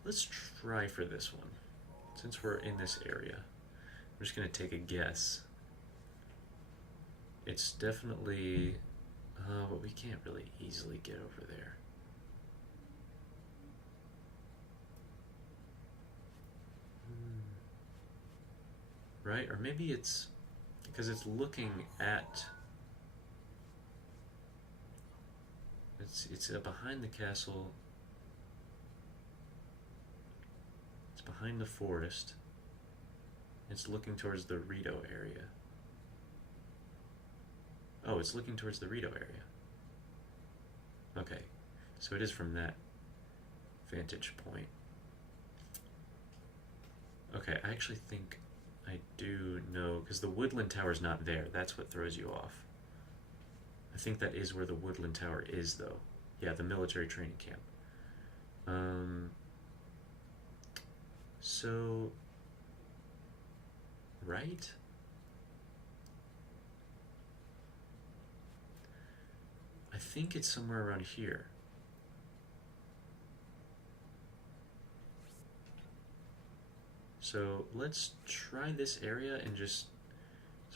Let's try for this one. Since we're in this area, I'm just gonna take a guess. It's definitely, but we can't really easily get over there. Right? Or maybe it's because it's looking at. It's behind the castle. It's behind the forest. It's looking towards the Rito area. Oh, it's looking towards the Rito area. Okay, so it is from that vantage point. Okay, I actually think I do know, because the Woodland Tower's not there. That's what throws you off. I think that is where the Woodland Tower is, though. Yeah, the military training camp. So, right? I think it's somewhere around here. So let's try this area and just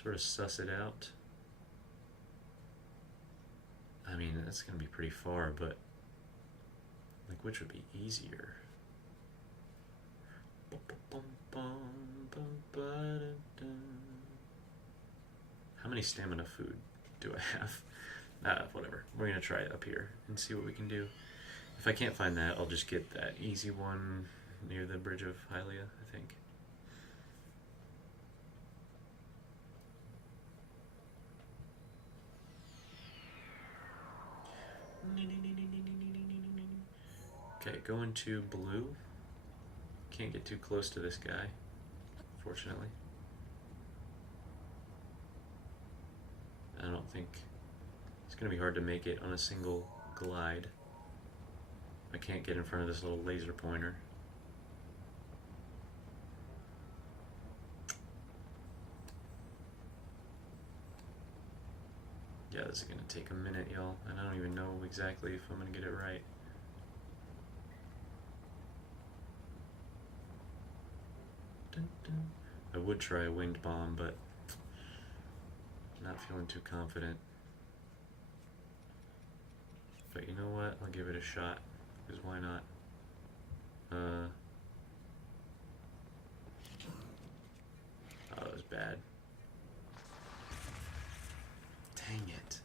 sort of suss it out. I mean, that's going to be pretty far, but like, which would be easier? How many stamina food do I have? Whatever. We're going to try it up here and see what we can do. If I can't find that, I'll just get that easy one near the Bridge of Hylia, I think. Okay, going to blue. Can't get too close to this guy, fortunately. I don't think it's going to be hard to make it on a single glide. I can't get in front of this little laser pointer. Yeah, this is going to take a minute, y'all, and I don't even know exactly if I'm going to get it right. Dun, dun. I would try a winged bomb, but I'm not feeling too confident. But you know what? I'll give it a shot, because why not? Oh, that was bad. Dang it.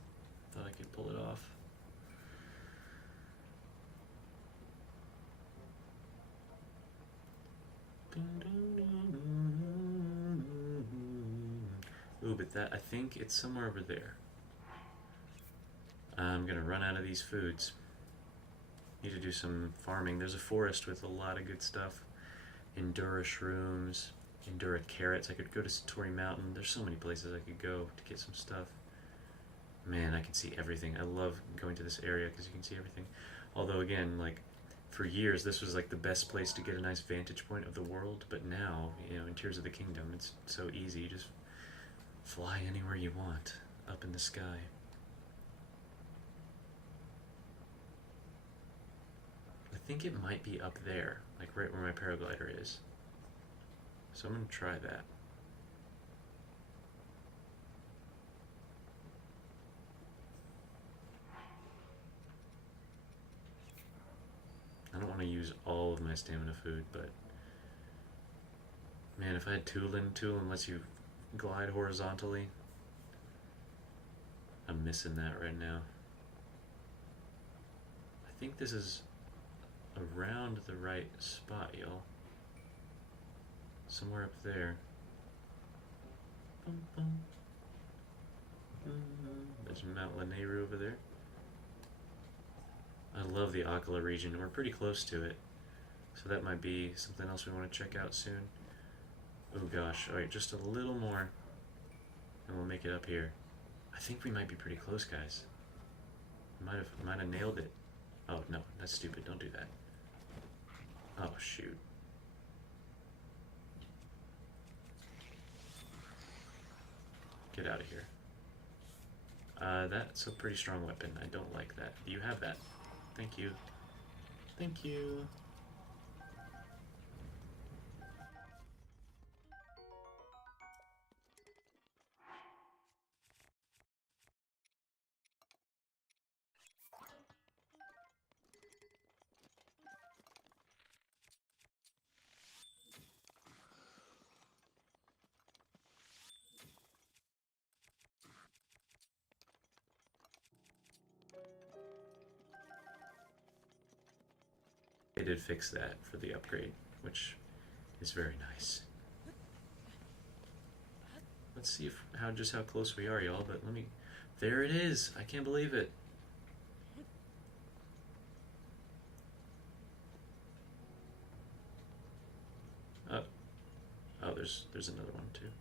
Thought I could pull it off. but that, I think it's somewhere over there. I'm gonna run out of these foods. Need to do some farming. There's a forest with a lot of good stuff. Endura shrooms, Endura carrots. I could go to Satori Mountain. There's so many places I could go to get some stuff. Man, I can see everything. I love going to this area because you can see everything. Although again, like, for years this was like the best place to get a nice vantage point of the world, but now, you know, in Tears of the Kingdom, it's so easy. You just fly anywhere you want up in the sky. I think it might be up there, like right where my paraglider is. So I'm gonna try that. I don't want to use all of my stamina food, but man, if I had Tulin lets you glide horizontally. I'm missing that right now. I think this is around the right spot, y'all. Somewhere up there. Bum, bum. There's Mount Lanayru over there. I love the Akala region. We're pretty close to it. So that might be something else we want to check out soon. Oh gosh, alright, just a little more and we'll make it up here. I think we might be pretty close, guys. Might have nailed it. Oh no, that's stupid, don't do that. Oh shoot. Get out of here. That's a pretty strong weapon. I don't like that. Do you have that? Thank you. Thank you. They did fix that for the upgrade, which is very nice. Let's see just how close we are, y'all, but let me... There it is! I can't believe it. Oh, there's another one too.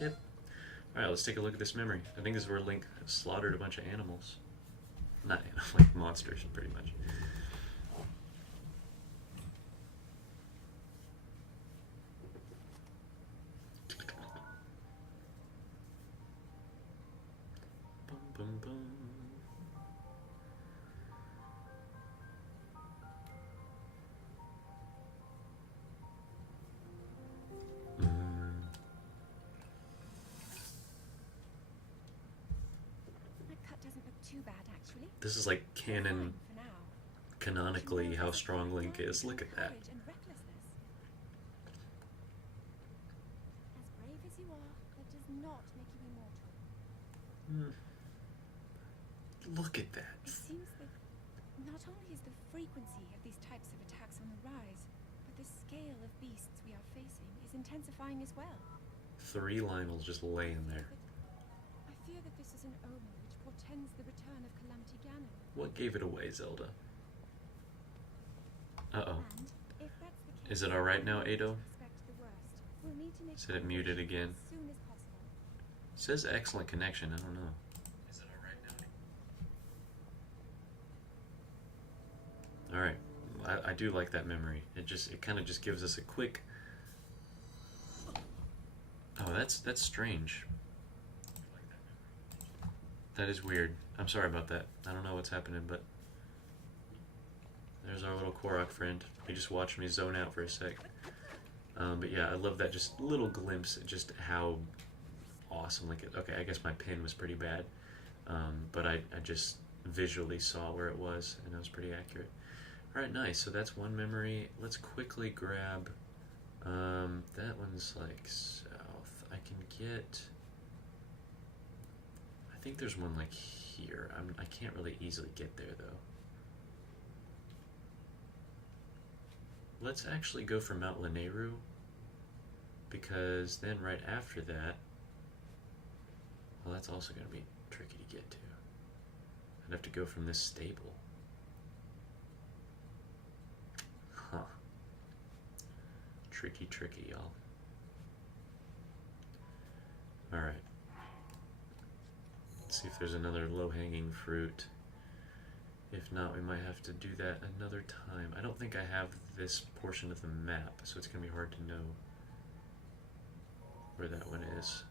Yep. Alright, let's take a look at this memory. I think this is where Link slaughtered a bunch of animals. Not like monsters, pretty much. Boom, boom, boom. Too bad, actually. This is like canon, canonically, how strong Link is. Look at that. As brave as you are, that does not make you immortal. Look at that. It seems that not only is the frequency of these types of attacks on the rise, but the scale of beasts we are facing is intensifying as well. 3 Lionels just laying there. I fear that this is an omen which portends the return of Calamity Ganon. What gave it away, Zelda? Uh-oh. And if that's the case, Is it alright now, Ado? expect the worst. We'll need to make Said it muted again. as soon as possible. Says excellent connection, I don't know. Is it alright now? Alright. I do like that memory. It kind of just gives us a quick... Oh, that's strange. That is weird. I'm sorry about that. I don't know what's happening, but... There's our little Korok friend. He just watched me zone out for a sec. But yeah, I love that just little glimpse at just how awesome. Like, okay, I guess my pin was pretty bad. But I just visually saw where it was, and it was pretty accurate. Alright, nice. So that's one memory. Let's quickly grab... that one's like south. I can get... think there's one like here. I can't really easily get there though. Let's actually go for Mount Lanayru, because then right after that, well, that's also going to be tricky to get to. I'd have to go from this stable. Huh. Tricky, tricky, y'all. Alright. Let's see if there's another low-hanging fruit. If not, we might have to do that another time. I don't think I have this portion of the map, so it's going to be hard to know where that one is.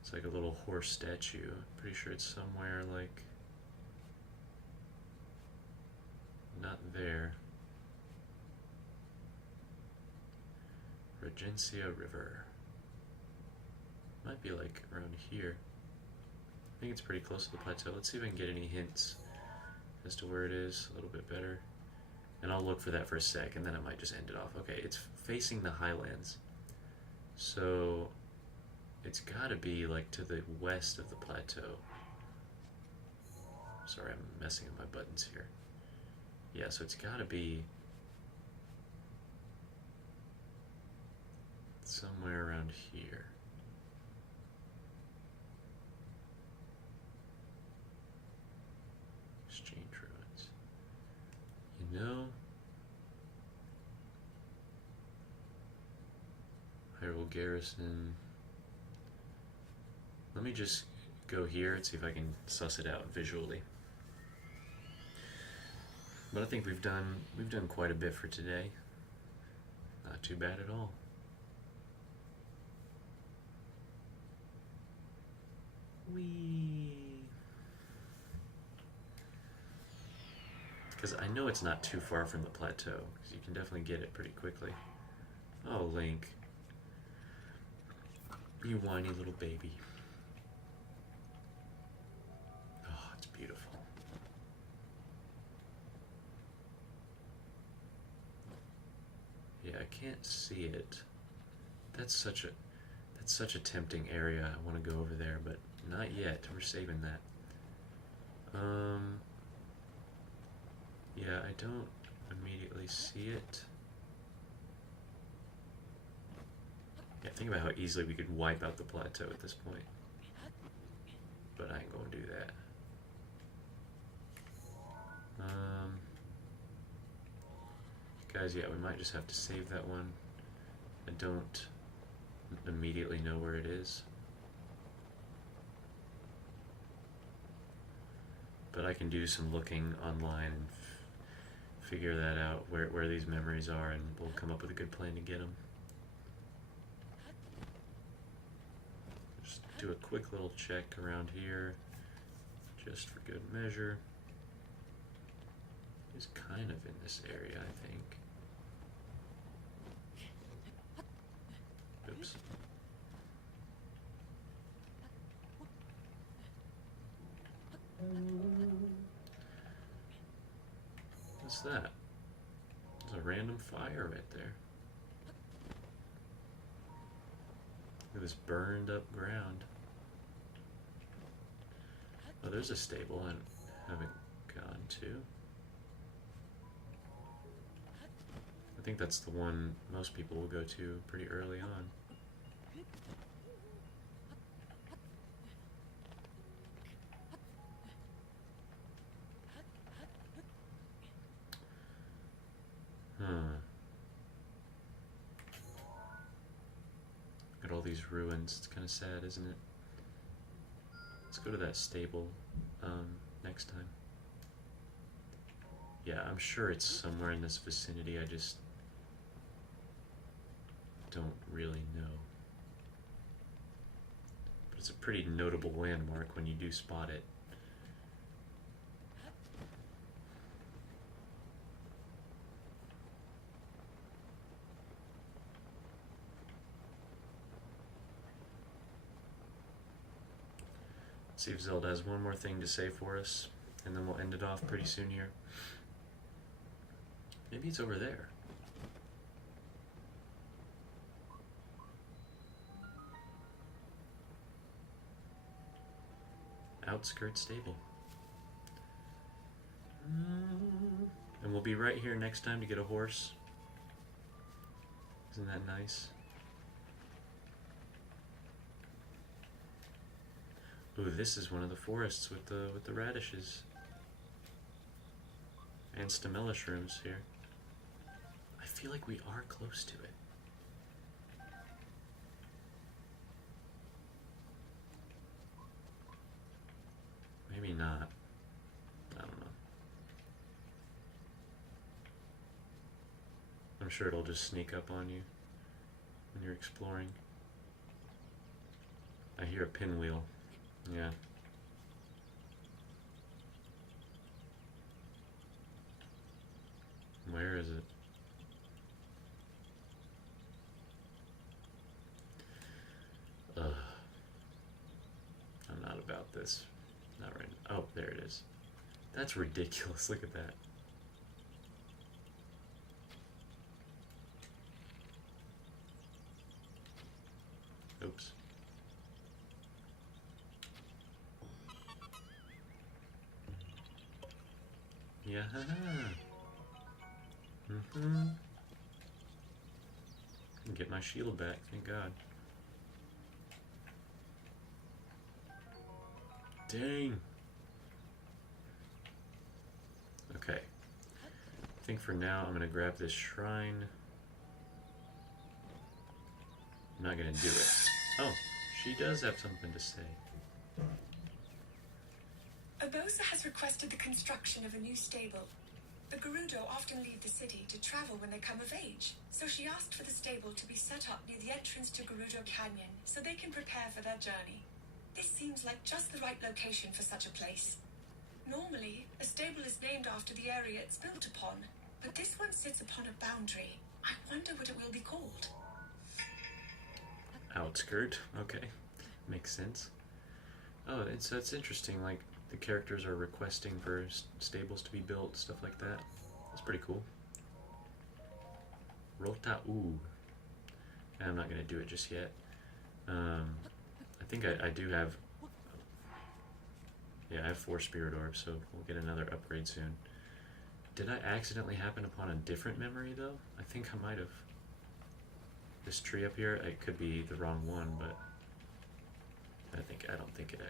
It's like a little horse statue. I'm pretty sure it's somewhere like... not there. Regencia River. Might be like around here. I think it's pretty close to the plateau. Let's see if I can get any hints as to where it is a little bit better. And I'll look for that for a sec, and then I might just end it off. Okay, it's facing the highlands. So it's gotta be like to the west of the plateau. Sorry, I'm messing with my buttons here. Yeah, so it's gotta be somewhere around here. Exchange ruins. You know, Hyrule Garrison. Let me just go here and see if I can suss it out visually. But I think we've done quite a bit for today. Not too bad at all. Because I know it's not too far from the plateau, because you can definitely get it pretty quickly. Oh, Link. You whiny little baby. Oh, it's beautiful. Yeah, I can't see it. That's such a tempting area. I want to go over there, but not yet. We're saving that. Yeah, I don't immediately see it. Yeah, think about how easily we could wipe out the plateau at this point. But I ain't gonna do that. Guys, yeah, we might just have to save that one. I don't immediately know where it is. But I can do some looking online and figure that out, where these memories are, and we'll come up with a good plan to get them. Just do a quick little check around here, just for good measure. It's kind of in this area, I think. Oops. What's that? There's a random fire right there. Look at this burned up ground. Oh, there's a stable I haven't gone to. I think that's the one most people will go to pretty early on. Got all these ruins. It's kind of sad, isn't it? Let's go to that stable next time. Yeah, I'm sure it's somewhere in this vicinity. I just don't really know. But it's a pretty notable landmark when you do spot it. See if Zelda has one more thing to say for us, and then we'll end it off pretty soon here. Maybe it's over there. outskirts stable. And we'll be right here next time to get a horse. Isn't that nice? Ooh, this is one of the forests with the radishes and stamella shrooms here. I feel like we are close to it. Maybe not. I don't know. I'm sure it'll just sneak up on you when you're exploring. I hear a pinwheel. Yeah. Where is it? Ugh. I'm not about this. Not right now. Oh, there it is. That's ridiculous. Look at that. Oops. Yeah. Can get my shield back, thank God. Dang. Okay. I think for now I'm gonna grab this shrine. I'm not gonna do it. Oh, she does have something to say. Urbosa has requested the construction of a new stable. The Gerudo often leave the city to travel when they come of age, so she asked for the stable to be set up near the entrance to Gerudo Canyon so they can prepare for their journey. This seems like just the right location for such a place. Normally, a stable is named after the area it's built upon, but this one sits upon a boundary. I wonder what it will be called. Outskirt, okay. Makes sense. Oh, it's interesting, like, the characters are requesting for stables to be built, stuff like that. That's pretty cool. Rota-u. I'm not going to do it just yet. I think I do have... Yeah, I have 4 spirit orbs, so we'll get another upgrade soon. Did I accidentally happen upon a different memory, though? I think I might have. This tree up here, it could be the wrong one, but... I don't think it...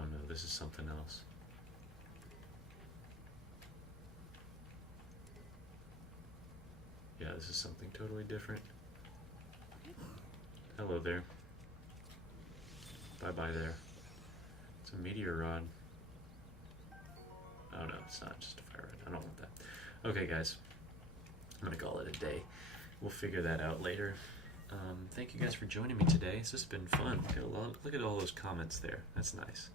Oh no, this is something else. Yeah, this is something totally different. Hello there. Bye-bye there. It's a meteor rod. Oh no, it's not just a fire rod. I don't want that. Okay, guys. I'm gonna call it a day. We'll figure that out later. Thank you guys for joining me today. This has been fun. Look at all those comments there. That's nice.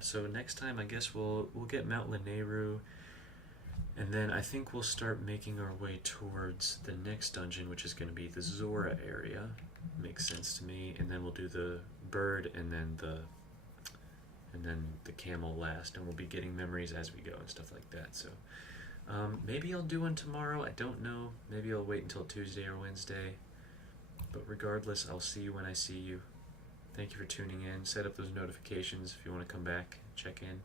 So next time, I guess we'll get Mount Lanayru, and then I think we'll start making our way towards the next dungeon, which is going to be the Zora area. Makes sense to me. And then we'll do the bird, and then the camel last, and we'll be getting memories as we go and stuff like that. So maybe I'll do one tomorrow. I don't know. Maybe I'll wait until Tuesday or Wednesday. But regardless, I'll see you when I see you. Thank you for tuning in. Set up those notifications if you want to come back, check in.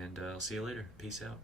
And I'll see you later. Peace out.